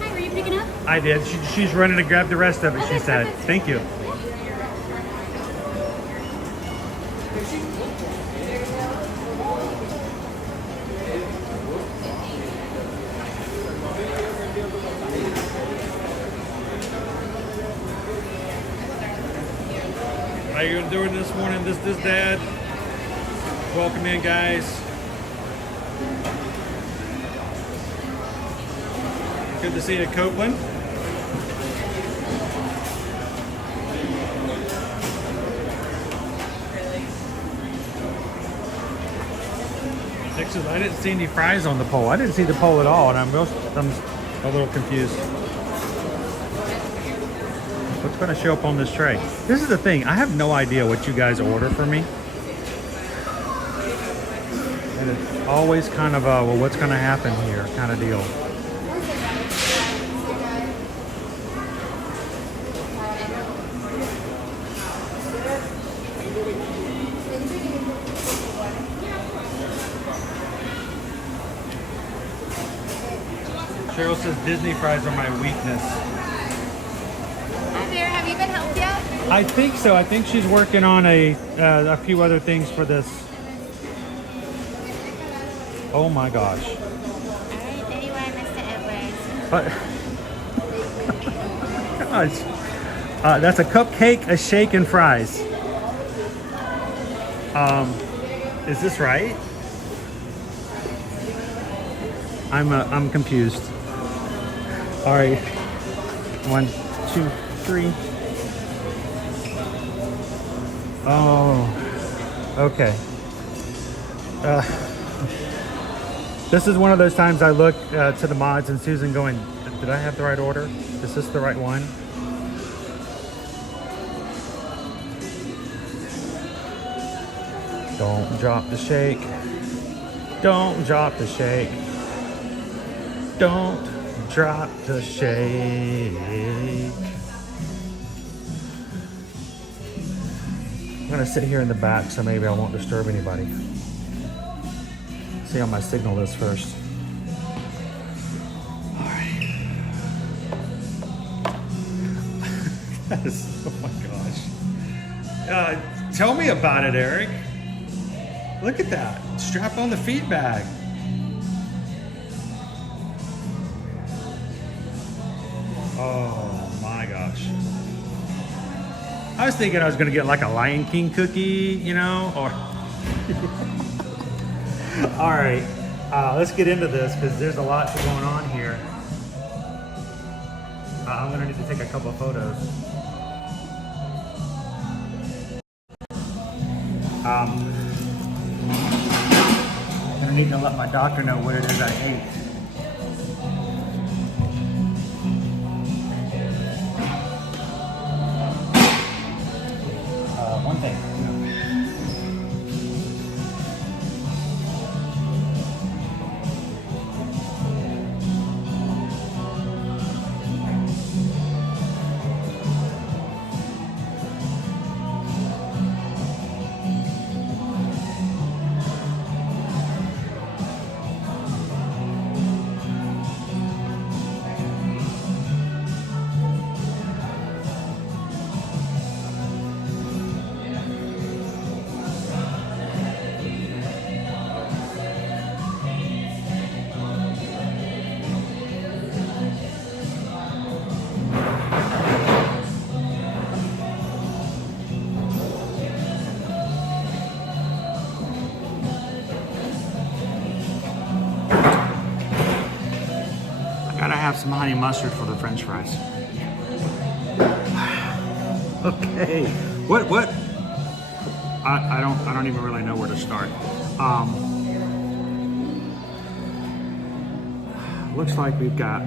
Hi, were you picking up? I did. She's running to grab the rest of it, she said. Perfect. Thank you. How you doing this morning? This is Dad. Welcome in, guys. Good to see you, Copeland. Nick says, I didn't see any fries on the pole. I didn't see the pole at all, and I'm a little confused. What's going to show up on this tray? This is the thing. I have no idea what you guys order for me. And it's always kind of a, well, what's going to happen here kind of deal. Cheryl says Disney fries are my weakness. Hi there, have you been helped yet? I think so. I think she's working on a few other things for this. Oh my gosh. Alright, there you are, Mr. Edwards. Gosh. That's a cupcake, a shake, and fries. Is this right? I'm confused. All right. 1, 2, 3. Oh, okay. This is one of those times I look to the mods and Susan going, did I have the right order? Is this the right one? Don't drop the shake. Don't drop the shake. Don't drop the shake. I'm gonna sit here in the back so maybe I won't disturb anybody. See how my signal is first. All right. That is, oh my gosh. Tell me about it, Eric. Look at that. Strap on the feed bag. Oh my gosh. I was thinking I was gonna get like a Lion King cookie, you know, or... All right, let's get into this because there's a lot going on here. I'm gonna need to take a couple of photos. I'm gonna need to let my doctor know what it is I ate. One thing. Some honey mustard for the French fries. Okay, what? I don't even really know where to start. Looks like we've got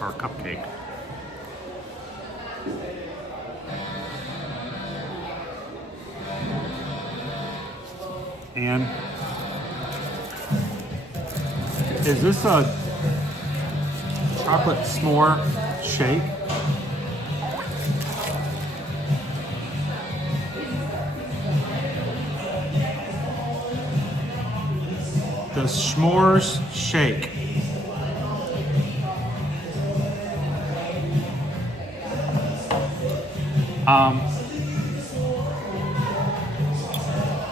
our cupcake. And is this a chocolate s'more shake? The s'mores shake.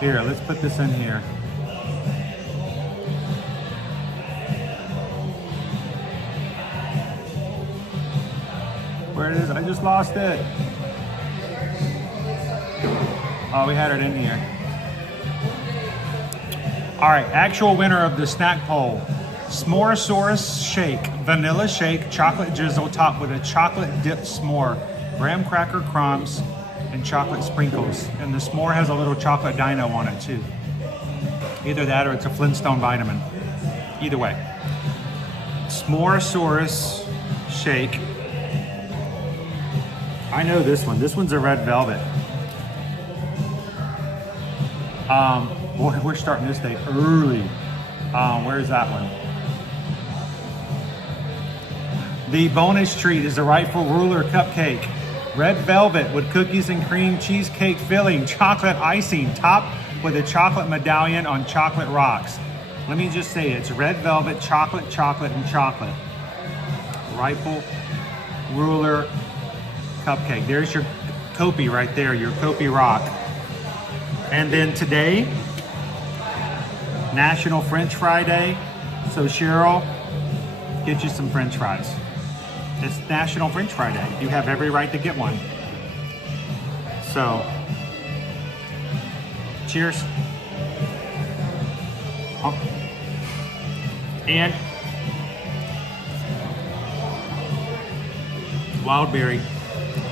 Here, let's put this in here. Where it is? I just lost it. Oh, we had it in here. All right, actual winner of the snack poll. S'moresaurus shake, vanilla shake, chocolate drizzle topped with a chocolate dipped s'more, graham cracker crumbs, and chocolate sprinkles. And the s'more has a little chocolate dino on it too. Either that or it's a Flintstone vitamin. Either way. S'moresaurus shake. I know this one. This one's a red velvet. Boy, we're starting this day early. Where's that one? The bonus treat is the rightful ruler cupcake. Red velvet with cookies and cream cheesecake filling, chocolate icing, topped with a chocolate medallion on chocolate rocks. Let me just say, it's red velvet, chocolate, chocolate, and chocolate. Rifle, ruler, cupcake. There's your Kopi right there, your Kopi rock. And then today, National French Fry Day. So Cheryl, get you some French fries. It's National French Fry Day. You have every right to get one. So, cheers. Oh. And wild berry,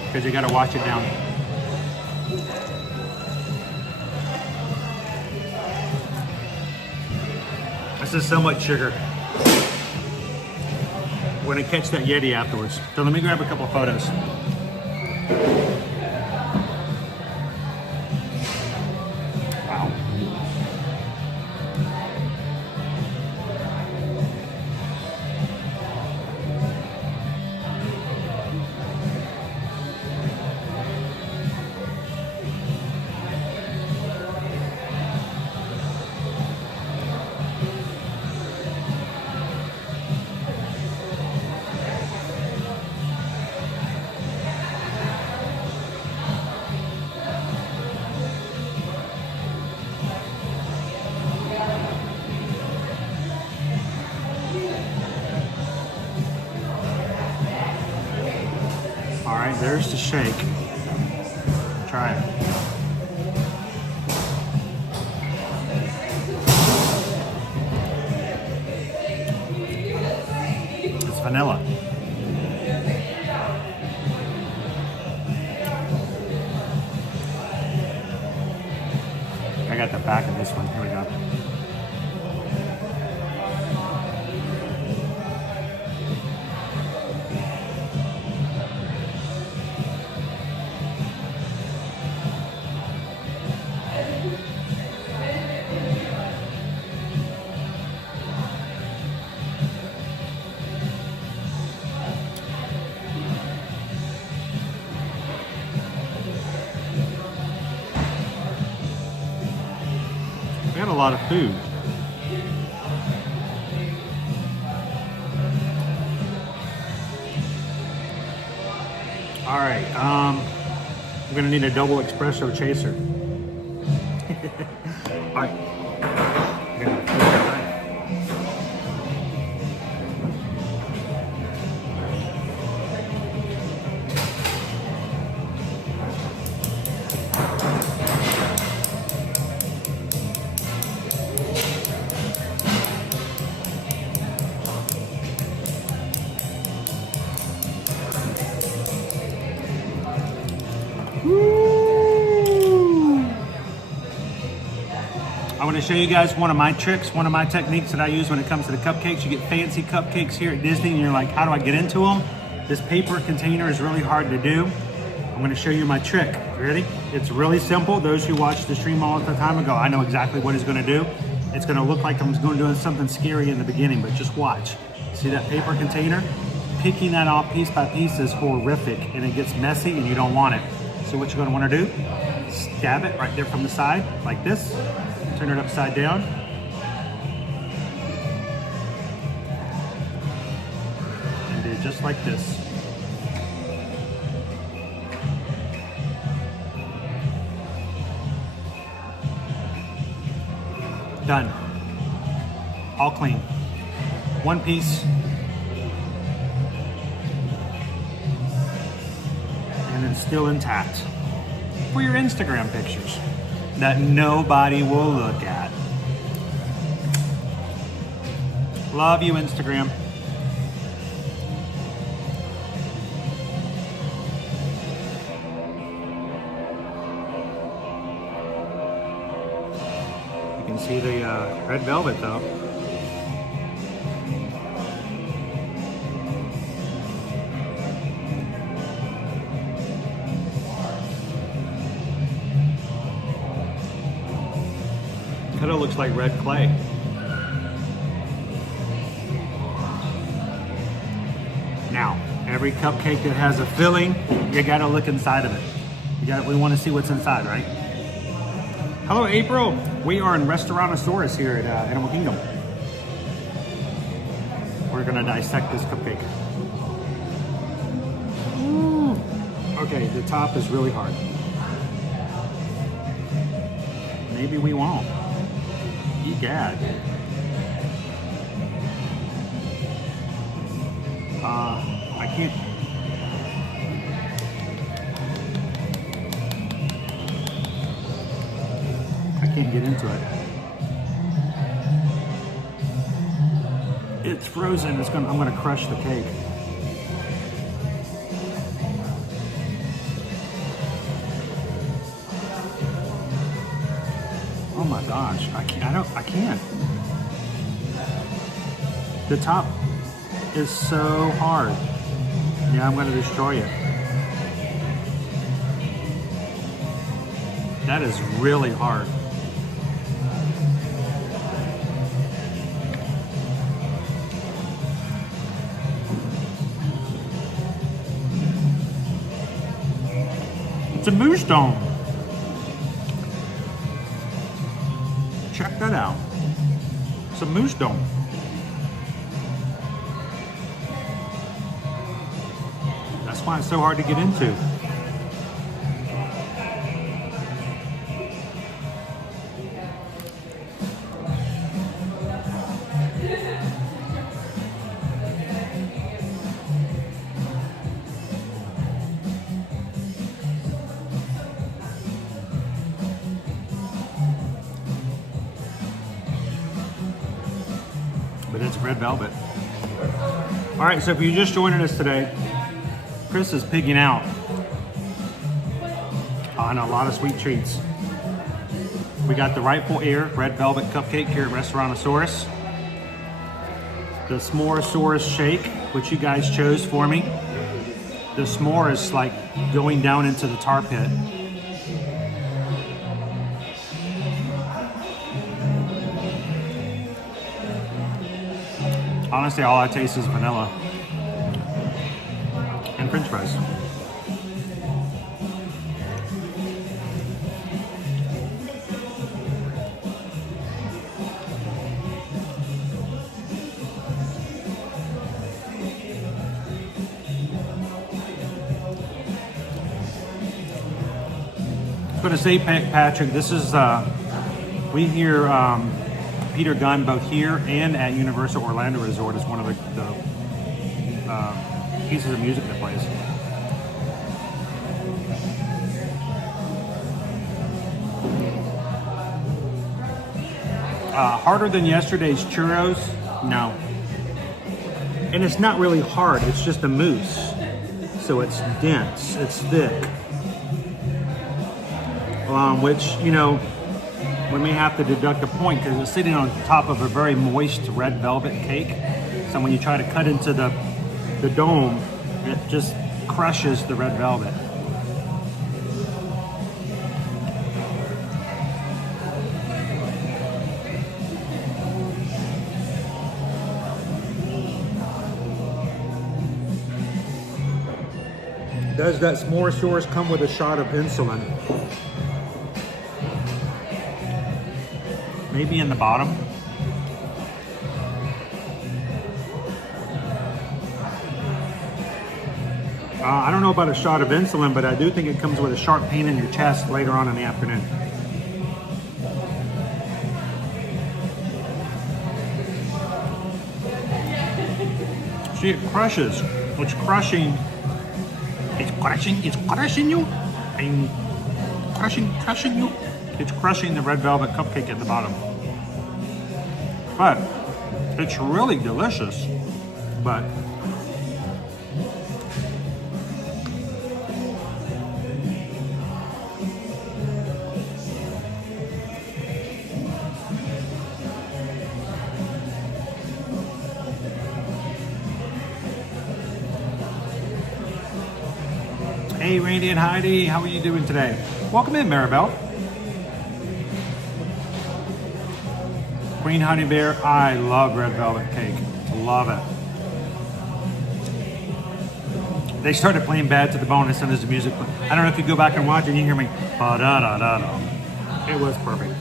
because you gotta wash it down. This is so much sugar. We're gonna catch that Yeti afterwards. So let me grab a couple of photos. Wow. All right, there's the shake. Try it. It's vanilla. I got the back of this one. Here we go. We had a lot of food. All right, we're gonna need a double espresso chaser. All right. I want to show you guys one of my tricks, one of my techniques that I use when it comes to the cupcakes. You get fancy cupcakes here at Disney and you're like, how do I get into them? This paper container is really hard to do. I'm going to show you my trick. Ready? It's really simple. Those who watched the stream all the time ago, I know exactly what it's going to do. It's going to look like I'm going to do something scary in the beginning, but just watch. See that paper container? Picking that off piece by piece is horrific and it gets messy and you don't want it. So what you're going to want to do, stab it right there from the side like this. Turn it upside down. And do just like this. Done. All clean. One piece. And then still intact. For your Instagram pictures that nobody will look at. Love you, Instagram. You can see the red velvet though. Kind of looks like red clay. Now, every cupcake that has a filling, you gotta look inside of it. We want to see what's inside, right? Hello, April. We are in Restaurantosaurus here at Animal Kingdom. We're gonna dissect this cupcake. Okay, the top is really hard. Maybe we won't. Egad. I can't. I can't get into it. It's frozen. I'm gonna crush the cake. Oh my gosh! I can't. The top is so hard. Yeah, I'm gonna destroy it. That is really hard. It's a moose dome. Check that out. It's a moose dome. That's why it's so hard to get into. But it's red velvet. All right, so if you're just joining us today, Chris is pigging out on a lot of sweet treats. We got the Rightful Heir red velvet cupcake here at Restaurantosaurus. The S'moresaurus shake, which you guys chose for me. The s'more is like going down into the tar pit. Honestly, all I taste is vanilla and French fries. I'm going to say, Patrick, this is, we hear Peter Gunn both here and at Universal Orlando Resort is one of the pieces of music that plays. Harder than yesterday's churros? No. And it's not really hard, it's just a mousse. So it's dense, it's thick. Which, you know, we may have to deduct a point because it's sitting on top of a very moist red velvet cake. So when you try to cut into the dome, it just crushes the red velvet. Does that S'moresaurus come with a shot of insulin? Maybe in the bottom. I don't know about a shot of insulin, but I do think it comes with a sharp pain in your chest later on in the afternoon. See, it crushes. It's crushing. It's crushing you. I'm crushing you. It's crushing the red velvet cupcake at the bottom. But it's really delicious. But hey, Randy and Heidi, how are you doing today? Welcome in, Maribel. Queen Honey Bear, I love red velvet cake. Love it. They started playing Bad to the Bone as soon as the music played. I don't know if you go back and watch and you hear me. Ba-da-da-da-da. It was perfect.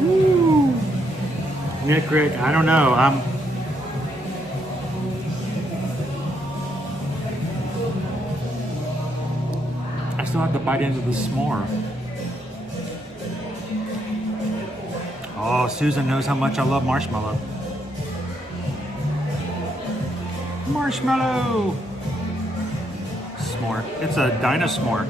Woo. Nick, Rick, I don't know. I still have to bite into the s'more. Oh, Susan knows how much I love marshmallow. Marshmallow! S'more. It's a dinosaur.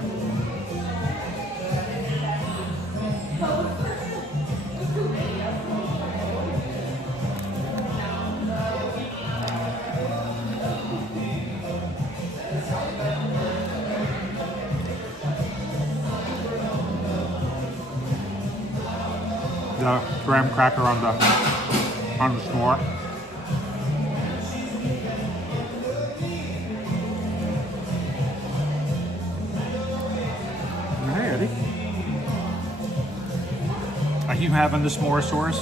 The graham cracker on the s'more. Hey, Eddie. Are you having the S'moresaurus?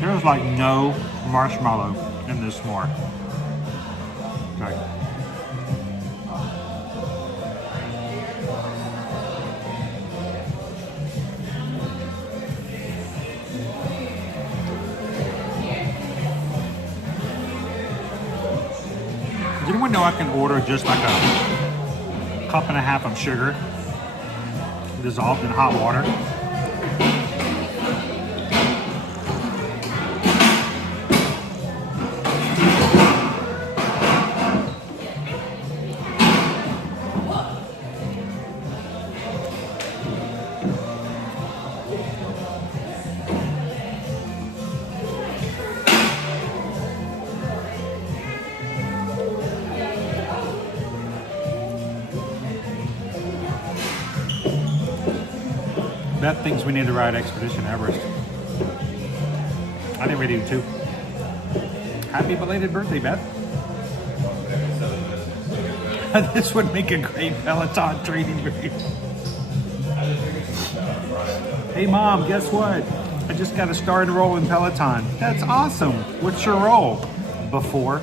There's like no marshmallow in this s'more. Right. Does anyone know I can order just like a cup and a half of sugar dissolved in hot water? Beth thinks we need to ride Expedition Everest. I think we do too. Happy belated birthday, Beth. This would make a great Peloton training video. Hey Mom, guess what? I just got to start enrolling in Peloton. That's awesome. What's your role? Before.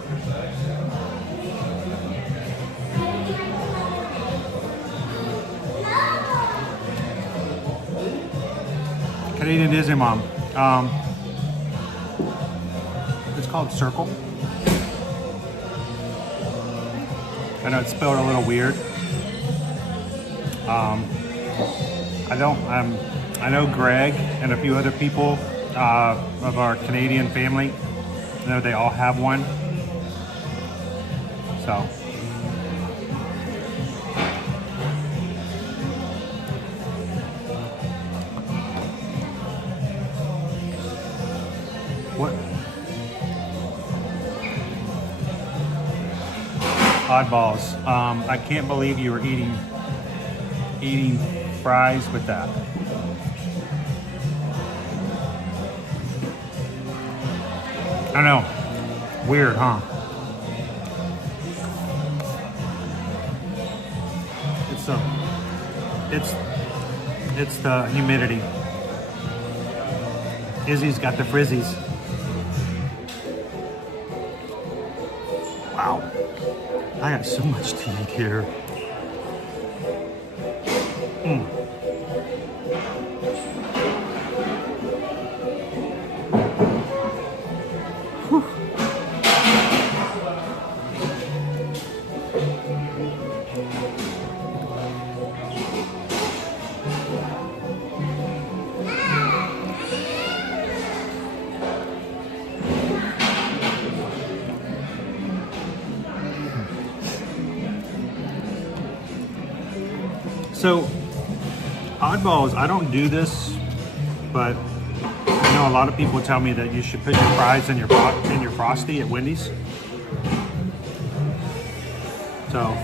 Canadian Disney Mom. It's called Circle. I know it's spelled a little weird. I know Greg and a few other people of our Canadian family. I know they all have one. So. What? Oddballs. I can't believe you were eating fries with that. I know. Weird, huh? It's the humidity. Izzy's got the frizzies. Wow. I got so much to eat here. So, oddballs, I don't do this, but I know a lot of people tell me that you should put your fries in your Frosty at Wendy's. So,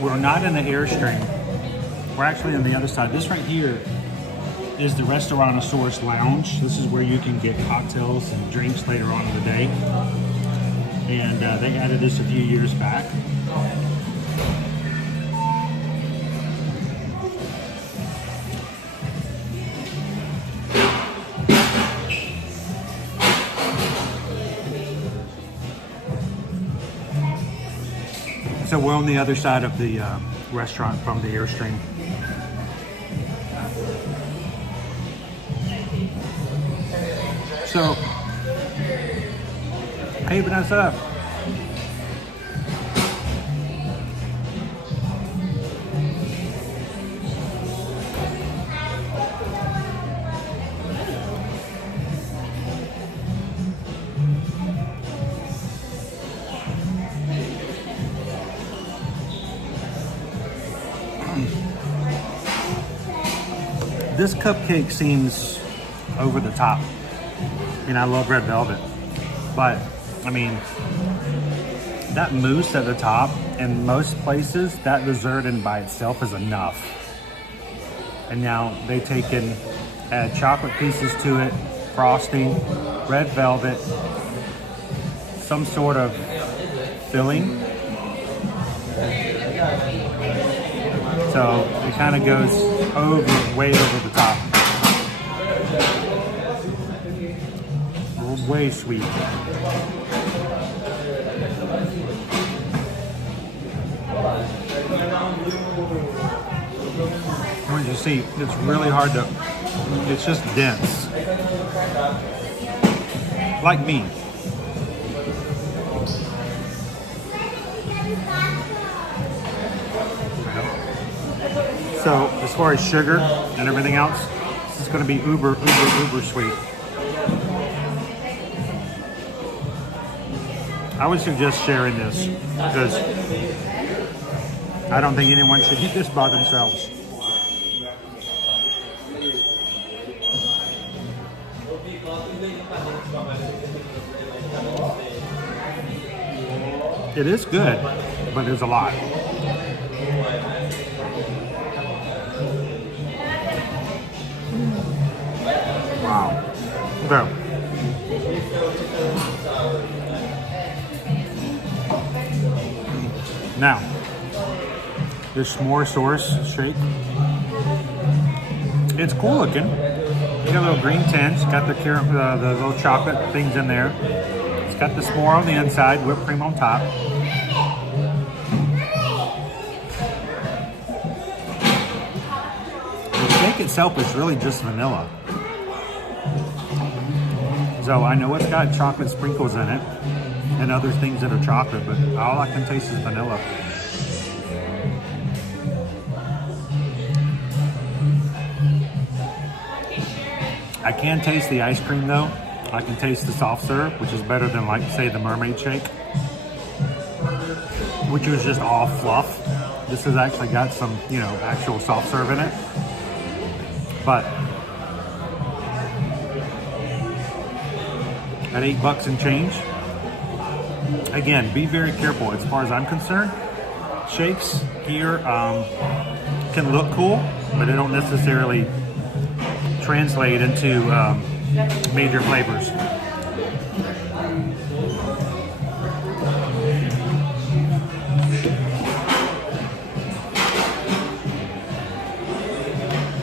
we're not in the Airstream. We're actually on the other side. This right here is the Restaurantosaurus Lounge. This is where you can get cocktails and drinks later on in the day. And they added this a few years back. So we're on the other side of the restaurant from the Airstream. So, hey Vanessa. This cupcake seems over the top. I mean, I love red velvet, but I mean, that mousse at the top, in most places, that dessert in by itself is enough. And now they take and add chocolate pieces to it, frosting, red velvet, some sort of filling. So it kind of goes way over the top. Way sweet. As you see, it's really hard to, it's just dense. Like me. So as far as sugar and everything else, this is going to be uber sweet. I would suggest sharing this because I don't think anyone should eat this by themselves. It is good, but there's a lot. Wow. Okay. Now, this S'moresaurus shake, it's cool looking. It's got a little green tint. It's got the little chocolate things in there. It's got the s'more on the inside, whipped cream on top. The shake itself is really just vanilla. So I know it's got chocolate sprinkles in it and other things that are chocolate, but all I can taste is vanilla. I can taste the ice cream though. I can taste the soft serve, which is better than, like, say, the mermaid shake, which was just all fluff. This has actually got some, you know, actual soft serve in it. But at $8 and change, again, be very careful. As far as I'm concerned, shakes here can look cool, but they don't necessarily translate into major flavors.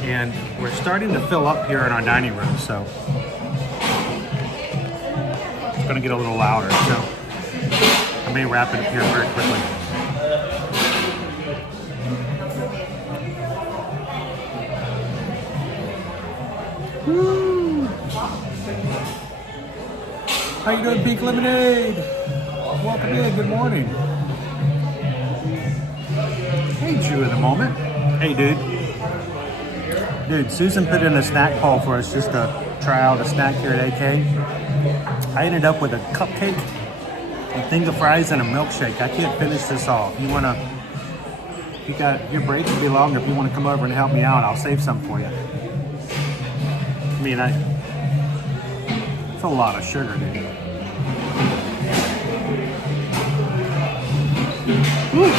And we're starting to fill up here in our dining room, so it's going to get a little louder. So I may wrap it up here very quickly. Woo! How you doing, Pink Lemonade? Welcome in. Good morning. Hey, Jew of the moment. Hey, dude. Dude, Susan put in a snack poll for us just to try out a snack here at AK. I ended up with a cupcake, a thing of fries, and a milkshake. I can't finish this all. If you want to, if you got, your break will be longer. If you want to come over and help me out, I'll save some for you. I mean, it's a lot of sugar, dude. Woo.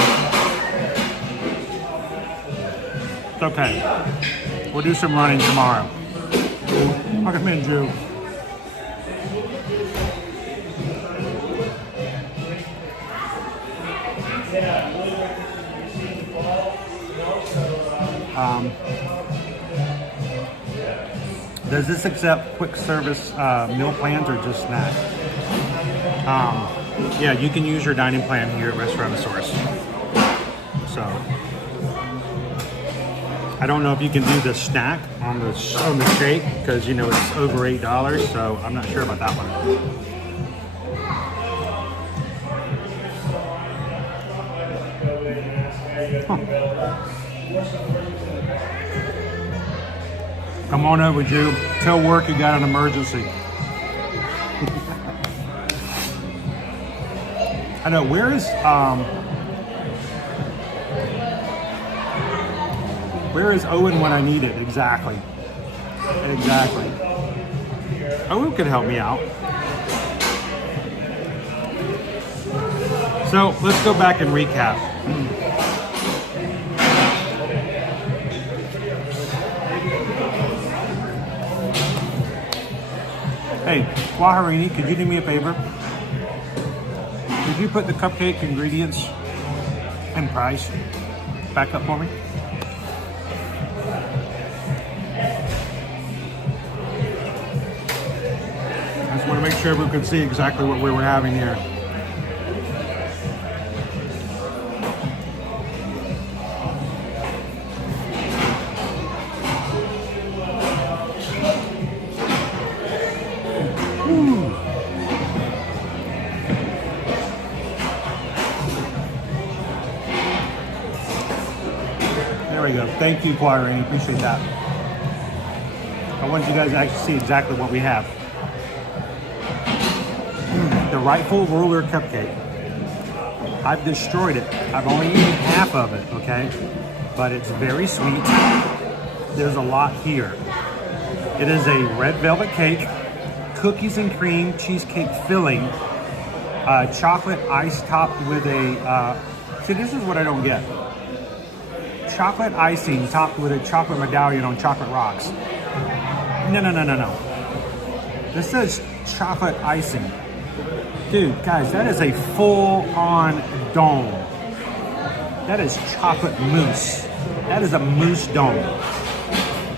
It's okay. We'll do some running tomorrow. Welcome in, Jew. Does this accept quick service meal plans or just snack? Yeah, you can use your dining plan here at Restaurantosaurus. So, I don't know if you can do the snack on the shake because you know it's over $8. So I'm not sure about that one. Huh. Come on over, Jew. Tell work you got an emergency. I know, where is Owen when I need it? Exactly. Exactly. Owen could help me out. So let's go back and recap. Hey, Waharini, could you do me a favor? Could you put the cupcake ingredients and price back up for me? I just want to make sure we could see exactly what we were having here. Thank you, Quarry. Appreciate that. I want you guys to actually see exactly what we have. The rightful ruler cupcake. I've destroyed it. I've only eaten half of it, okay? But it's very sweet. There's a lot here. It is a red velvet cake, cookies and cream, cheesecake filling, chocolate ice topped with a, see, this is what I don't get. Chocolate icing topped with a chocolate medallion on chocolate rocks. No. This says chocolate icing. Dude, guys, that is a full-on dome. That is chocolate mousse. That is a mousse dome.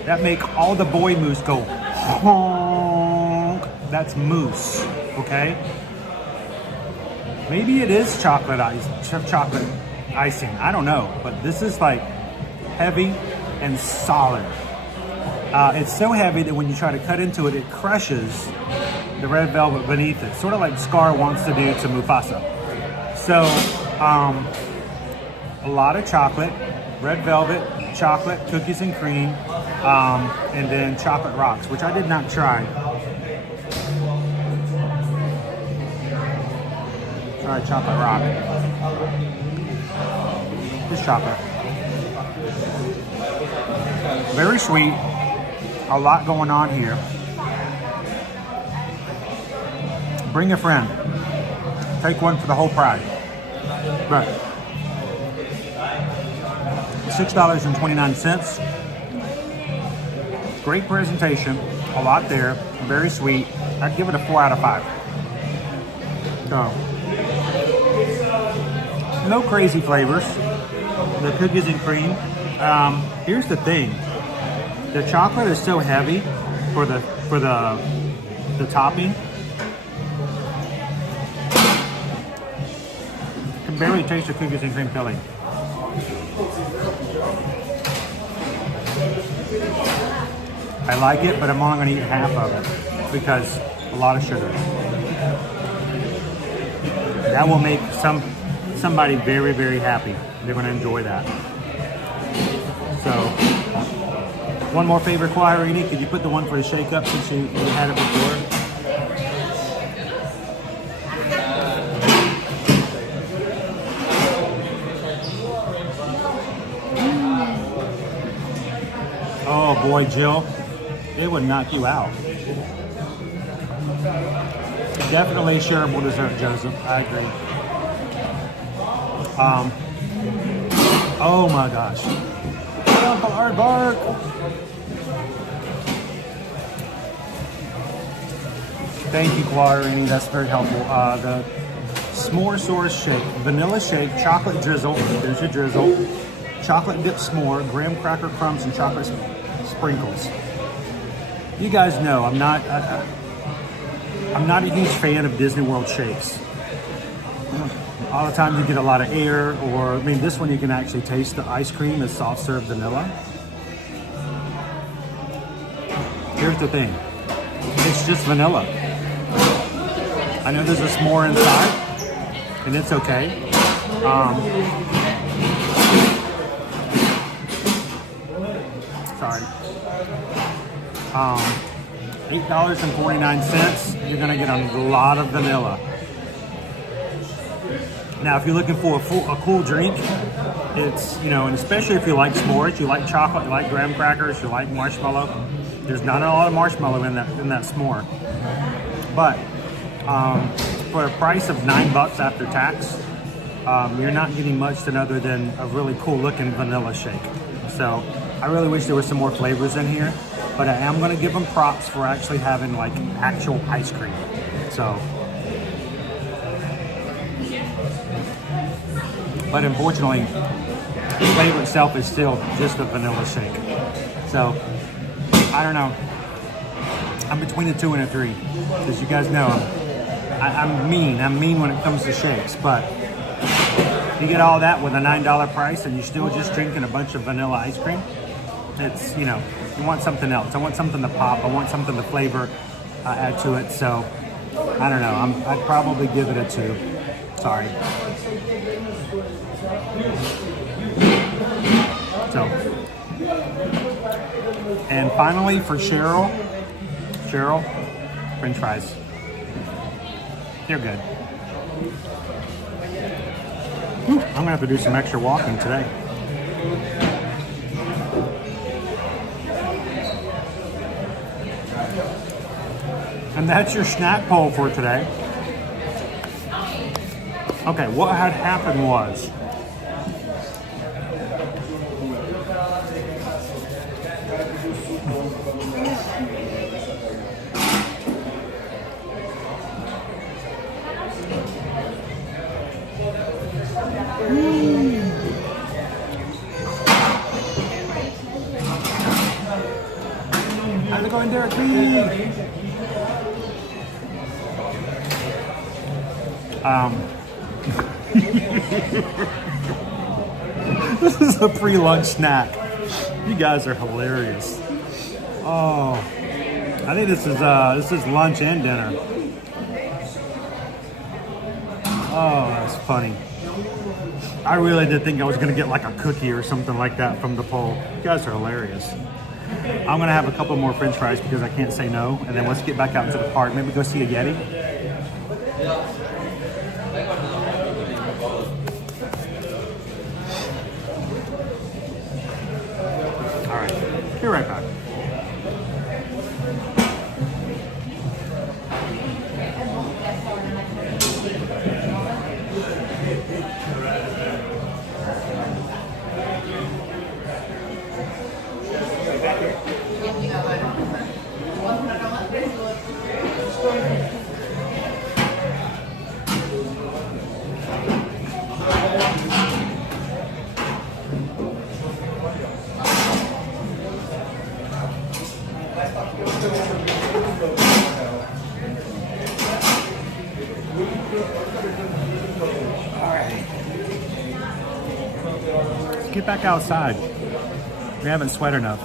That make all the boy mousse go honk. That's mousse, okay? Maybe it is chocolate icing. I don't know, but this is like heavy and solid. It's so heavy that when you try to cut into it, it crushes the red velvet beneath it, sort of like Scar wants to do to Mufasa. So, a lot of chocolate, red velvet, chocolate, cookies and cream, and then chocolate rocks, which I did not try. Try chocolate rock. Just chocolate. Very sweet. A lot going on here. Bring a friend. Take one for the whole price. Right. $6.29. Great presentation. A lot there. Very sweet. I'd give it a 4 out of 5. So, no crazy flavors. The cookies and cream. Here's the thing. The chocolate is so heavy for the topping. You can barely taste the cookies and cream filling. I like it, but I'm only going to eat half of it because a lot of sugar. That will make somebody very, very happy. They're going to enjoy that. So, one more favorite Quairini. Could you put the one for the shake up since you had it before? Oh boy, Jill, it would knock you out. Definitely shareable dessert, Joseph. I agree. Oh my gosh. Uncle Aardvark. Thank you, Quadrini. That's very helpful. The S'moresaurus shake, vanilla shake, chocolate drizzle. There's your drizzle. Chocolate dip s'more, graham cracker crumbs, and chocolate sprinkles. You guys know I'm not a huge fan of Disney World shakes. All the time you get a lot of air, or I mean, this one you can actually taste the ice cream is soft serve vanilla. Here's the thing, it's just vanilla. I know there's a s'more inside, and it's okay. Sorry. $8.49. You're gonna get a lot of vanilla. Now, if you're looking for a cool drink, it's, you know, and especially if you like s'mores, you like chocolate, you like graham crackers, you like marshmallow. There's not a lot of marshmallow in that s'more, but for a price of $9 after tax, you're not getting much other than a really cool looking vanilla shake. So I really wish there was some more flavors in here, but I am going to give them props for actually having like actual ice cream. So, but unfortunately, the flavor itself is still just a vanilla shake. So I don't know. I'm between a 2 and a 3, because you guys know I'm mean when it comes to shakes, but you get all that with a $9 price and you're still just drinking a bunch of vanilla ice cream. It's, you know, you want something else. I want something to pop. I want something to flavor, add to it. So I don't know. I'd probably give it a 2. Sorry. So, and finally for Cheryl, French fries. They're good. Whew, I'm gonna have to do some extra walking today. And that's your snack poll for today. Okay, what had happened was, how's it going, Derek B? This is a pre-lunch snack. You guys are hilarious. Oh, I think this is lunch and dinner. Oh, that's funny. I really did think I was gonna get like a cookie or something like that from the poll. You guys are hilarious. I'm gonna have a couple more French fries because I can't say no, and then let's get back out into the park. Maybe go see a Yeti. All right, be right back. Get back outside. We haven't sweat enough.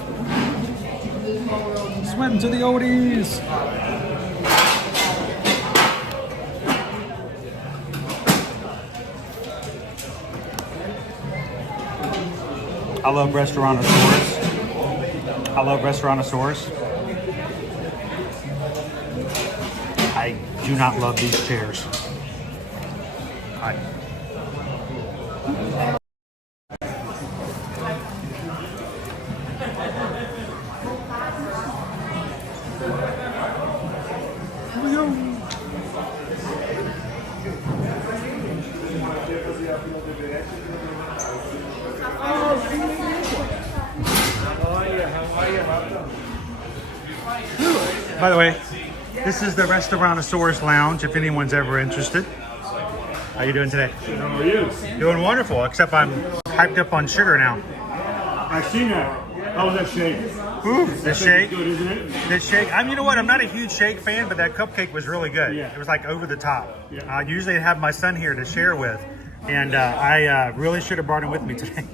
Sweating to the oldies. I love Restaurantosaurus. I love Restaurantosaurus. I do not love these chairs. By the way, this is the Restaurantosaurus Lounge, if anyone's ever interested. How you doing today? How are you? Doing wonderful, except I'm hyped up on sugar now. I've seen that. How was that shake? Ooh, the shake. Good, isn't it? The shake. You know what? I'm not a huge shake fan, but that cupcake was really good. Yeah. It was like over the top. Yeah. I usually have my son here to share with, and I really should have brought him with me today.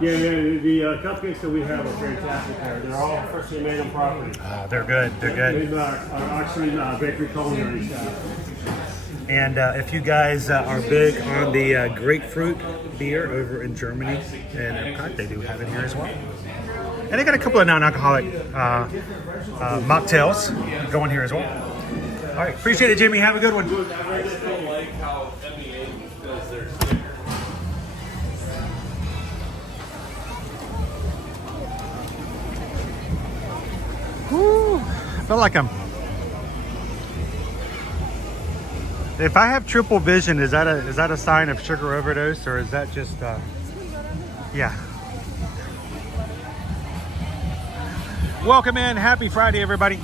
Yeah, the cupcakes that we have are fantastic there. They're all freshly made on property. They're good. They're good. They've actually bakery culinary staff. And if you guys are big on the grapefruit beer over in Germany and Epcot, they do have it here as well. And they got a couple of non-alcoholic mocktails going here as well. All right, appreciate it, Jimmy. Have a good one. Woo, I feel like I'm... If I have triple vision, is that a sign of sugar overdose, or is that just yeah. Welcome in. Happy Friday, everybody.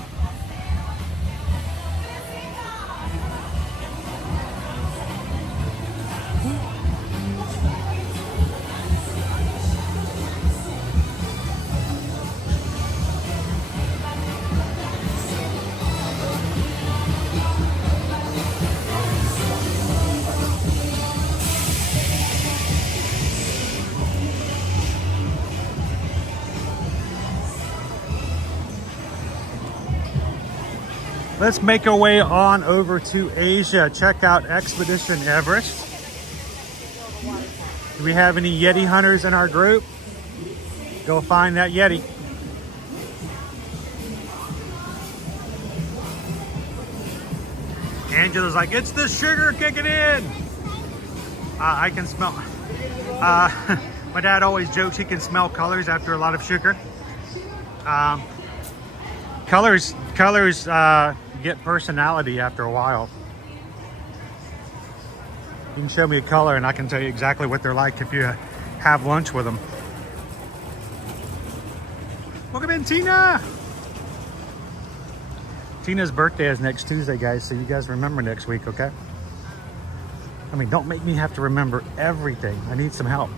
Let's make our way on over to Asia. Check out Expedition Everest. Do we have any Yeti hunters in our group? Go find that Yeti. Angela's like, it's the sugar kicking in. I can smell. My dad always jokes he can smell colors after a lot of sugar. Colors get personality after a while. You can show me a color and I can tell you exactly what they're like if you have lunch with them. Welcome in, Tina. Tina's birthday is next Tuesday, guys, so you guys remember next week, okay? I mean, don't make me have to remember everything. I need some help.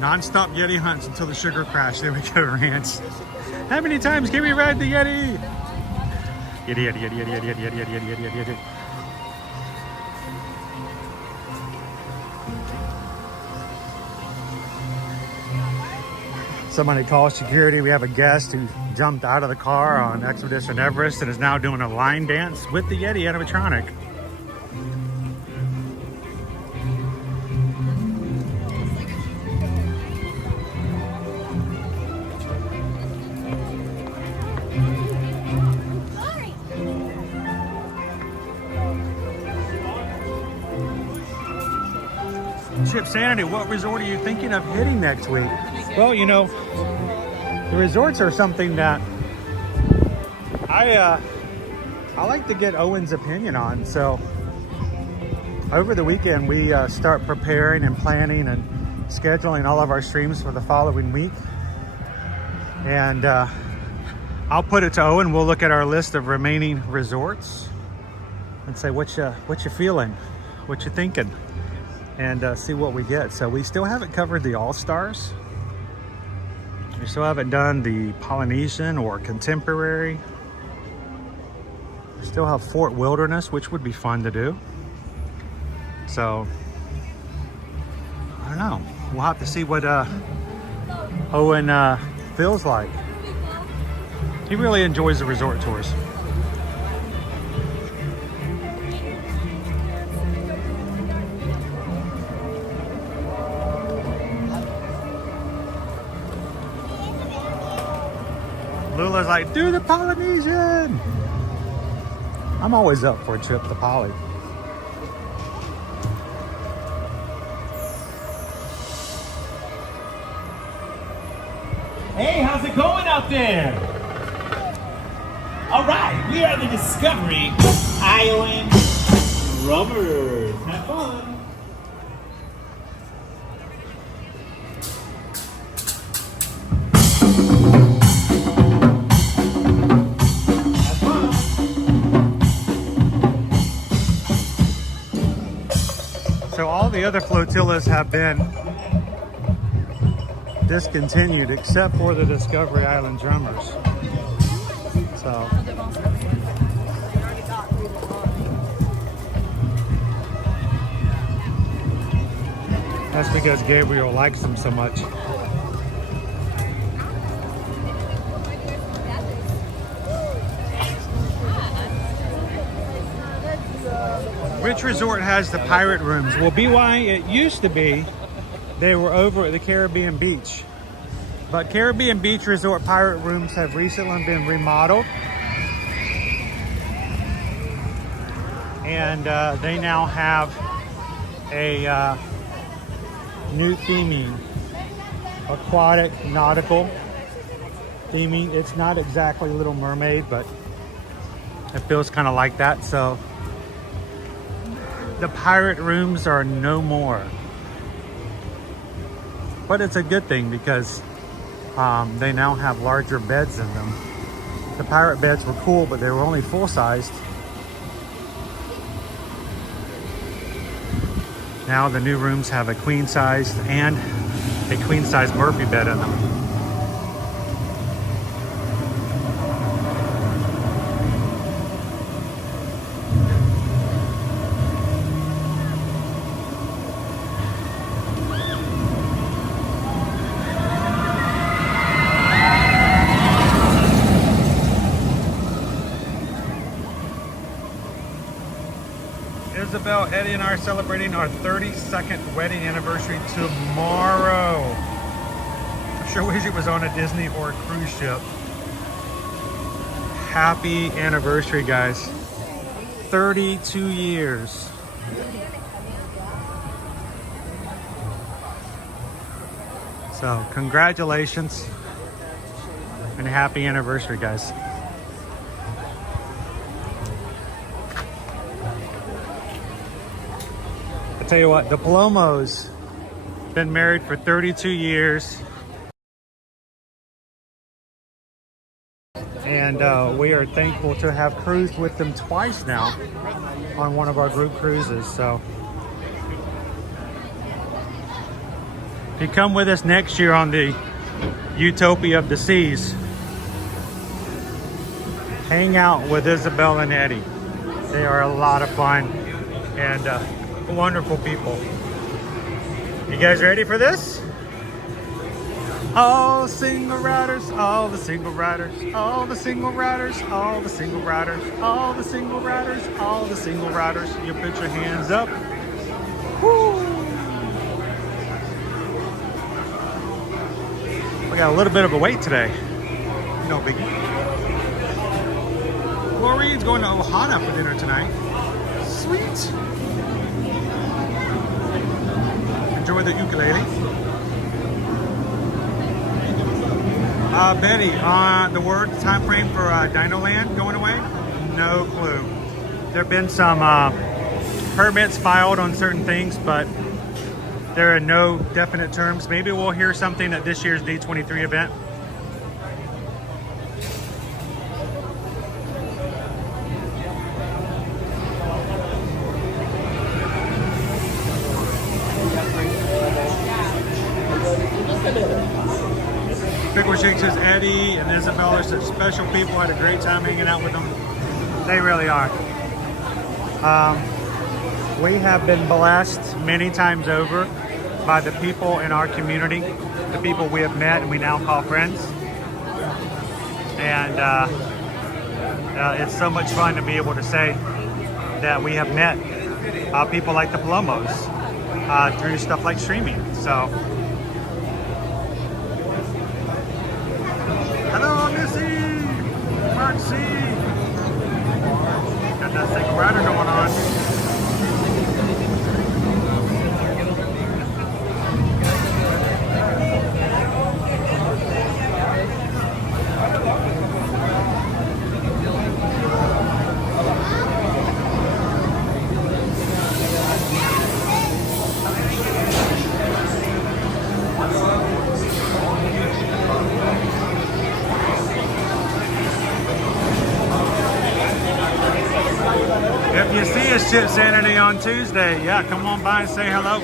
Non-stop Yeti hunts until the sugar crash. There we go, Rance. How many times can we ride the Yeti? Yeti, Yeti, Yeti, Yeti, Yeti, Yeti, Yeti, Yeti, Yeti, Yeti, Yeti. Somebody called security. We have a guest who jumped out of the car on Expedition Everest and is now doing a line dance with the Yeti animatronic. Chip Sanity, what resort are you thinking of hitting next week? Well, you know, the resorts are something that I like to get Owen's opinion on. So over the weekend, we start preparing and planning and scheduling all of our streams for the following week. And I'll put it to Owen. We'll look at our list of remaining resorts and say, what you feeling? What you thinking? And see what we get. So we still haven't covered the All-Stars. We still haven't done the Polynesian or Contemporary. We still have Fort Wilderness, which would be fun to do. So, I don't know. We'll have to see what Owen feels like. He really enjoys the resort tours. Lula's like, do the Polynesian. I'm always up for a trip to Poly. Hey, how's it going out there? All right, we are the Discovery Island Rubbers. Have fun. So all the other flotillas have been discontinued except for the Discovery Island Drummers. So that's because Gabriel likes them so much. Which resort has the pirate rooms? Well, BY, it used to be they were over at the Caribbean Beach. But Caribbean Beach Resort pirate rooms have recently been remodeled. And they now have a new theming. Aquatic, nautical theming. It's not exactly Little Mermaid, but it feels kind of like that. So the pirate rooms are no more. But it's a good thing because they now have larger beds in them. The pirate beds were cool, but they were only full-sized. Now the new rooms have a queen-size and a queen-size Murphy bed in them. Isabel, Eddie, and I are celebrating our 32nd wedding anniversary tomorrow. I sure wish it was on a Disney or a cruise ship. Happy anniversary, guys. 32 years. So, congratulations and happy anniversary, guys. I tell you what, the Palomos been married for 32 years. And we are thankful to have cruised with them twice now on one of our group cruises. So if you come with us next year on the Utopia of the Seas, hang out with Isabel and Eddie. They are a lot of fun and wonderful people. You guys ready for this? All single riders, all the single riders, all the single riders, all the single riders, all the single riders, all the single riders. You put your hands up. Woo! We got a little bit of a wait today. No biggie. Maureen's going to Ohana for dinner tonight. Sweet. Enjoy the ukulele. Betty, the time frame for Dino Land going away? No clue. There have been some permits filed on certain things, but there are no definite terms. Maybe we'll hear something at this year's D23 event. Pickle Shake says Eddie and Isabel are such special people. I had a great time hanging out with them. They really are. We have been blessed many times over by the people in our community, the people we have met and we now call friends. And it's so much fun to be able to say that we have met people like the Palomos through stuff like streaming. So. Hello, Missy! Mark C! Got that single rider going on. Ship Sanity on Tuesday. Yeah, come on by and say hello.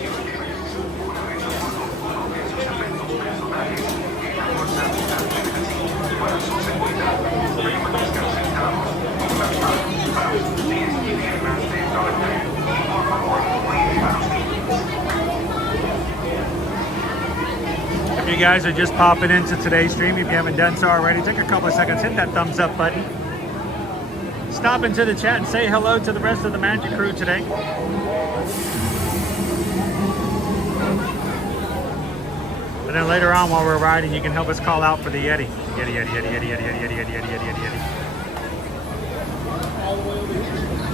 If you guys are just popping into today's stream, if you haven't done so already, take a couple of seconds, hit that thumbs up button. Stop into the chat and say hello to the rest of the Magic crew today. And then later on while we're riding, you can help us call out for the Yeti. Yeti, Yeti, Yeti, Yeti, Yeti, Yeti, Yeti, Yeti, Yeti, Yeti, Yeti.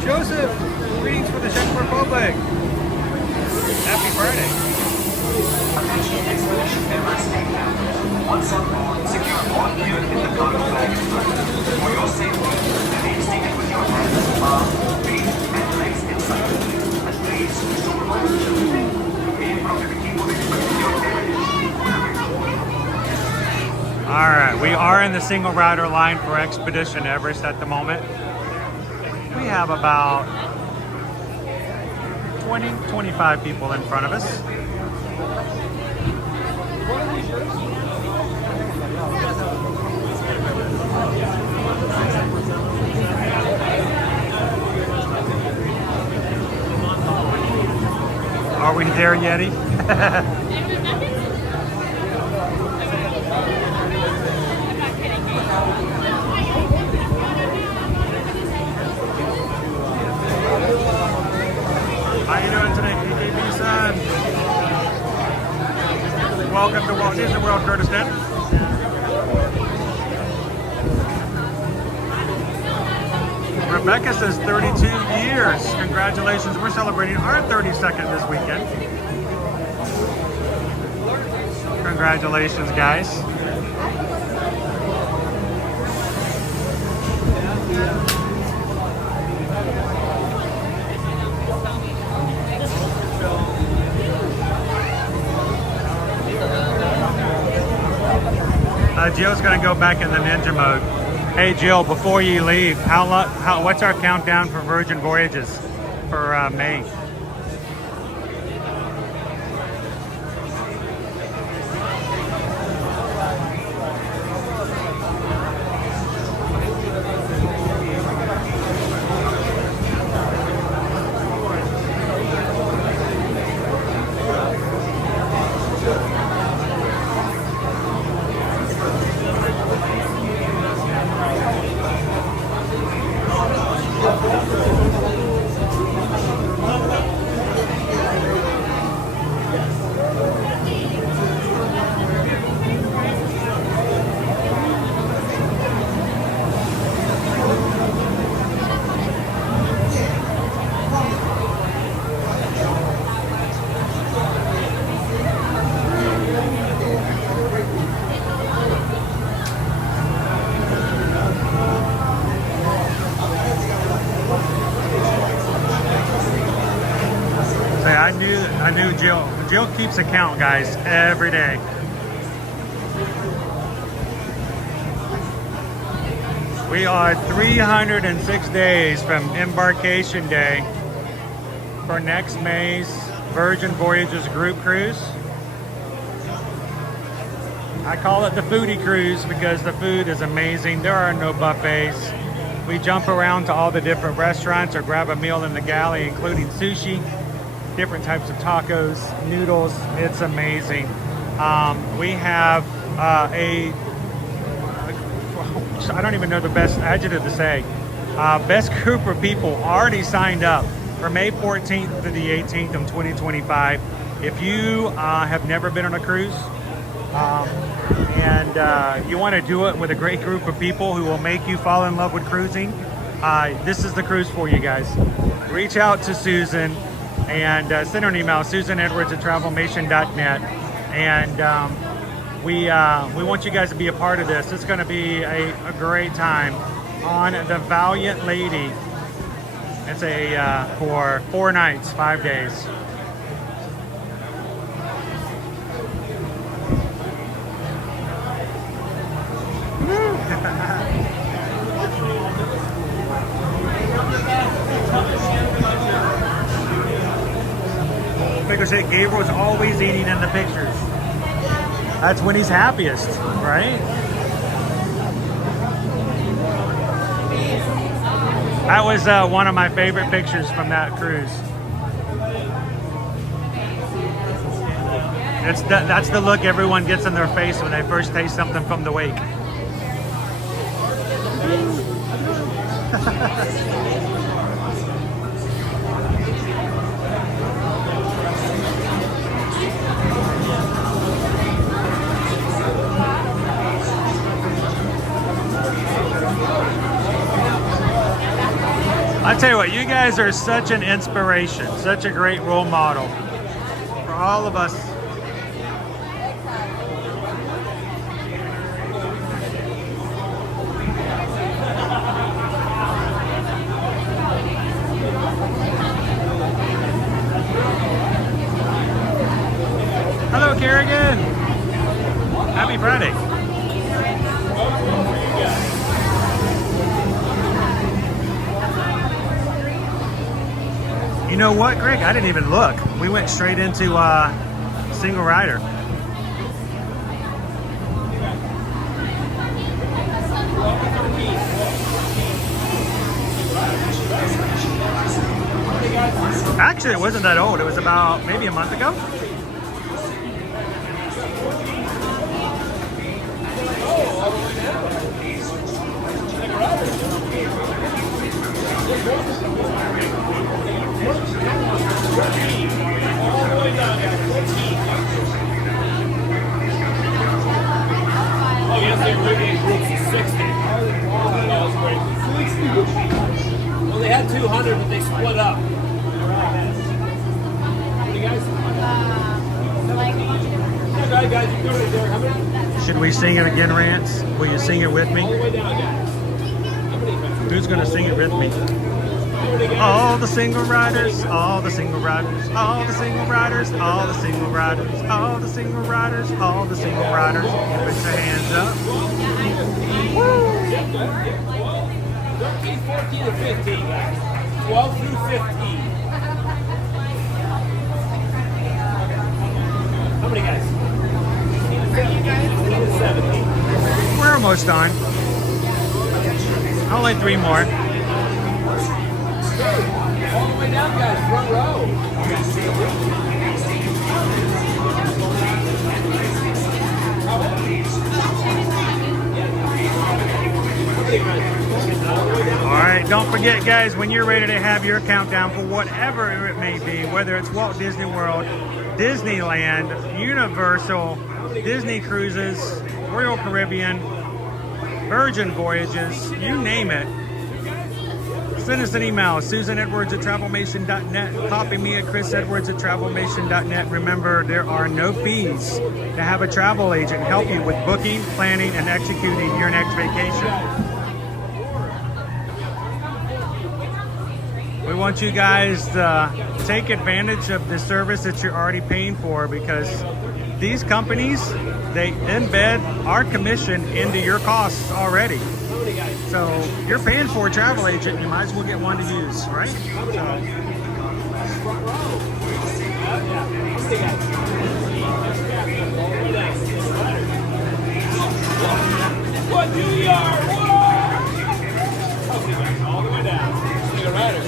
Joseph, greetings from the Czech Republic. Happy Friday. Attention Expedition Everest Stadium. Once on board, secure all gear in the cargo bag strap. For your safety, remain seated with your hands, arms, feet, and legs inside. And please, switch to remote children. In proximity will expect your All right, we are in the single rider line for Expedition Everest at the moment. We have about 20, 25 people in front of us. Are we there, Yeti? How you doing today, AKB son? Welcome to Walt Disney World, Kurdistan. Rebecca says 32 years. Congratulations. We're celebrating our 32nd this weekend. Congratulations, guys. Jill's gonna go back in the ninja mode. Hey Jill, before you leave, what's our countdown for Virgin Voyages for May? I knew Jill keeps a count, guys, every day. We are 306 days from embarkation day for next May's Virgin Voyages group cruise. I call it the foodie cruise because the food is amazing. There are no buffets. We jump around to all the different restaurants or grab a meal in the galley, including sushi, different types of tacos, noodles. It's amazing. We have I don't even know the best adjective to say. Best group of people already signed up for May 14th to the 18th of 2025. If you have never been on a cruise and you want to do it with a great group of people who will make you fall in love with cruising, this is the cruise for you guys. Reach out to Susan and send her an email, susanedwards@travelmation.net, and we want you guys to be a part of this. It's going to be a great time on the Valiant Lady. It's for 4 nights, 5 days. pictures that Gabriel's always eating in the pictures. That's when he's happiest, right? That was one of my favorite pictures from that cruise. That's the look everyone gets in their face when they first taste something from the wake. I tell you what, you guys are such an inspiration, such a great role model for all of us. Hello, Kerrigan. Happy Friday. You know what, Greg? I didn't even look. We went straight into single rider. Actually, it wasn't that old. It was about maybe a month ago. Oh, yes, they were in groups of 60. That was great. Well, they had 200, but they split up. What do you guys? Alright, guys, you go right there. How many? Should we sing it again, Rance? Will you sing it with me? All the way down, guys. Who's going to sing it with me? All the single riders, all the single riders, all the single riders, all the single riders, all the single riders, all the single riders. Put your hands up. Woo! 13, 14, and 15, guys. 12 through 15. How many guys? 15 and 17. We're almost done. Only 3 more. All the way down, guys. Front row. All right, don't forget, guys, when you're ready to have your countdown for whatever it may be, whether it's Walt Disney World, Disneyland, Universal, Disney Cruises, Royal Caribbean, Virgin Voyages, you name it. Send us an email, susanedwards@travelmation.net. Copy me at chrisedwards@travelmation.net. Remember, there are no fees to have a travel agent help you with booking, planning, and executing your next vacation. We want you guys to take advantage of the service that you're already paying for, because these companies, they embed our commission into your costs already. So you're paying for a travel agent, you might as well get one to use, right? What do you are? All the way down. Single rider.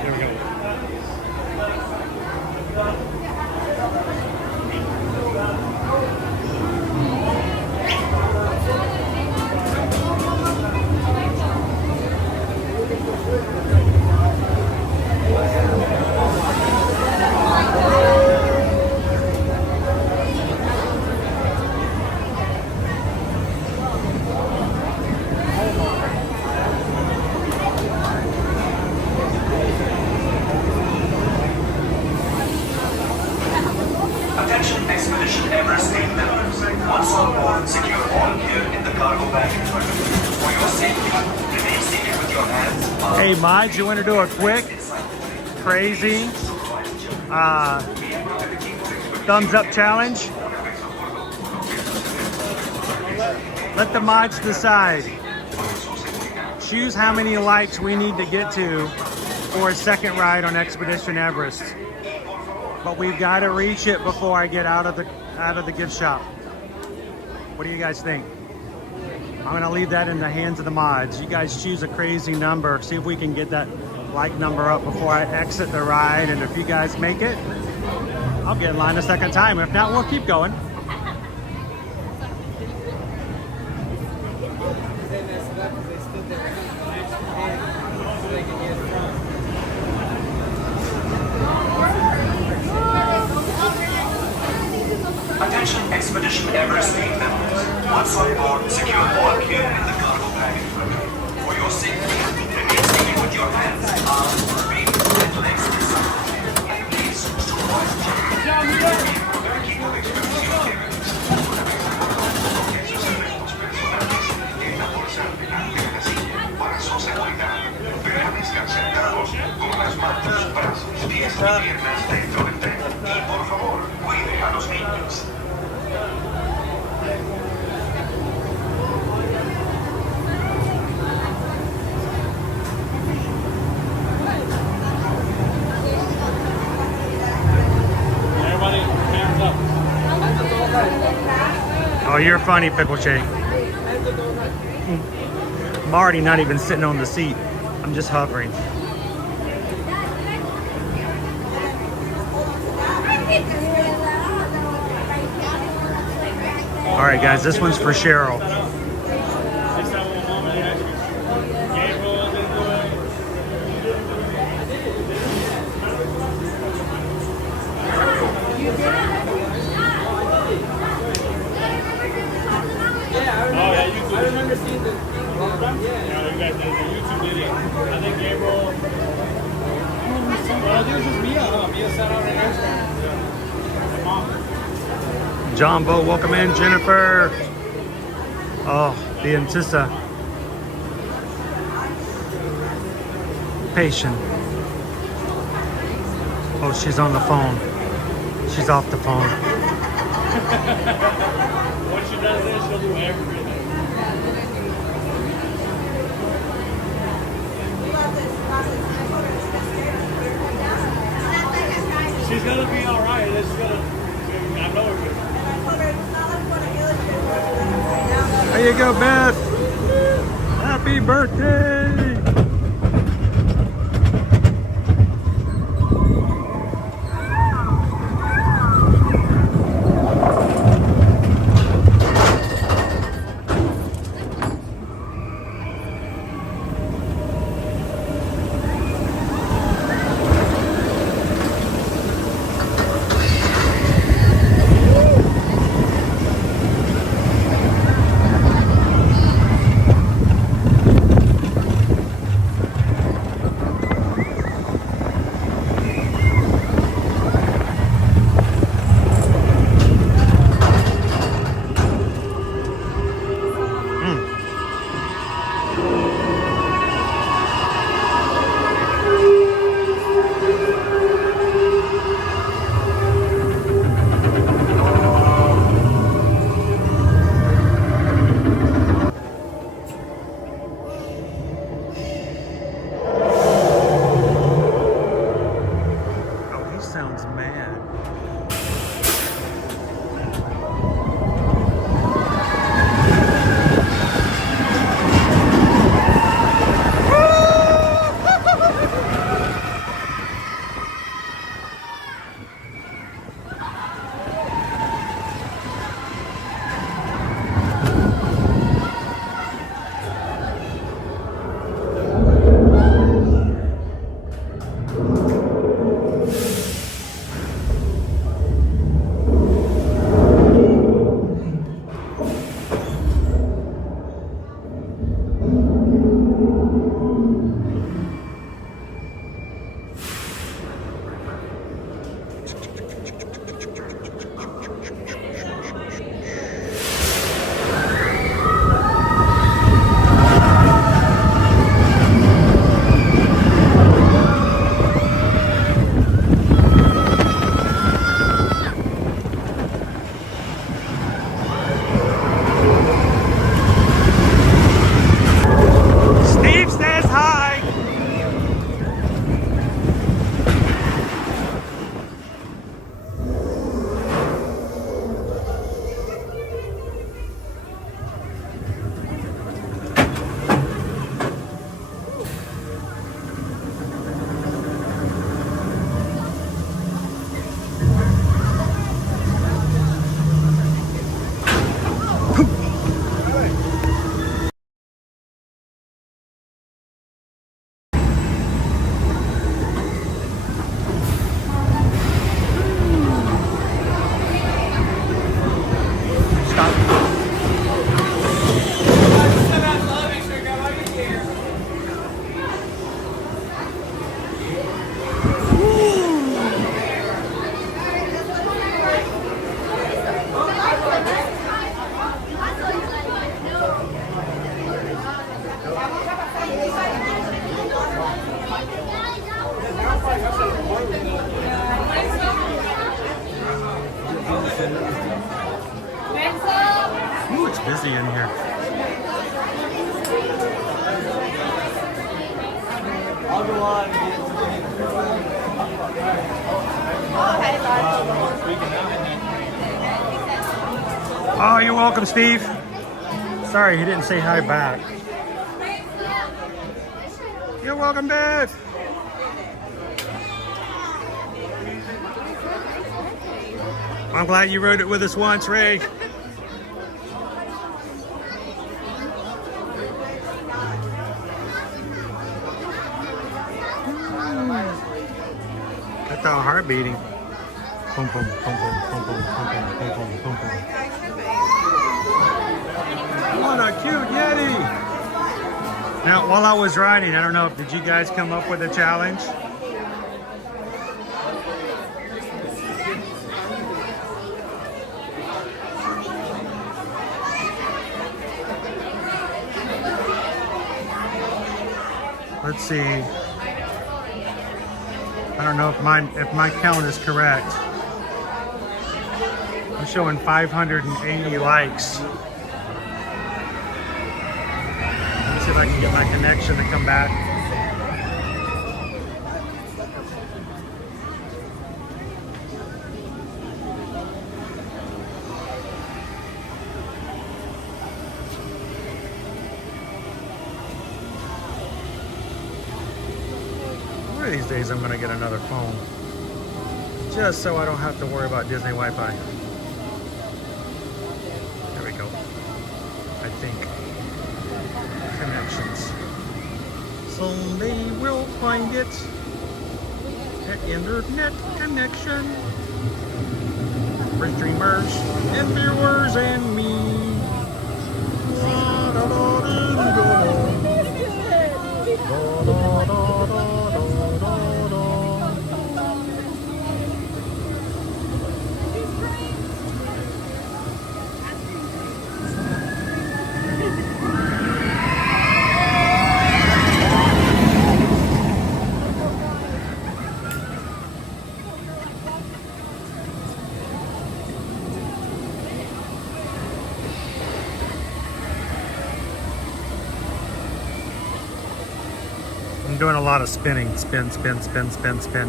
There we go. Attention Expedition Everest team members. Once on board, secure all gear in the cargo baggage room. For your safety, remain seated with your hands up. Hey, Mike, you want to do a quick, crazy thumbs up challenge? Let the mods decide. Choose how many likes we need to get to for a second ride on Expedition Everest. But we've got to reach it before I get out of the gift shop. What do you guys think? I'm gonna leave that in the hands of the mods. You guys choose a crazy number. See if we can get that like number up before I exit the ride. And if you guys make it, I'll get in line a second time. If not, we'll keep going. Attention Expedition Everest team members. Once on board, secure all gear in the cargo baggage room. For your safety, begin singing with your hands, arms, feet, and legs inside. Please, to avoid para su seguridad, permanezcan sentados con las manos, brazos, pies y piernas dentro del tren. Y por favor, cuide a los niños. Everybody, hands up. Oh, you're funny, Pickle Shake. I'm already not even sitting on the seat. I'm just hovering. All right, guys, this one's for Cheryl. I remember seeing the program. Yeah, you guys did the YouTube video. I think Gabriel. Well, I think it was just Mia. Mia sat out right next to her. The mom. John Boat, welcome in. Jennifer. Oh, the Antissa. Patient. Oh, she's on the phone. She's off the phone. What she does is she'll do everything. She's gonna be alright. It's gonna. I know it. There you go, Beth. Happy birthday. busy in here. I'll go on and Oh, you're welcome, Steve. Sorry, he didn't say hi back. You're welcome, Dave. I'm glad you rode it with us once, Ray. Got the heart beating. Boom, boom, boom, boom, boom, boom, boom, boom, boom, boom, boom. What a cute Yeti! Now, while I was riding, I don't know, did you guys come up with a challenge? Let's see. I don't know if my count is correct. I'm showing 580 likes. Let's see if I can get my connection to come back. One of these days I'm going to get another phone. Just so I don't have to worry about Disney Wi-Fi. There we go. I think. Connections. Someday we'll find it. An internet connection. For streamers and viewers and me. I'm doing a lot of spinning. Spin, spin, spin, spin, spin.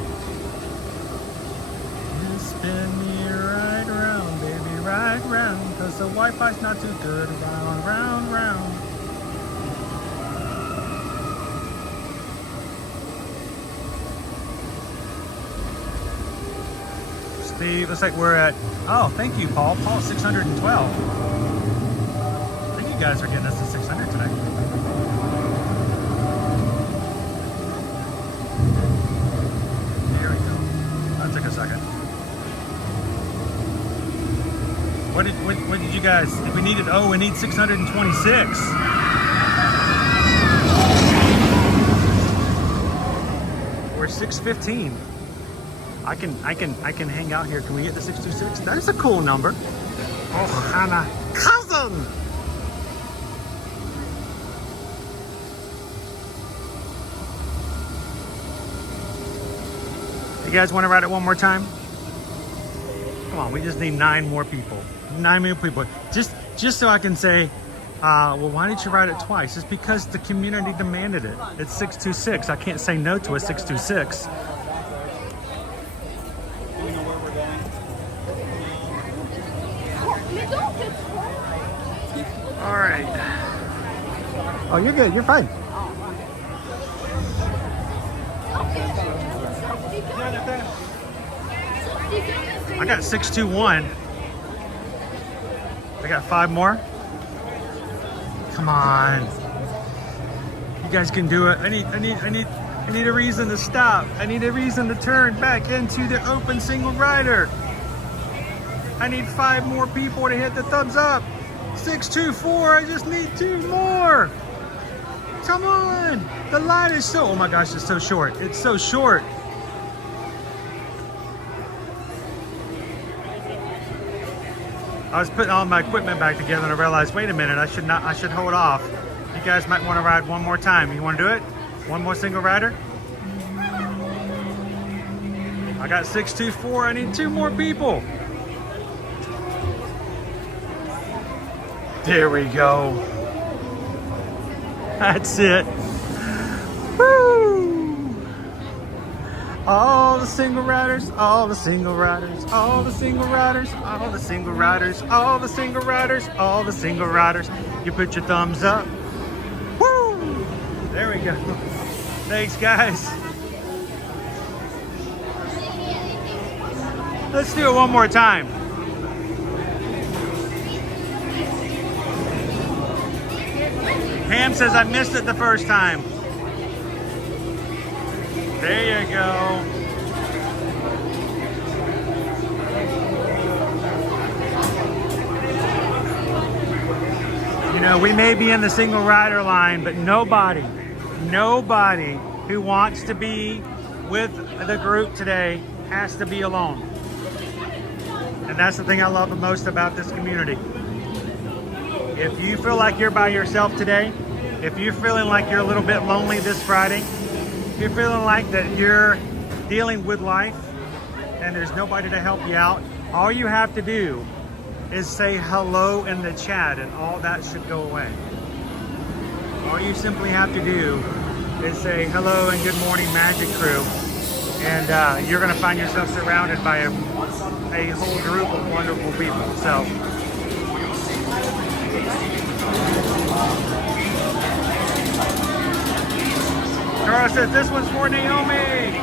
You spin me right round, baby, right round. Cause the Wi-Fi's not too good. Round, round, round. Steve, looks like we're at, oh, thank you, Paul. Paul, 612. I think you guys are getting us to 600 tonight. Took a second. What did you guys? We needed. Oh, we need 626. We're 615. I can hang out here. Can we get to 626? That's a cool number. Oh, Hannah, cousin. You guys want to ride it one more time? Come on, we just need 9 more people. 9 more people. Just so I can say, well, why did you ride it twice? It's because the community demanded it. It's 626. I can't say no to a 626. Do we know where we're going? All right. Oh, you're good. You're fine. I got 621. I got 5 more. Come on. You guys can do it. I need a reason to stop. I need a reason to turn back into the open single rider. I need 5 more people to hit the thumbs up. 624. I just need 2 more. Come on. The line is so, oh my gosh, it's so short. It's so short. I was putting all my equipment back together and I realized, wait a minute, I should hold off. You guys might want to ride one more time. You want to do it? One more single rider? I got 624, I need 2 more people. There we go. That's it. Woo! All the single riders, all the single riders, all the single riders, all the single riders, all the single riders, all the single riders. You put your thumbs up. Woo! There we go. Thanks, guys. Let's do it one more time. Ham says I missed it the first time. There you go. You know, we may be in the single rider line, but nobody who wants to be with the group today has to be alone. And that's the thing I love the most about this community. If you feel like you're by yourself today, if you're feeling like you're a little bit lonely this Friday, if you're feeling like that you're dealing with life and there's nobody to help you out, all you have to do is say hello in the chat and all that should go away. All you simply have to do is say hello and good morning Magic Crew, and you're going to find yourself surrounded by a whole group of wonderful people. So Carl says this one's for Naomi.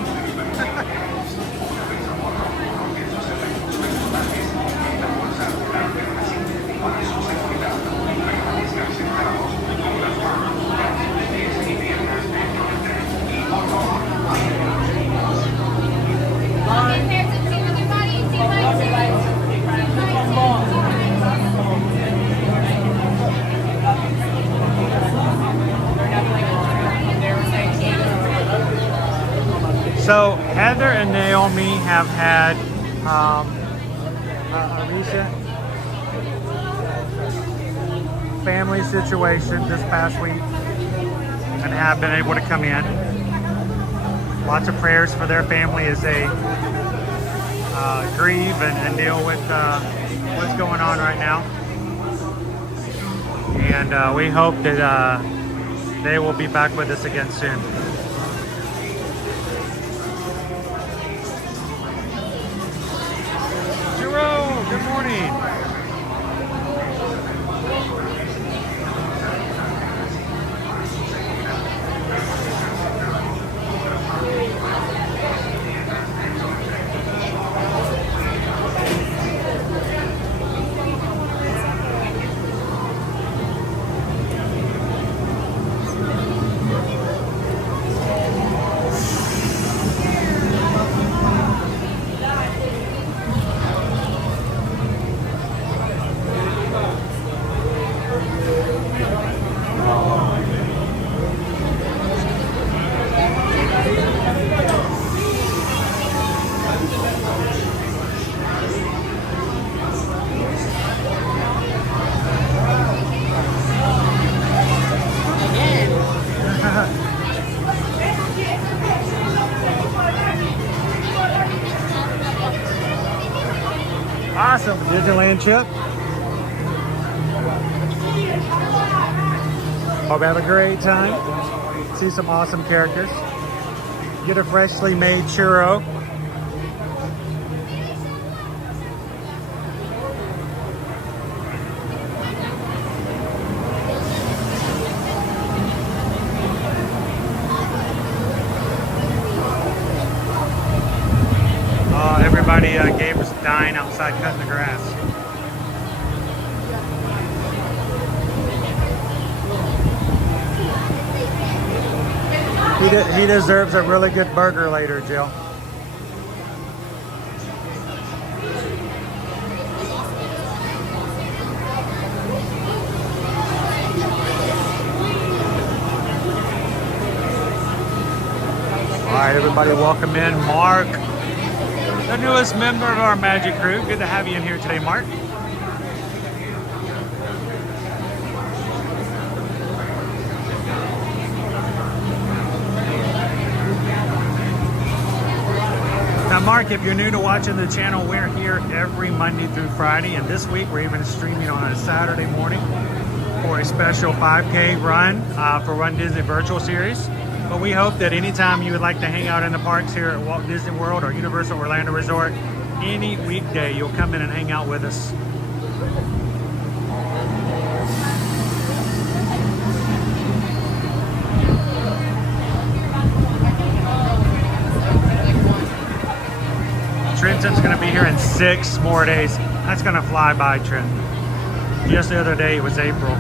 So Heather and Naomi have had a recent family situation this past week and have been able to come in. Lots of prayers for their family as they grieve and deal with what's going on right now. And we hope that they will be back with us again soon. Good morning. Awesome, Disneyland trip. Hope you have a great time. See some awesome characters. Get a freshly made churro. Everybody gave us a dine outside cutting the grass. He deserves a really good burger later, Jill. All right, everybody, welcome in Mark, the newest member of our Magic Crew. Good to have you in here today, Mark. Now, Mark, if you're new to watching the channel, we're here every Monday through Friday, and this week we're even streaming on a Saturday morning. for a special 5K run for Run Disney Virtual Series. But we hope that anytime you would like to hang out in the parks here at Walt Disney World or Universal Orlando Resort, any weekday you'll come in and hang out with us. Trenton's going to be here in 6 more days. That's going to fly by, Trenton. Just the other day it was April.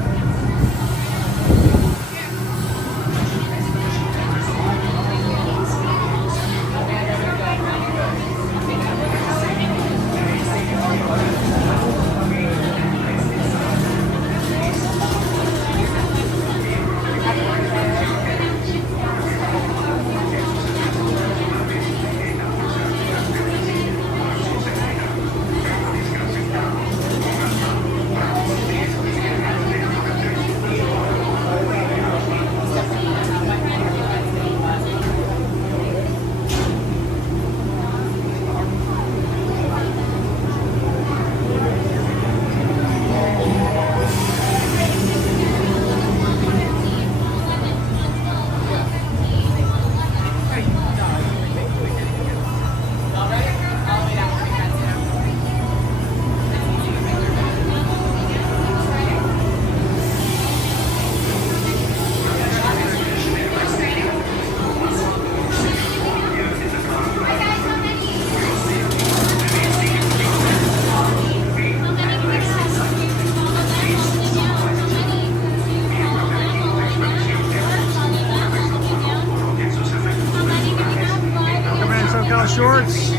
Shorts.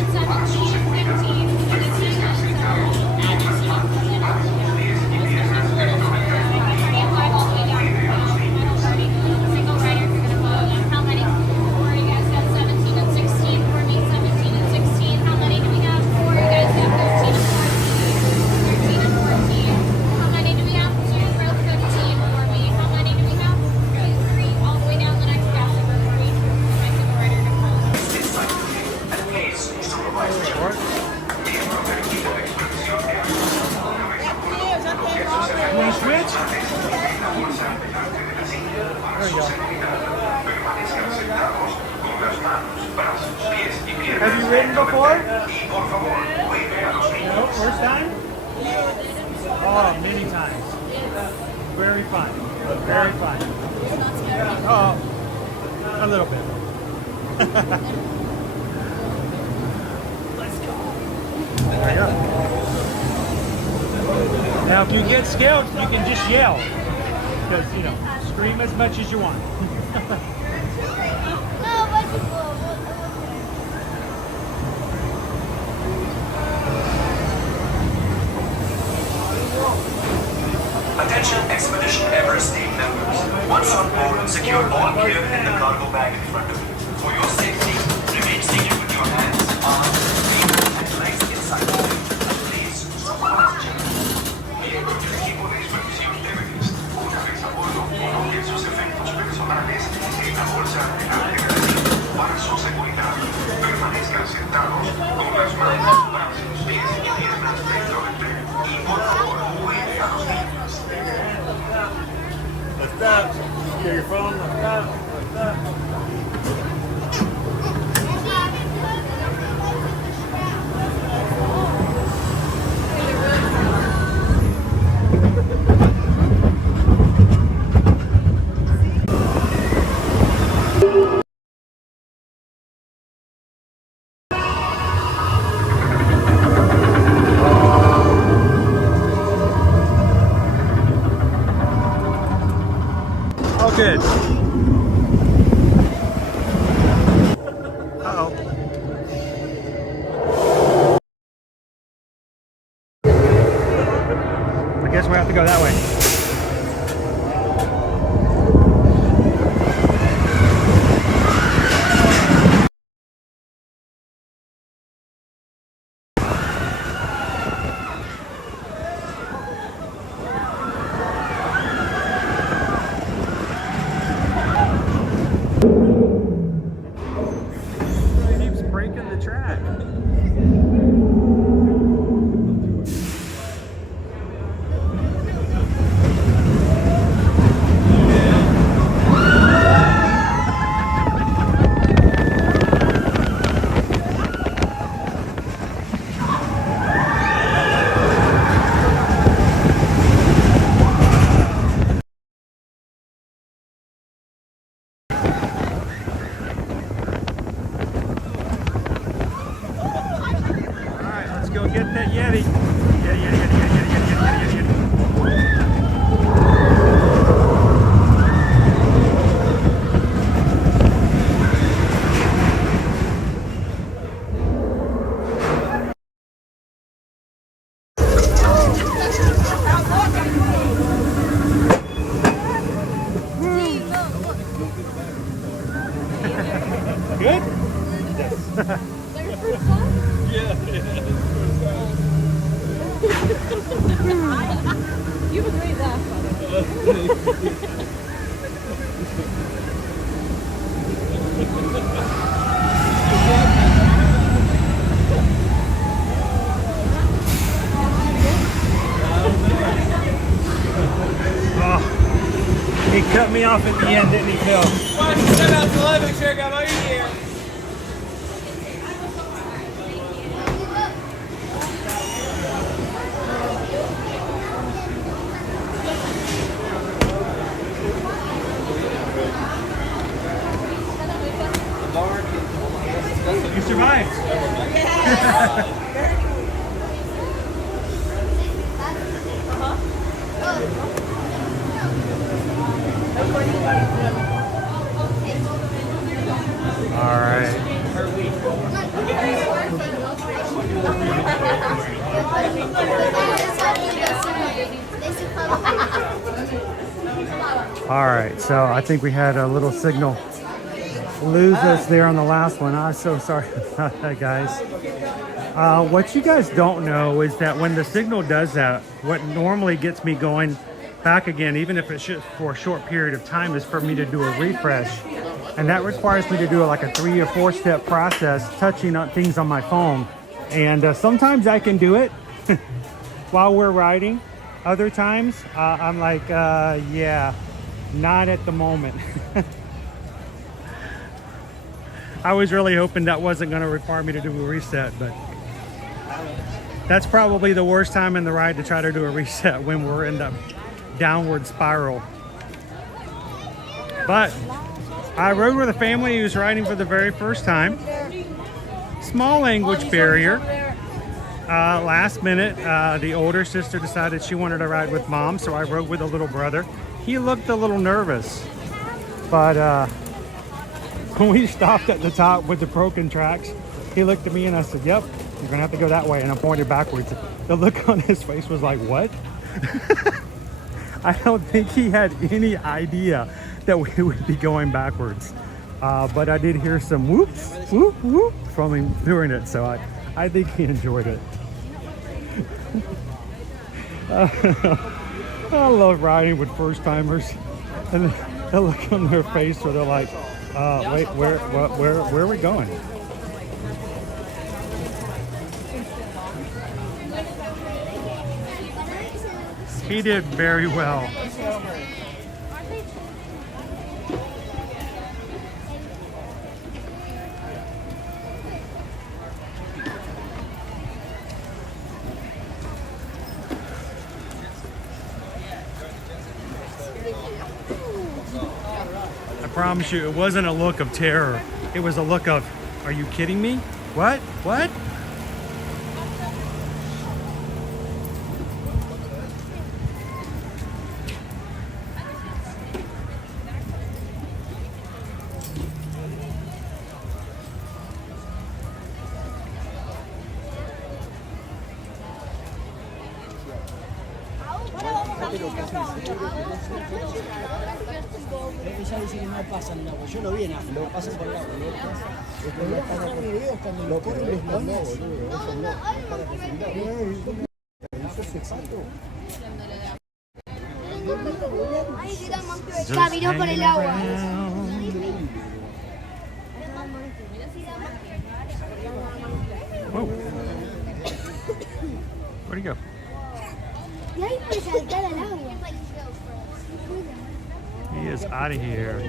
Have you ridden before? No, first time? Oh, many times. Very fun. Very fun. Oh, a little bit. Let's go. There you go. Now, if you get scared, you can just yell. Because, you know, scream as much as you want. Attention Expedition Everest team members. Once on board, secure all gear in the cargo bag in front of you. For your safety, remain seated with your hands, arms, feet, and legs inside the plane. Please, supervise children. Miembros del equipo de expedición Everest. Una vez a bordo, coloquen sus efectos personales en la bolsa de para su seguridad. Permanezcan sentados con las manos, brazos, pies y piernas dentro del tren. Y por favor, cuide a los niños. Lift up. Get your phone. Lift up. Lift up. Good. Uh-oh. I guess we have to go that way. get that Yeti. Yeti. Good? You've a great laugh, Oh, he cut me off at the end, didn't he, Phil? Why don't you send out the live and check out my ear? You survived. All right. All right, so I think we had a little signal lose us there on the last one. I'm so sorry about that, guys. What you guys don't know is that when the signal does that, what normally gets me going back again, even if it's just for a short period of time, is for me to do a refresh. And that requires me to do like a 3 or 4 step process, touching on things on my phone. And sometimes I can do it while we're riding. Other times I'm like, yeah, not at the moment. I was really hoping that wasn't going to require me to do a reset, but that's probably the worst time in the ride to try to do a reset, when we're in the downward spiral. But I rode with a family who's riding for the very first time. Small language barrier. Last minute, the older sister decided she wanted to ride with mom, so I rode with the little brother. He looked a little nervous, but when we stopped at the top with the broken tracks, he looked at me and I said, yep, you're gonna have to go that way, and I pointed backwards. The look on his face was like, what? I don't think he had any idea that we would be going backwards. But I did hear some whoops, whoop, whoop from him doing it, so I think he enjoyed it. I love riding with first timers, and the look on their face where they're like, wait, where are we going? He did very well. I promise you, it wasn't a look of terror. It was a look of, are you kidding me? What? What? Ella dice que no pasan el agua. Yo lo vi en agua, lo pasan por el agua. Lo corren los leones. Caminó por el agua. Whoa. Where'd he go? Y ahí puede saltar al agua. He is out of here.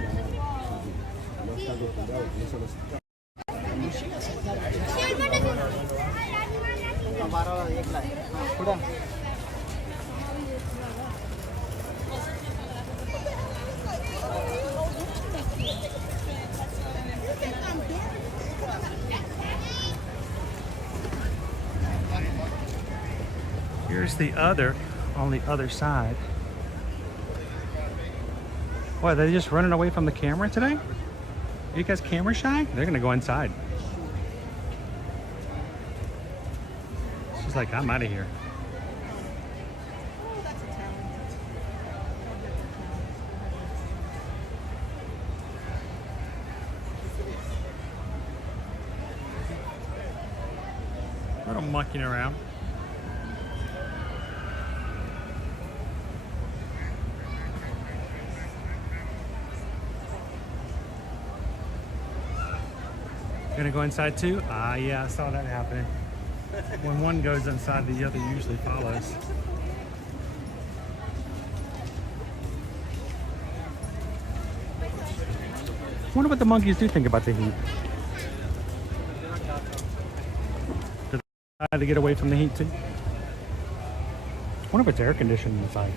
here's the other on the other side. What, are they just running away from the camera today? Are you guys camera shy? They're gonna go inside. She's like, I'm out of here. Little monkeying around. Gonna go inside too? Ah, yeah, I saw that happening. When one goes inside, the other usually follows. I wonder what the monkeys do think about the heat. Do they try to get away from the heat too? I wonder if it's air conditioned inside.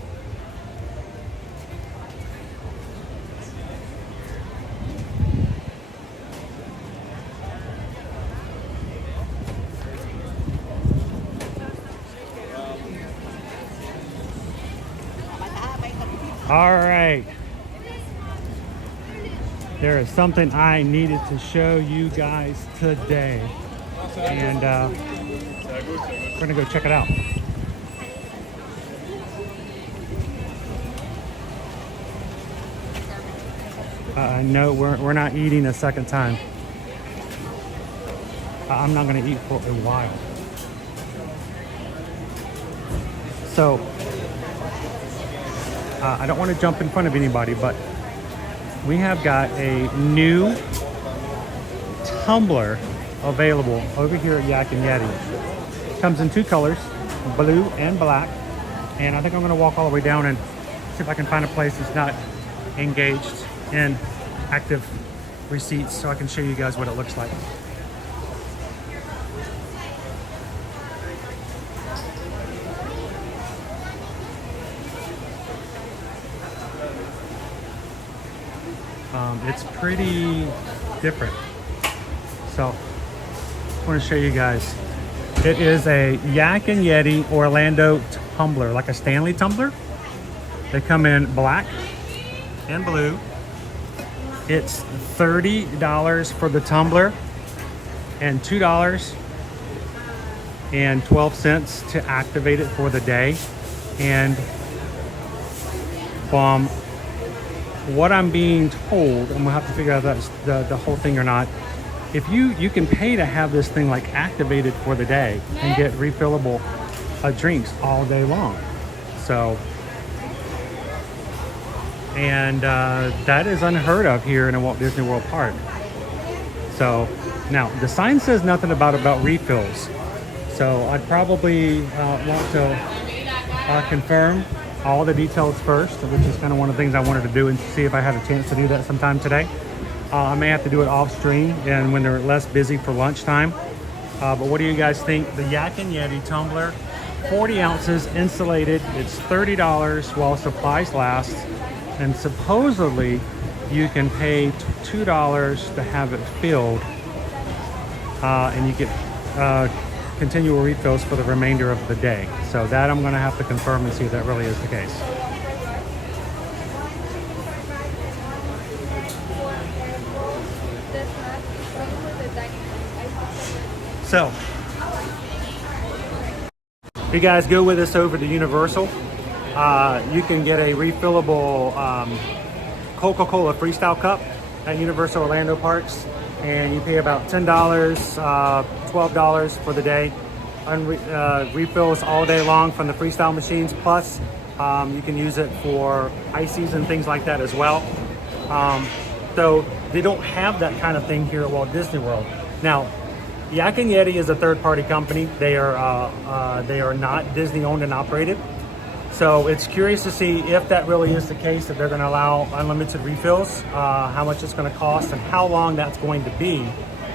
All right. There is something I needed to show you guys today. And we're gonna go check it out. No, we're not eating a second time. I'm not gonna eat for a while. So, I don't want to jump in front of anybody, but we have got a new tumbler available over here at Yak and Yeti. Comes in two colors, blue and black. And I think I'm going to walk all the way down and see if I can find a place that's not engaged in active receipts so I can show you guys what it looks like. It's pretty different. So I want to show you guys. It is a Yak and Yeti Orlando tumbler, like a Stanley tumbler. They come in black and blue. It's $30 for the tumbler and $2.12 to activate it for the day. And what I'm being told, and we'll have to figure out if that's the whole thing or not. If you can pay to have this thing like activated for the day and get refillable drinks all day long. So, and that is unheard of here in a Walt Disney World park. So now the sign says nothing about refills. So I'd probably want to confirm all the details first, which is kind of one of the things I wanted to do and see if I had a chance to do that sometime today. I may have to do it off stream and when they're less busy for lunchtime. But what do you guys think? The Yak and Yeti tumbler, 40 ounces insulated. It's $30 while supplies last. And supposedly you can pay $2 to have it filled. And you get continual refills for the remainder of the day. So that I'm going to have to confirm and see if that really is the case. So, if you guys go with us over to Universal, you can get a refillable Coca-Cola Freestyle cup at Universal Orlando Parks. And you pay about $10, $12 for the day. Refills all day long from the freestyle machines. Plus, you can use it for ices and things like that as well. So they don't have that kind of thing here at Walt Disney World. Now, Yak and Yeti is a third-party company. They are not Disney owned and operated. So it's curious to see if that really is the case, that they're going to allow unlimited refills, how much it's going to cost, and how long that's going to be.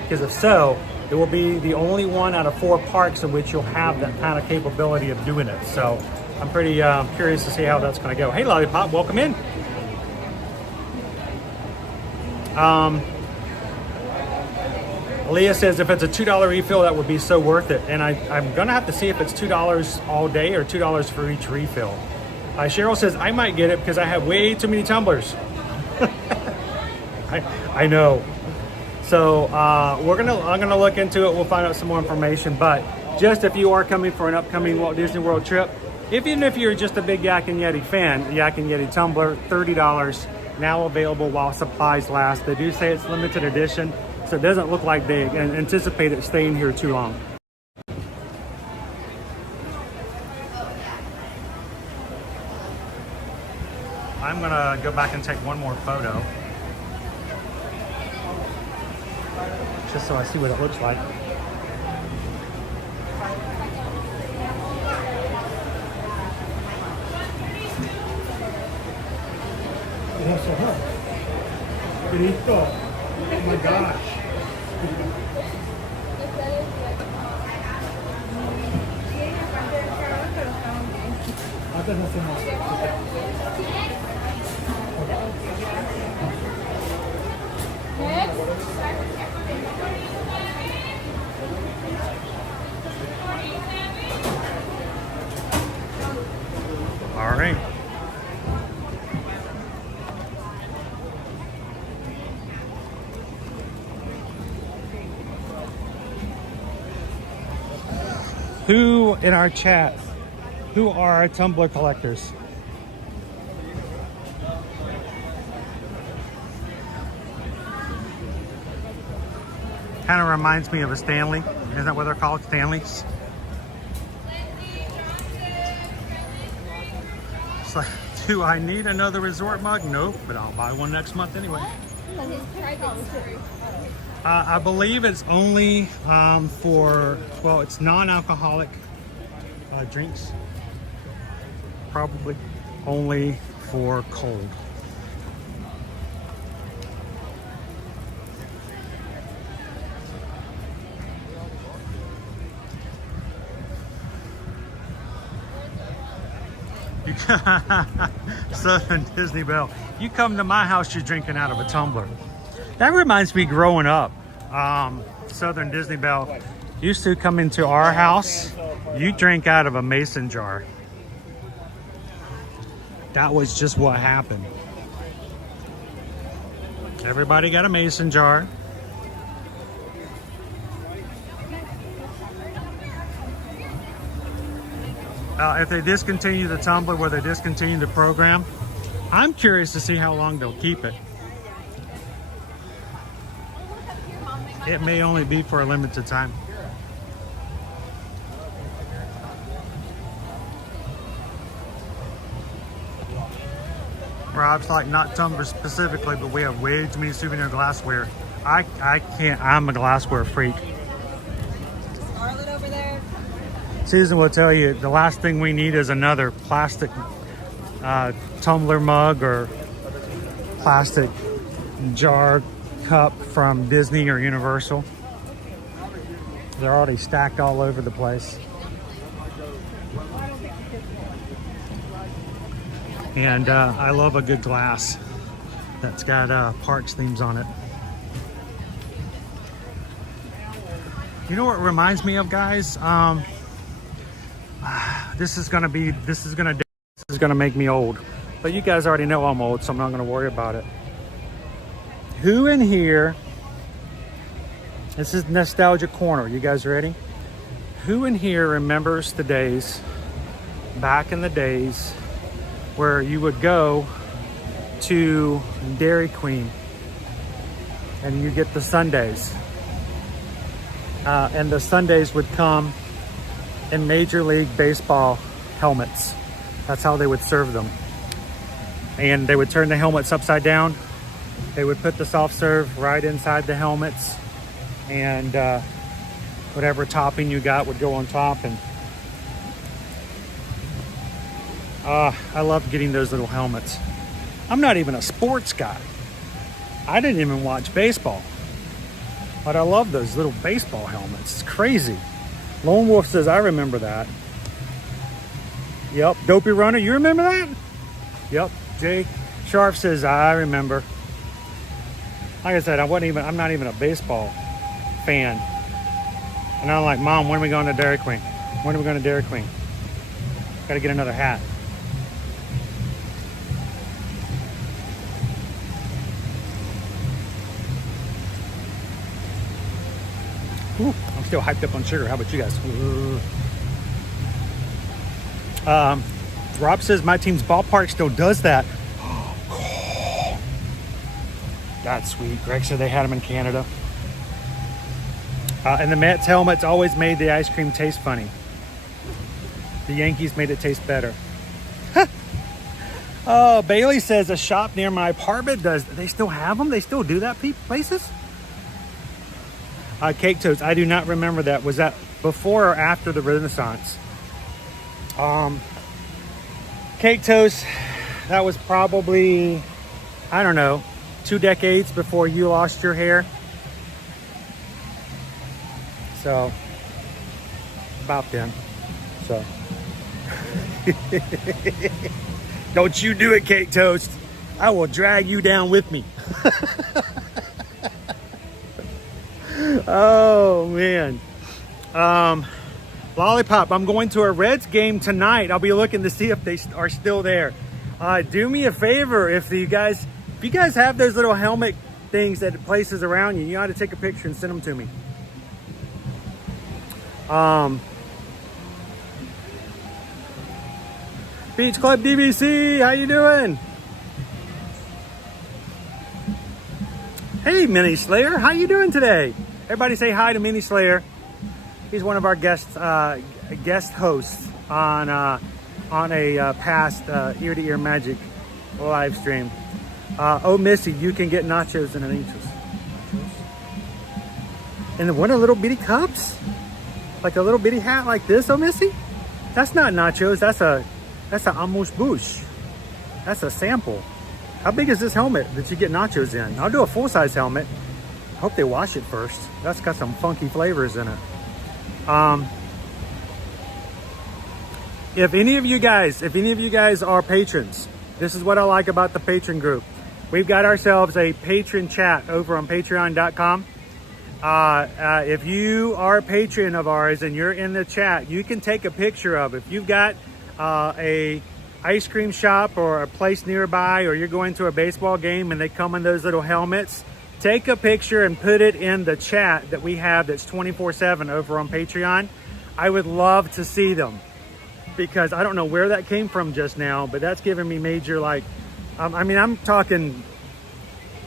Because if so, it will be the only one out of 4 parks in which you'll have that kind of capability of doing it. So I'm pretty curious to see how that's going to go. Hey, Lollipop, welcome in. Leah says if it's a $2 refill, that would be so worth it. And I'm gonna have to see if it's $2 all day or $2 for each refill. Cheryl says I might get it because I have way too many tumblers. I know. So I'm gonna look into it. We'll find out some more information. But just if you are coming for an upcoming Walt Disney World trip, even if you're just a big Yak and Yeti fan, Yak and Yeti tumbler, $30, now available while supplies last. They do say it's limited edition, so it doesn't look like they anticipate it staying here too long. I'm gonna go back and take one more photo, just so I see what it looks like. Benito. Oh my gosh. All right. Who in our chat, who are our tumbler collectors? Kind of reminds me of a Stanley. Isn't that what they're called? Stanleys? It's like, do I need another resort mug? Nope, but I'll buy one next month anyway. I believe it's only for, well, it's non-alcoholic drinks. Probably only for cold. Southern Disney Belle. You come to my house, you're drinking out of a tumbler. That reminds me growing up. Southern Disney Belle used to come into our house. You drink out of a mason jar. That was just what happened. Everybody got a mason jar. If they discontinue the tumbler, where they discontinue the program, I'm curious to see how long they'll keep it. It may only be for a limited time. Rob's like, not tumblers specifically, but we have way too many souvenir glassware. I can't, I'm a glassware freak. Scarlet over there. Susan will tell you the last thing we need is another plastic tumbler mug or plastic jar cup from Disney or Universal. They're already stacked all over the place. And I love a good glass that's got parks themes on it. You know what it reminds me of, guys? This is gonna make me old, but you guys already know I'm old, so I'm not gonna worry about it. Who in here, this is Nostalgia Corner, you guys ready? Who in here remembers the days, back in the days, where you would go to Dairy Queen and you get the sundaes? And the sundaes would come in Major League Baseball helmets. That's how they would serve them. And they would turn the helmets upside down. They would put the soft serve right inside the helmets, and whatever topping you got would go on top. And I loved getting those little helmets. I'm not even a sports guy. I didn't even watch baseball, but I love those little baseball helmets. It's crazy. Lone Wolf says, I remember that. Yep. Dopey Runner, you remember that? Yep. Jay Sharp says, I remember. Like I said, I'm not even a baseball fan. And I'm like, Mom, when are we going to Dairy Queen? When are we going to Dairy Queen? Gotta get another hat. Ooh, I'm still hyped up on sugar. How about you guys? Rob says my team's ballpark still does that. That's sweet. Greg said they had them in Canada. And the Mets helmets always made the ice cream taste funny. The Yankees made it taste better. Oh, Bailey says a shop near my apartment does. They still have them? They still do that, places? Cake Toast, I do not remember that. Was that before or after the Renaissance? Cake Toast, that was probably, I don't know, 2 decades before you lost your hair. So, about then. So, don't you do it, Cake Toast. I will drag you down with me. Oh, man. Lollipop, I'm going to a Reds game tonight. I'll be looking to see if they are still there. Do me a favor, if you guys have those little helmet things at places around you, you ought to take a picture and send them to me. Beach Club DBC, how you doing? Hey, Mini Slayer, how you doing today? Everybody say hi to Mini Slayer. He's one of our guest hosts on a past Ear to Ear Magic live stream. Oh, Missy, you can get nachos and nachos. And what are little bitty cups? Like a little bitty hat like this, oh, Missy? That's not nachos. That's a amuse-bouche. That's a sample. How big is this helmet that you get nachos in? I'll do a full-size helmet. I hope they wash it first. That's got some funky flavors in it. If any of you guys are patrons, this is what I like about the patron group. We've got ourselves a patron chat over on patreon.com. If you are a patron of ours and you're in the chat, you can take a picture of it. If you've got a ice cream shop or a place nearby, or you're going to a baseball game and they come in those little helmets, take a picture and put it in the chat that we have that's 24/7 over on Patreon. I would love to see them, because I don't know where that came from just now, but that's giving me major, like, I mean, I'm talking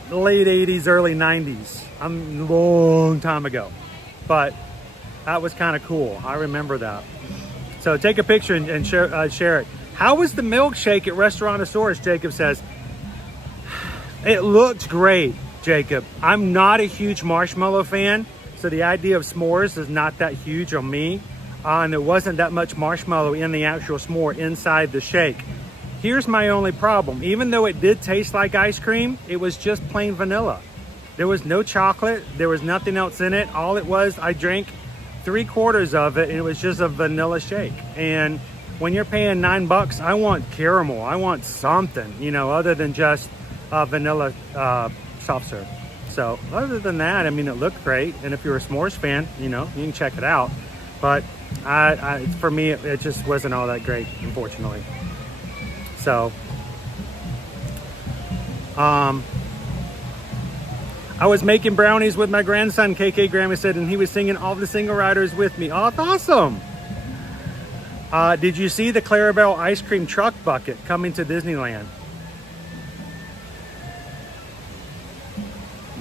late 80s, early 90s. I'm a long time ago, but that was kind of cool. I remember that. So take a picture and share it. How was the milkshake at Restaurantosaurus? Jacob says. It looked great, Jacob. I'm not a huge marshmallow fan, so the idea of s'mores is not that huge on me. And there wasn't that much marshmallow in the actual s'more inside the shake. Here's my only problem. Even though it did taste like ice cream, it was just plain vanilla. There was no chocolate. There was nothing else in it. All it was, I drank 3/4 of it, and it was just a vanilla shake. And when you're paying $9, I want caramel. I want something, you know, other than just vanilla soft serve. So other than that, I mean, it looked great. And if you're a s'mores fan, you know, you can check it out. But for me, it just wasn't all that great, unfortunately. So, I was making brownies with my grandson, KK Grandma said, and he was singing all the single riders with me. Oh, that's awesome. Did you see the Clarabelle ice cream truck bucket coming to Disneyland?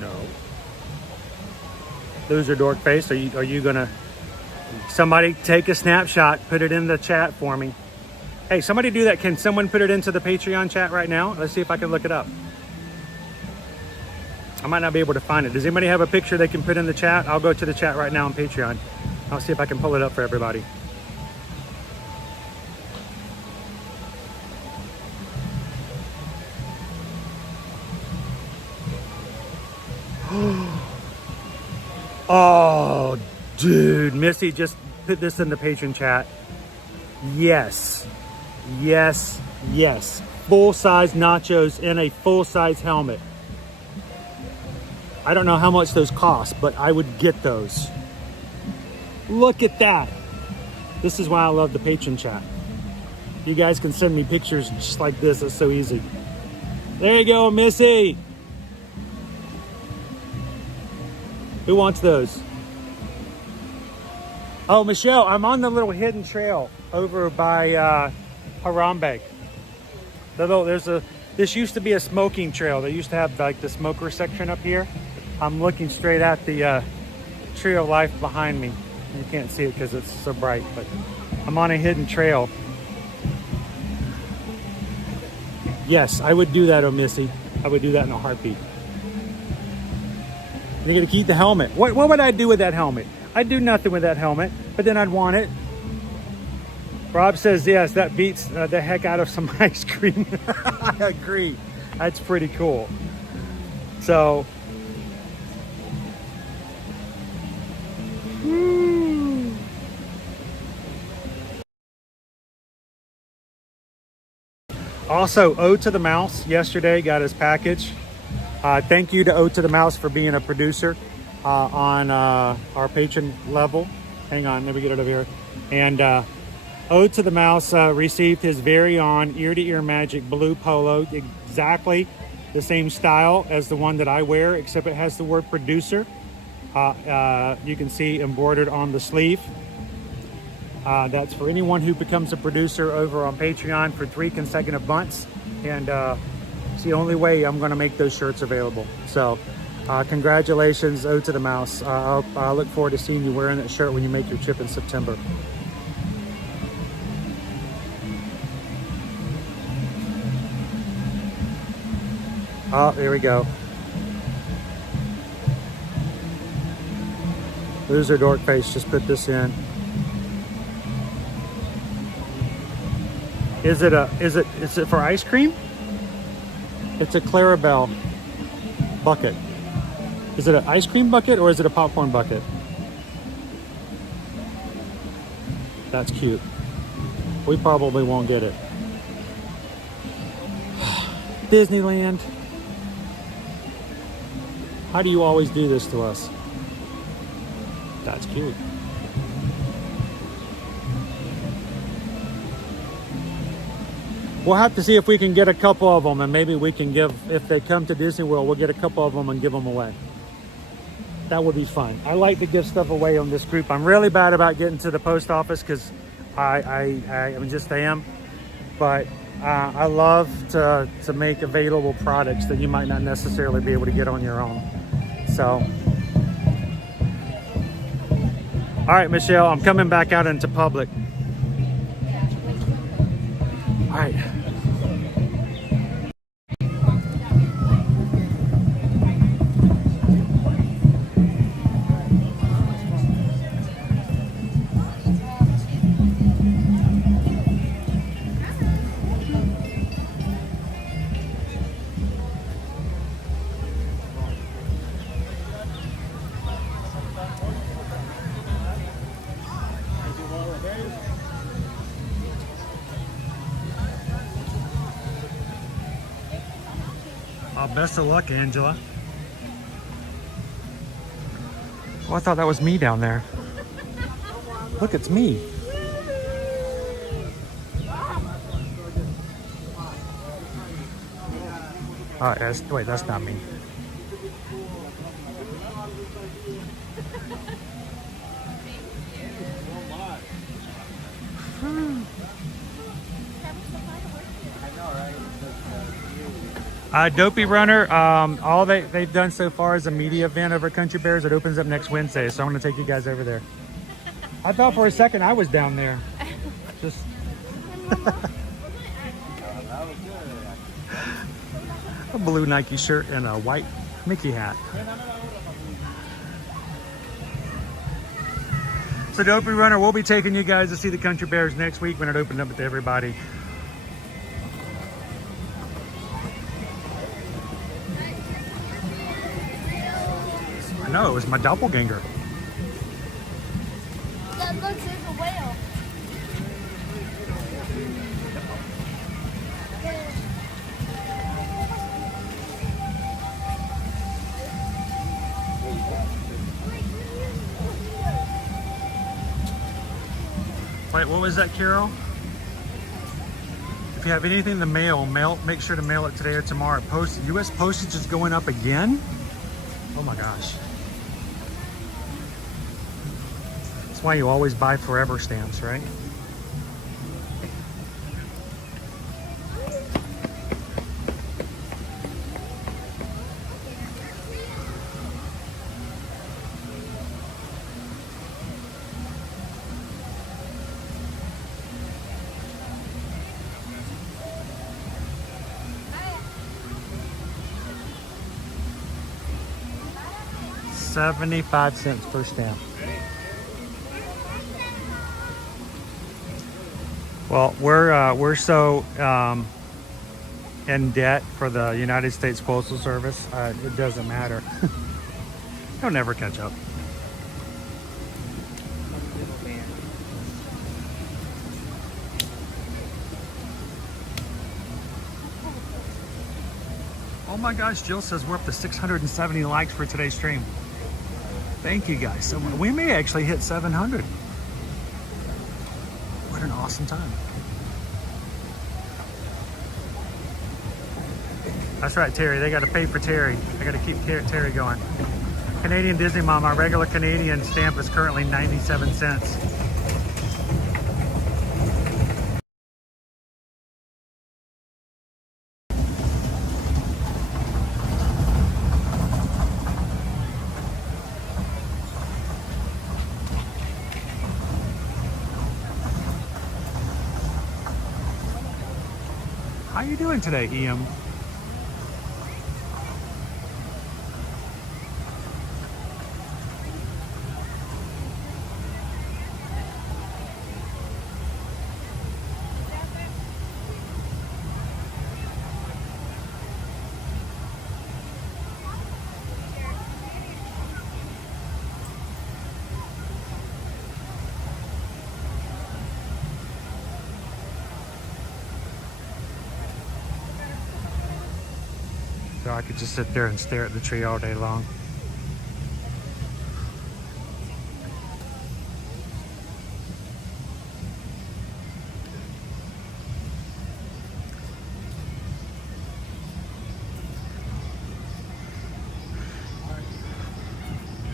No. Loser dork face, are you gonna, somebody take a snapshot, put it in the chat for me. Hey, somebody do that. Can someone put it into the Patreon chat right now? Let's see if I can look it up. I might not be able to find it. Does anybody have a picture they can put in the chat? I'll go to the chat right now on Patreon. I'll see if I can pull it up for everybody. Oh, dude. Missy just put this in the patron chat. Yes. Yes. Yes. Full-size nachos in a full-size helmet. I don't know how much those cost, but I would get those. Look at that. This is why I love the patron chat. You guys can send me pictures just like this. It's so easy. There you go, Missy. Who wants those? Oh, Michelle, I'm on the little hidden trail over by Harambe. This used to be a smoking trail. They used to have like the smoker section up here. I'm looking straight at the tree of life behind me. You can't see it because it's so bright, but I'm on a hidden trail. Yes, I would do that, oh Missy. I would do that in a heartbeat. You're gonna keep the helmet. What would I do with that helmet? I'd do nothing with that helmet, but then I'd want it. Rob says, yes, that beats the heck out of some ice cream. I agree. That's pretty cool. So, also, Ode to the Mouse yesterday got his package. Thank you to Ode to the Mouse for being a producer on our patron level. Hang on, let me get it over here. And Ode to the Mouse received his very own ear-to-ear magic blue polo, exactly the same style as the one that I wear, except it has the word producer. You can see embroidered on the sleeve. That's for anyone who becomes a producer over on Patreon for 3 consecutive months. And it's the only way I'm going to make those shirts available. So congratulations, Ode to the Mouse. I look forward to seeing you wearing that shirt when you make your trip in September. Oh, there we go. Loser dork face, just put this in. Is it for ice cream? It's a Clarabelle bucket. Is it an ice cream bucket or is it a popcorn bucket? That's cute. We probably won't get it. Disneyland. How do you always do this to us? That's cute. We'll have to see if we can get a couple of them, and maybe we can give, if they come to Disney World, we'll get a couple of them and give them away. That would be fun. I like to give stuff away on this group. I'm really bad about getting to the post office because I'm just am. But I love to make available products that you might not necessarily be able to get on your own. So, all right, Michelle, I'm coming back out into public. All right. Best of luck, Angela. Oh, I thought that was me down there. Look, it's me. All right, wait, that's not me. Dopey Runner, all they've done so far is a media event over Country Bears. It opens up next Wednesday, so I'm going to take you guys over there. I thought for a second I was down there. Just a blue Nike shirt and a white Mickey hat. So Dopey Runner, we'll be taking you guys to see the Country Bears next week when it opens up to everybody. No, it was my doppelganger. That looks like a whale. Wait, what was that, Carol? If you have anything in the mail, make sure to mail it today or tomorrow. U.S. postage is going up again? Oh my gosh. That's why you always buy forever stamps, right? $0.75 per stamp. Well, we're so in debt for the United States Postal Service. It doesn't matter. They'll never catch up. Oh my gosh, Jill says we're up to 670 likes for today's stream. Thank you guys. So we may actually hit 700. What an awesome time. That's right, Terry. They got to pay for Terry. I got to keep Terry going. Canadian Disney Mom, our regular Canadian stamp is currently 97 cents. How you doing today, EM? So I could just sit there and stare at the tree all day long.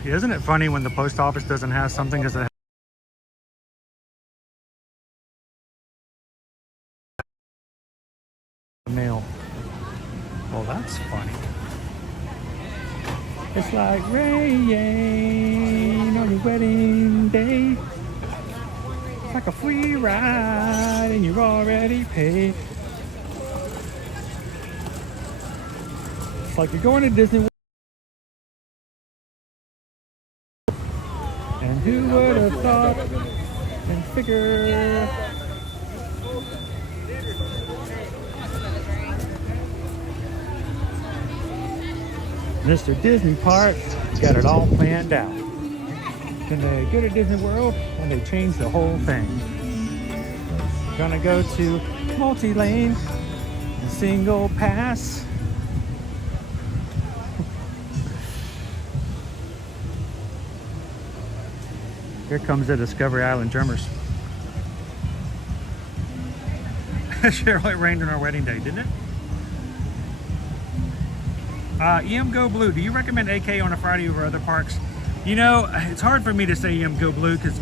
Isn't it funny when the post office doesn't have something because it mail? Well, that's funny. It's like rain on your wedding day. It's like a free ride and you're already paid. It's like you're going to Disney World. And who would have thought and figured? Mr. Disney Park got it all planned out. Then they go to Disney World and they change the whole thing. Gonna go to multi-lane, single pass. Here comes the Discovery Island drummers. Cheryl, it rained on our wedding day, didn't it? EM Go Blue, do you recommend AK on a Friday over other parks? You know, it's hard for me to say EM Go Blue because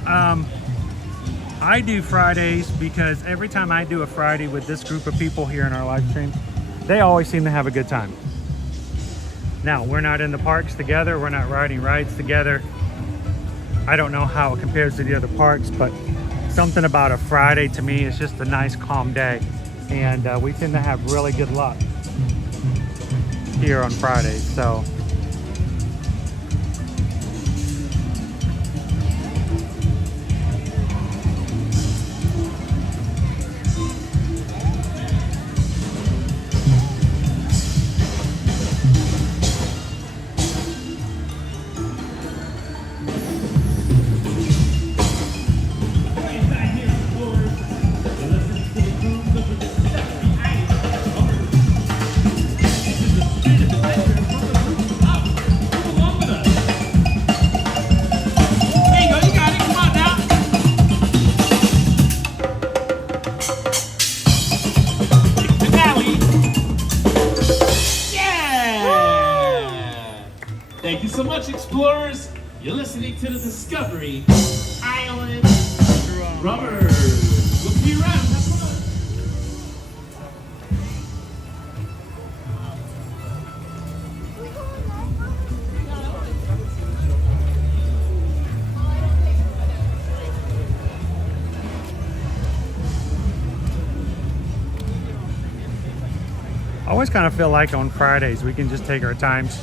I do Fridays because every time I do a Friday with this group of people here in our live stream, they always seem to have a good time. Now, we're not in the parks together, we're not riding rides together. I don't know how it compares to the other parks, but something about a Friday to me is just a nice calm day. And we tend to have really good luck here on Fridays, so. You're listening to the Discovery Island Rubbers. We'll see you around. Have fun. I always kind of feel like on Fridays we can just take our times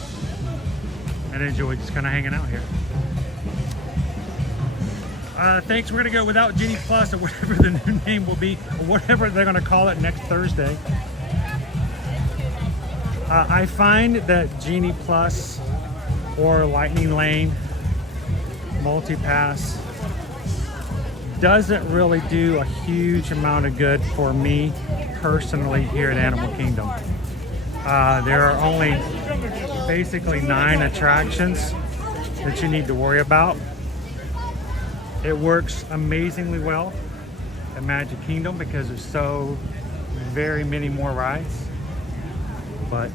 and enjoy just kind of hanging out here. Thanks. We're gonna go without Genie Plus or whatever the new name will be, or whatever they're gonna call it next Thursday. I find that Genie Plus or Lightning Lane Multipass doesn't really do a huge amount of good for me personally here at Animal Kingdom. There are only basically 9 attractions that you need to worry about. It works amazingly well at Magic Kingdom because there's so very many more rides. But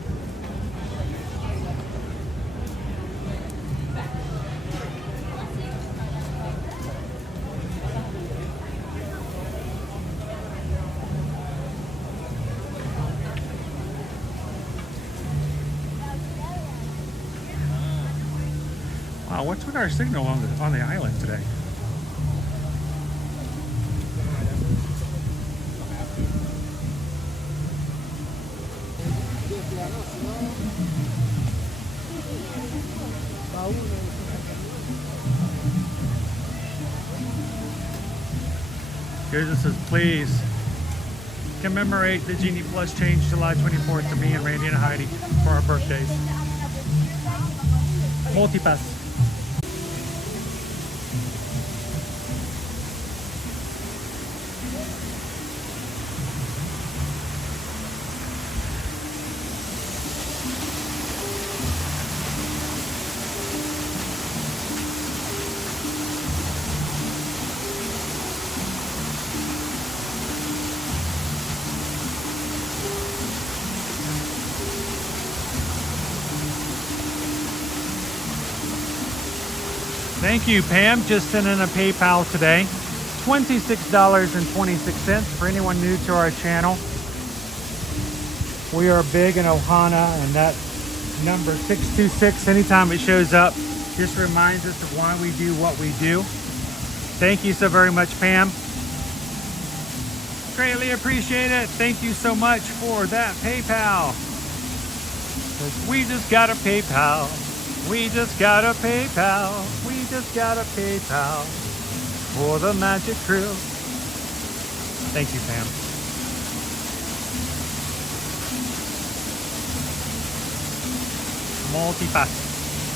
wow, what's with our signal on the island today? Here's it says, please commemorate the Genie Plus change July 24th to me and Randy and Heidi for our birthdays. Multipass. Thank you, Pam. Just sent in a PayPal today. $26.26 for anyone new to our channel. We are big in Ohana, and that number 626, anytime it shows up, just reminds us of why we do what we do. Thank you so very much, Pam. Greatly appreciate it. Thank you so much for that PayPal. We just got a PayPal. We just got a PayPal. We just got a PayPal for the Magic Crew. Thank you, Pam. Multipass.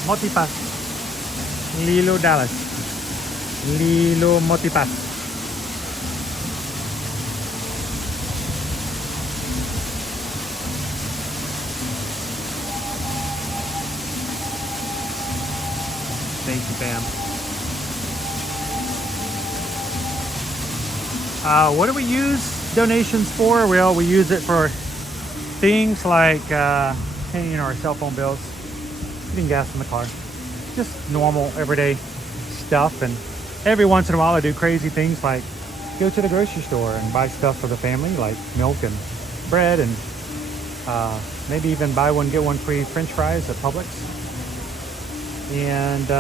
Multipass. Lilo Dallas. Lilo Multipass. Thank you, Pam. What do we use donations for? Well, we use it for things like paying our cell phone bills, getting gas in the car, just normal everyday stuff. And every once in a while I do crazy things like go to the grocery store and buy stuff for the family, like milk and bread, and maybe even buy one get one free French fries at Publix. And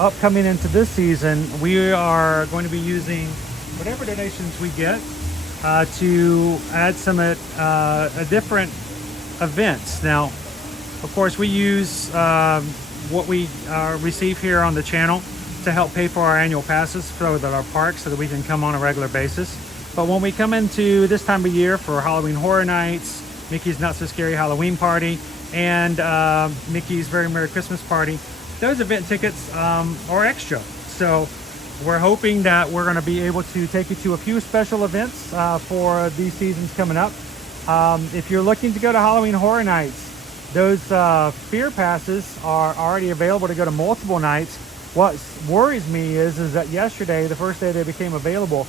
upcoming into this season, we are going to be using whatever donations we get to add some different events. Now, of course, we use what we receive here on the channel to help pay for our annual passes for our parks so that we can come on a regular basis. But when we come into this time of year for Halloween Horror Nights, Mickey's Not So Scary Halloween Party, and Mickey's Very Merry Christmas Party, those event tickets are extra. So we're hoping that we're going to be able to take you to a few special events for these seasons coming up. If you're looking to go to Halloween Horror Nights, those fear passes are already available to go to multiple nights. What worries me is that yesterday, the first day they became available,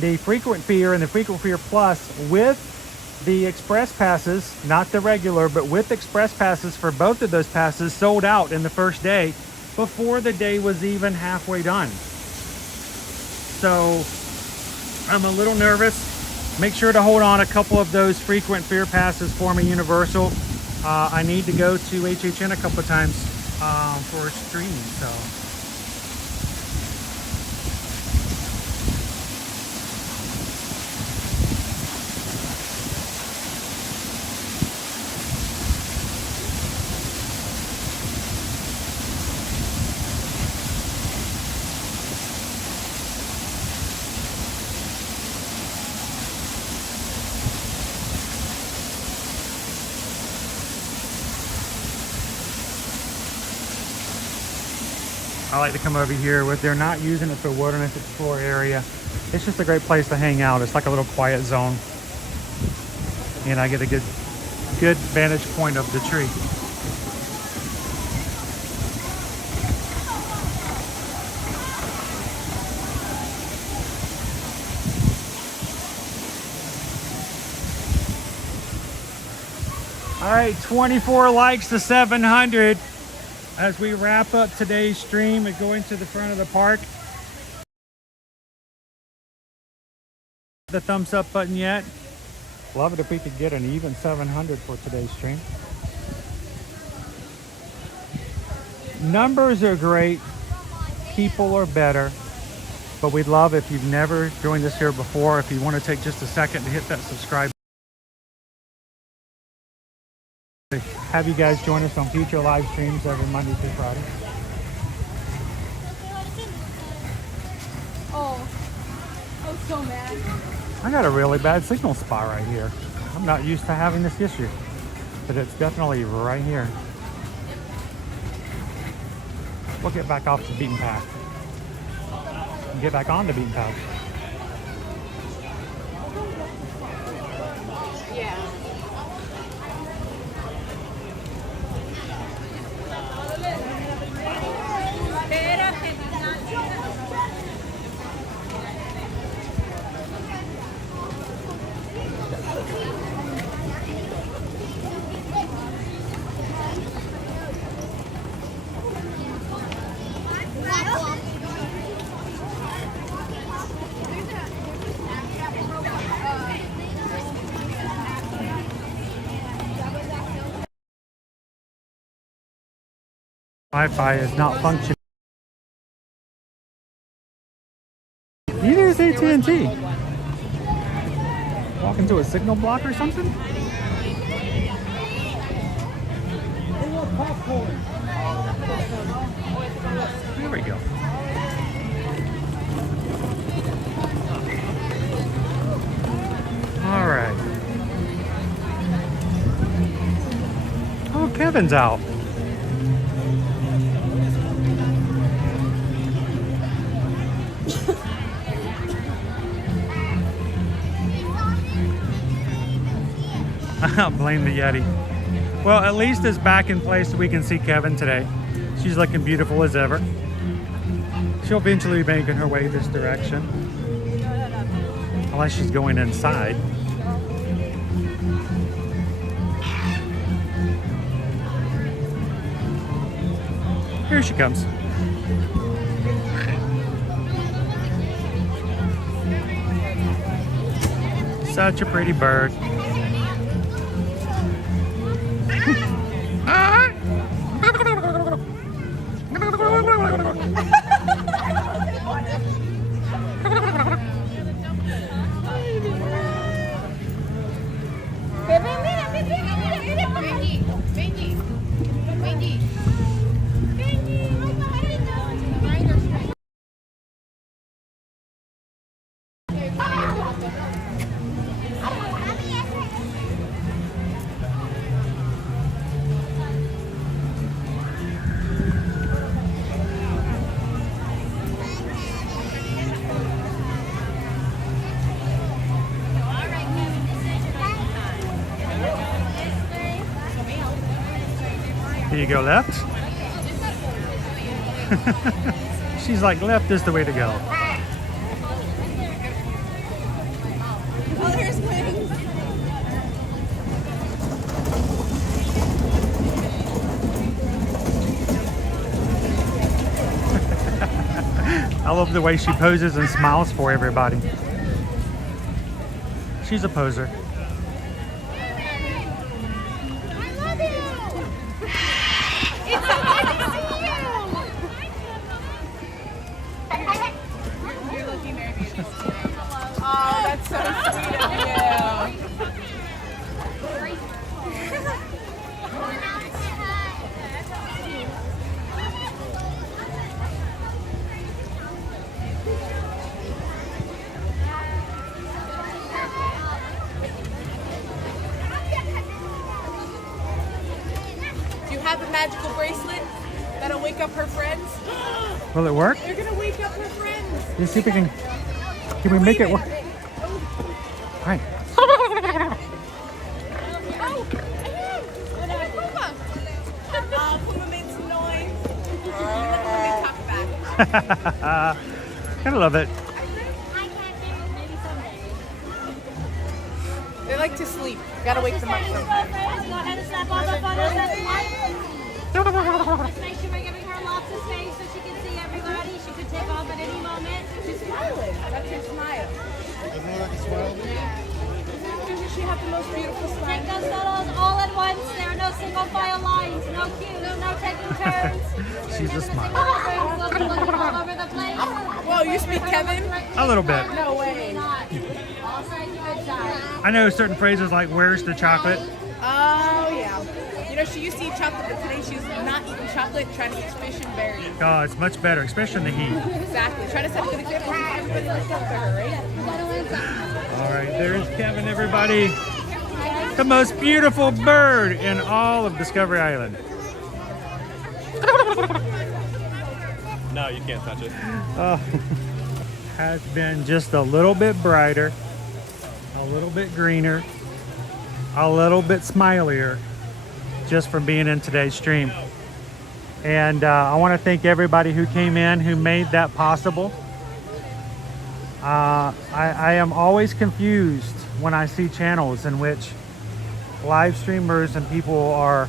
the Frequent Fear and the Frequent Fear Plus with the express passes, not the regular, but with express passes for both of those passes, sold out in the first day. before the day was even halfway done. So I'm a little nervous. Make sure to hold on a couple of those frequent fear passes for me, Universal. I need to go to HHN a couple of times for streaming, so. I like to come over here with, they're not using it for Wilderness Explorer area. It's just a great place to hang out. It's like a little quiet zone. And I get a good vantage point of the tree. All right, 24 likes to 700. As we wrap up today's stream and go into the front of the park. The thumbs up button yet? Love it if we could get an even 700 for today's stream. Numbers are great, people are better, but we'd love if you've never joined us here before, if you want to take just a second to hit that subscribe. Have you guys join us on future live streams every Monday through Friday. Oh, I was so mad. I got a really bad signal spot right here. I'm not used to having this issue, but it's definitely right here. We'll get back off the beaten path and get back on the beaten path. Yeah. Wi-Fi is not functioning. Neither is AT&T. Walk into a signal block or something? There we go. All right. Oh, Kevin's out. I don't blame the Yeti. Well, at least it's back in place so we can see Kevin today. She's looking beautiful as ever. She'll eventually be making her way this direction. Unless she's going inside. Here she comes. Such a pretty bird. Do you go left? She's like, left is the way to go. Oh, there's wings. I love the way she poses and smiles for everybody. She's a poser. Oh, that's so sweet of you. Do you have a magical bracelet that'll wake up her friends? Will it work? They're gonna wake up her friends. Let's see if we can we make it work? All right. Puma made some noise. Let me talk back. Kind of love it. They like to sleep. Gotta wake them up sometimes. Go ahead and snap all the photos that's white. Just make sure we're giving her lots of space so she can see everybody. She could take off at any moment. She's smiling. That's her smile. Doesn't she have the most beautiful smile? Take those photos all at once. There are no single file lines, no cues, no taking turns. She's a smile. All over the place. Whoa, you speak Kevin? A little bit. No way. I know certain phrases like "Where's the chocolate?" Oh yeah. You know, she used to eat chocolate, but today she's not eating chocolate, trying to eat fish and berries. Oh, it's much better, especially in the heat. Exactly. Try to set a good example for everybody like that for her, right? All right, there's Kevin, everybody. The most beautiful bird in all of Discovery Island. No, you can't touch it. Oh, has been just a little bit brighter, a little bit greener, a little bit smilier, just from being in today's stream. And I want to thank everybody who came in, who made that possible. I am always confused when I see channels in which live streamers and people are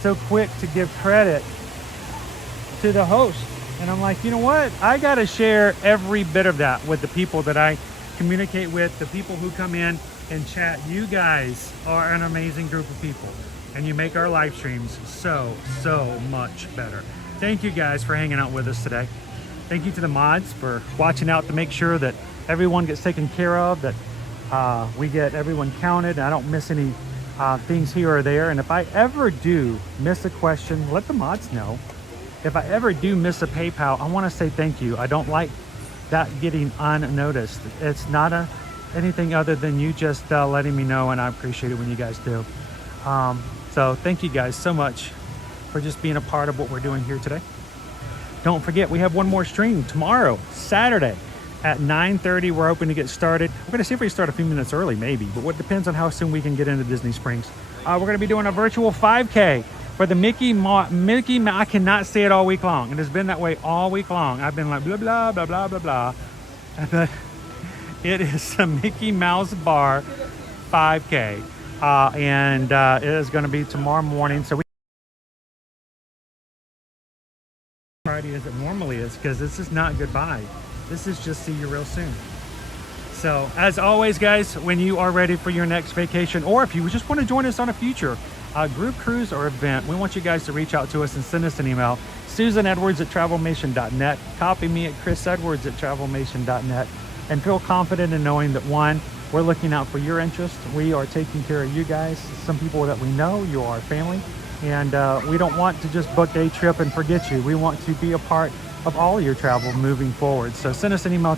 so quick to give credit to the host. And I'm like, you know what? I got to share every bit of that with the people that I communicate with, the people who come in and chat. You guys are an amazing group of people, and you make our live streams so much better. Thank you guys for hanging out with us today. Thank you to the mods for watching out to make sure that everyone gets taken care of, that we get everyone counted, and I don't miss any things here or there. And if I ever do miss a question, let the mods know. If I ever do miss a PayPal, I want to say thank you. I don't like that getting unnoticed. It's not anything other than you just letting me know, and I appreciate it when you guys do. So thank you guys so much for just being a part of what we're doing here today. Don't forget, we have one more stream tomorrow, Saturday at 9:30. We're hoping to get started. We're going to see if we start a few minutes early, maybe, but what depends on how soon we can get into Disney Springs. We're going to be doing a virtual 5K for the Mickey Mouse. I cannot say it all week long. It has been that way all week long. I've been like blah, blah, blah, blah, blah, blah. But it is a Mickey Mouse Bar 5K. And it is going to be tomorrow morning. So Friday as it normally is, because this is not goodbye. This is just see you real soon. So as always, guys, when you are ready for your next vacation, or if you just want to join us on a future group cruise or event, we want you guys to reach out to us and send us an email. susanedwards@travelmation.net. Copy me at chrisedwards@travelmation.net. And feel confident in knowing that, one, we're looking out for your interest. We are taking care of you guys. Some people that we know, you are family. And we don't want to just book a trip and forget you. We want to be a part of all your travel moving forward. So send us an email